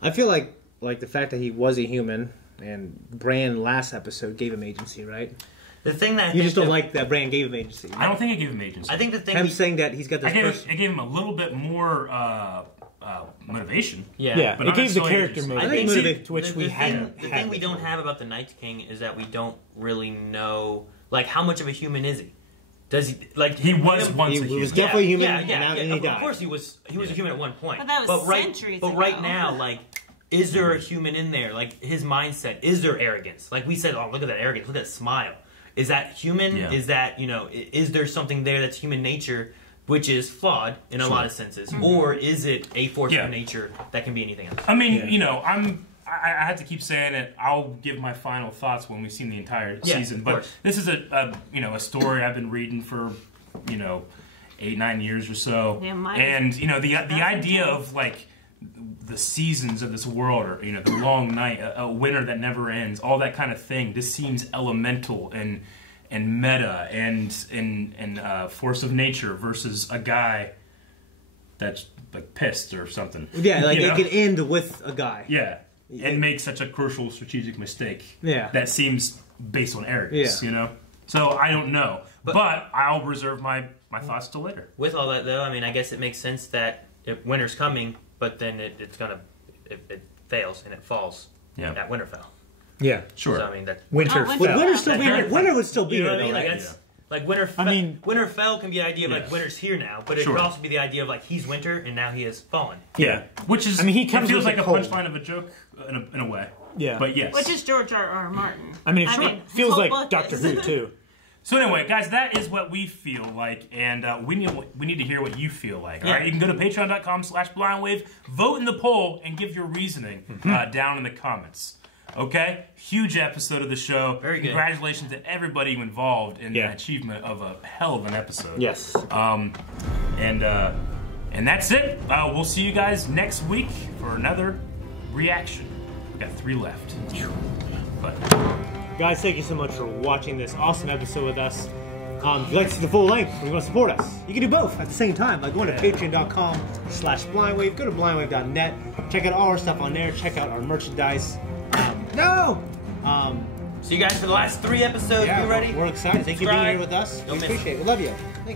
I feel like the fact that he was a human and Bran last episode gave him agency, right? the thing that I You think just don't that- like that Bran gave him agency. I don't think it gave him agency. I think the thing. Him saying that he's got this I person. gave him a little bit more motivation. Yeah, But it not gave the necessarily character agency. I motivation, think to which we hadn't The had thing we don't before. have about the Night King is that we don't really know, like, how much of a human is he? Does he like He was once He a human. was definitely human, Yeah, and yeah, now yeah. and he Of died. course he was a human at one point. But that was right, centuries But ago. right now, like, is there a human in there? Like, his mindset, is there arrogance? Like we said, oh, look at that arrogance, look at that smile. Is that human? Yeah. Is that, is there something there that's human nature, which is flawed in a lot of senses? Or is it a force Yeah. of nature that can be anything else? I mean, I have to keep saying it. I'll give my final thoughts when we've seen the entire Yeah, season. of But course. this is a story I've been reading for 8-9 years or so. Yeah, mine and is- the idea of like the seasons of this world, or the long night, a winter that never ends, all that kind of thing. This seems elemental and meta and force of nature versus a guy that's like pissed or something. Yeah, like You it know? could end with a guy. Yeah, and make such a crucial strategic mistake. Yeah. That seems based on arrogance. Yeah. So I don't know, but I'll reserve my thoughts till later. With all that, though, I mean, I guess it makes sense that if winter's coming, but then it fails and it falls at Winterfell. Yeah, Sure. So, I mean, that winter. Oh, Would Yeah. winter still be That's here? very Winter would still be you know here, what I though, mean? Like, right? that's, like Winterfell. I mean- Winterfell can be the idea of like Yeah. winter's here now, but it Sure. could also be the idea of like he's winter and now he has fallen. Yeah, which is I mean, he comes it feels with like a a cold. punchline of a joke in a way. Yeah. But yes. Which is George R. Martin. I mean, it I sure mean, his feels whole like book Doctor is. Who too. So anyway, guys, that is what we feel like, and we need to hear what you feel like. All right, you can go to patreon.com/blindwave, vote in the poll, and give your reasoning down in the comments. Okay, huge episode of the show. Very good. Congratulations to everybody involved in Yeah. the achievement of a hell of an episode. Yes. And that's it. We'll see you guys next week for another reaction. We got 3 left. But Guys, thank you so much for watching this awesome episode with us. If you'd like to see the full length and you want to support us, you can do both at the same time. Like going to patreon.com/blindwave, go to blindwave.net, check out all our stuff on there, check out our merchandise. See you guys for the last 3 episodes. Yeah, Be ready. We're excited. Thank you for being here with us. We appreciate it. We love you. Thank you.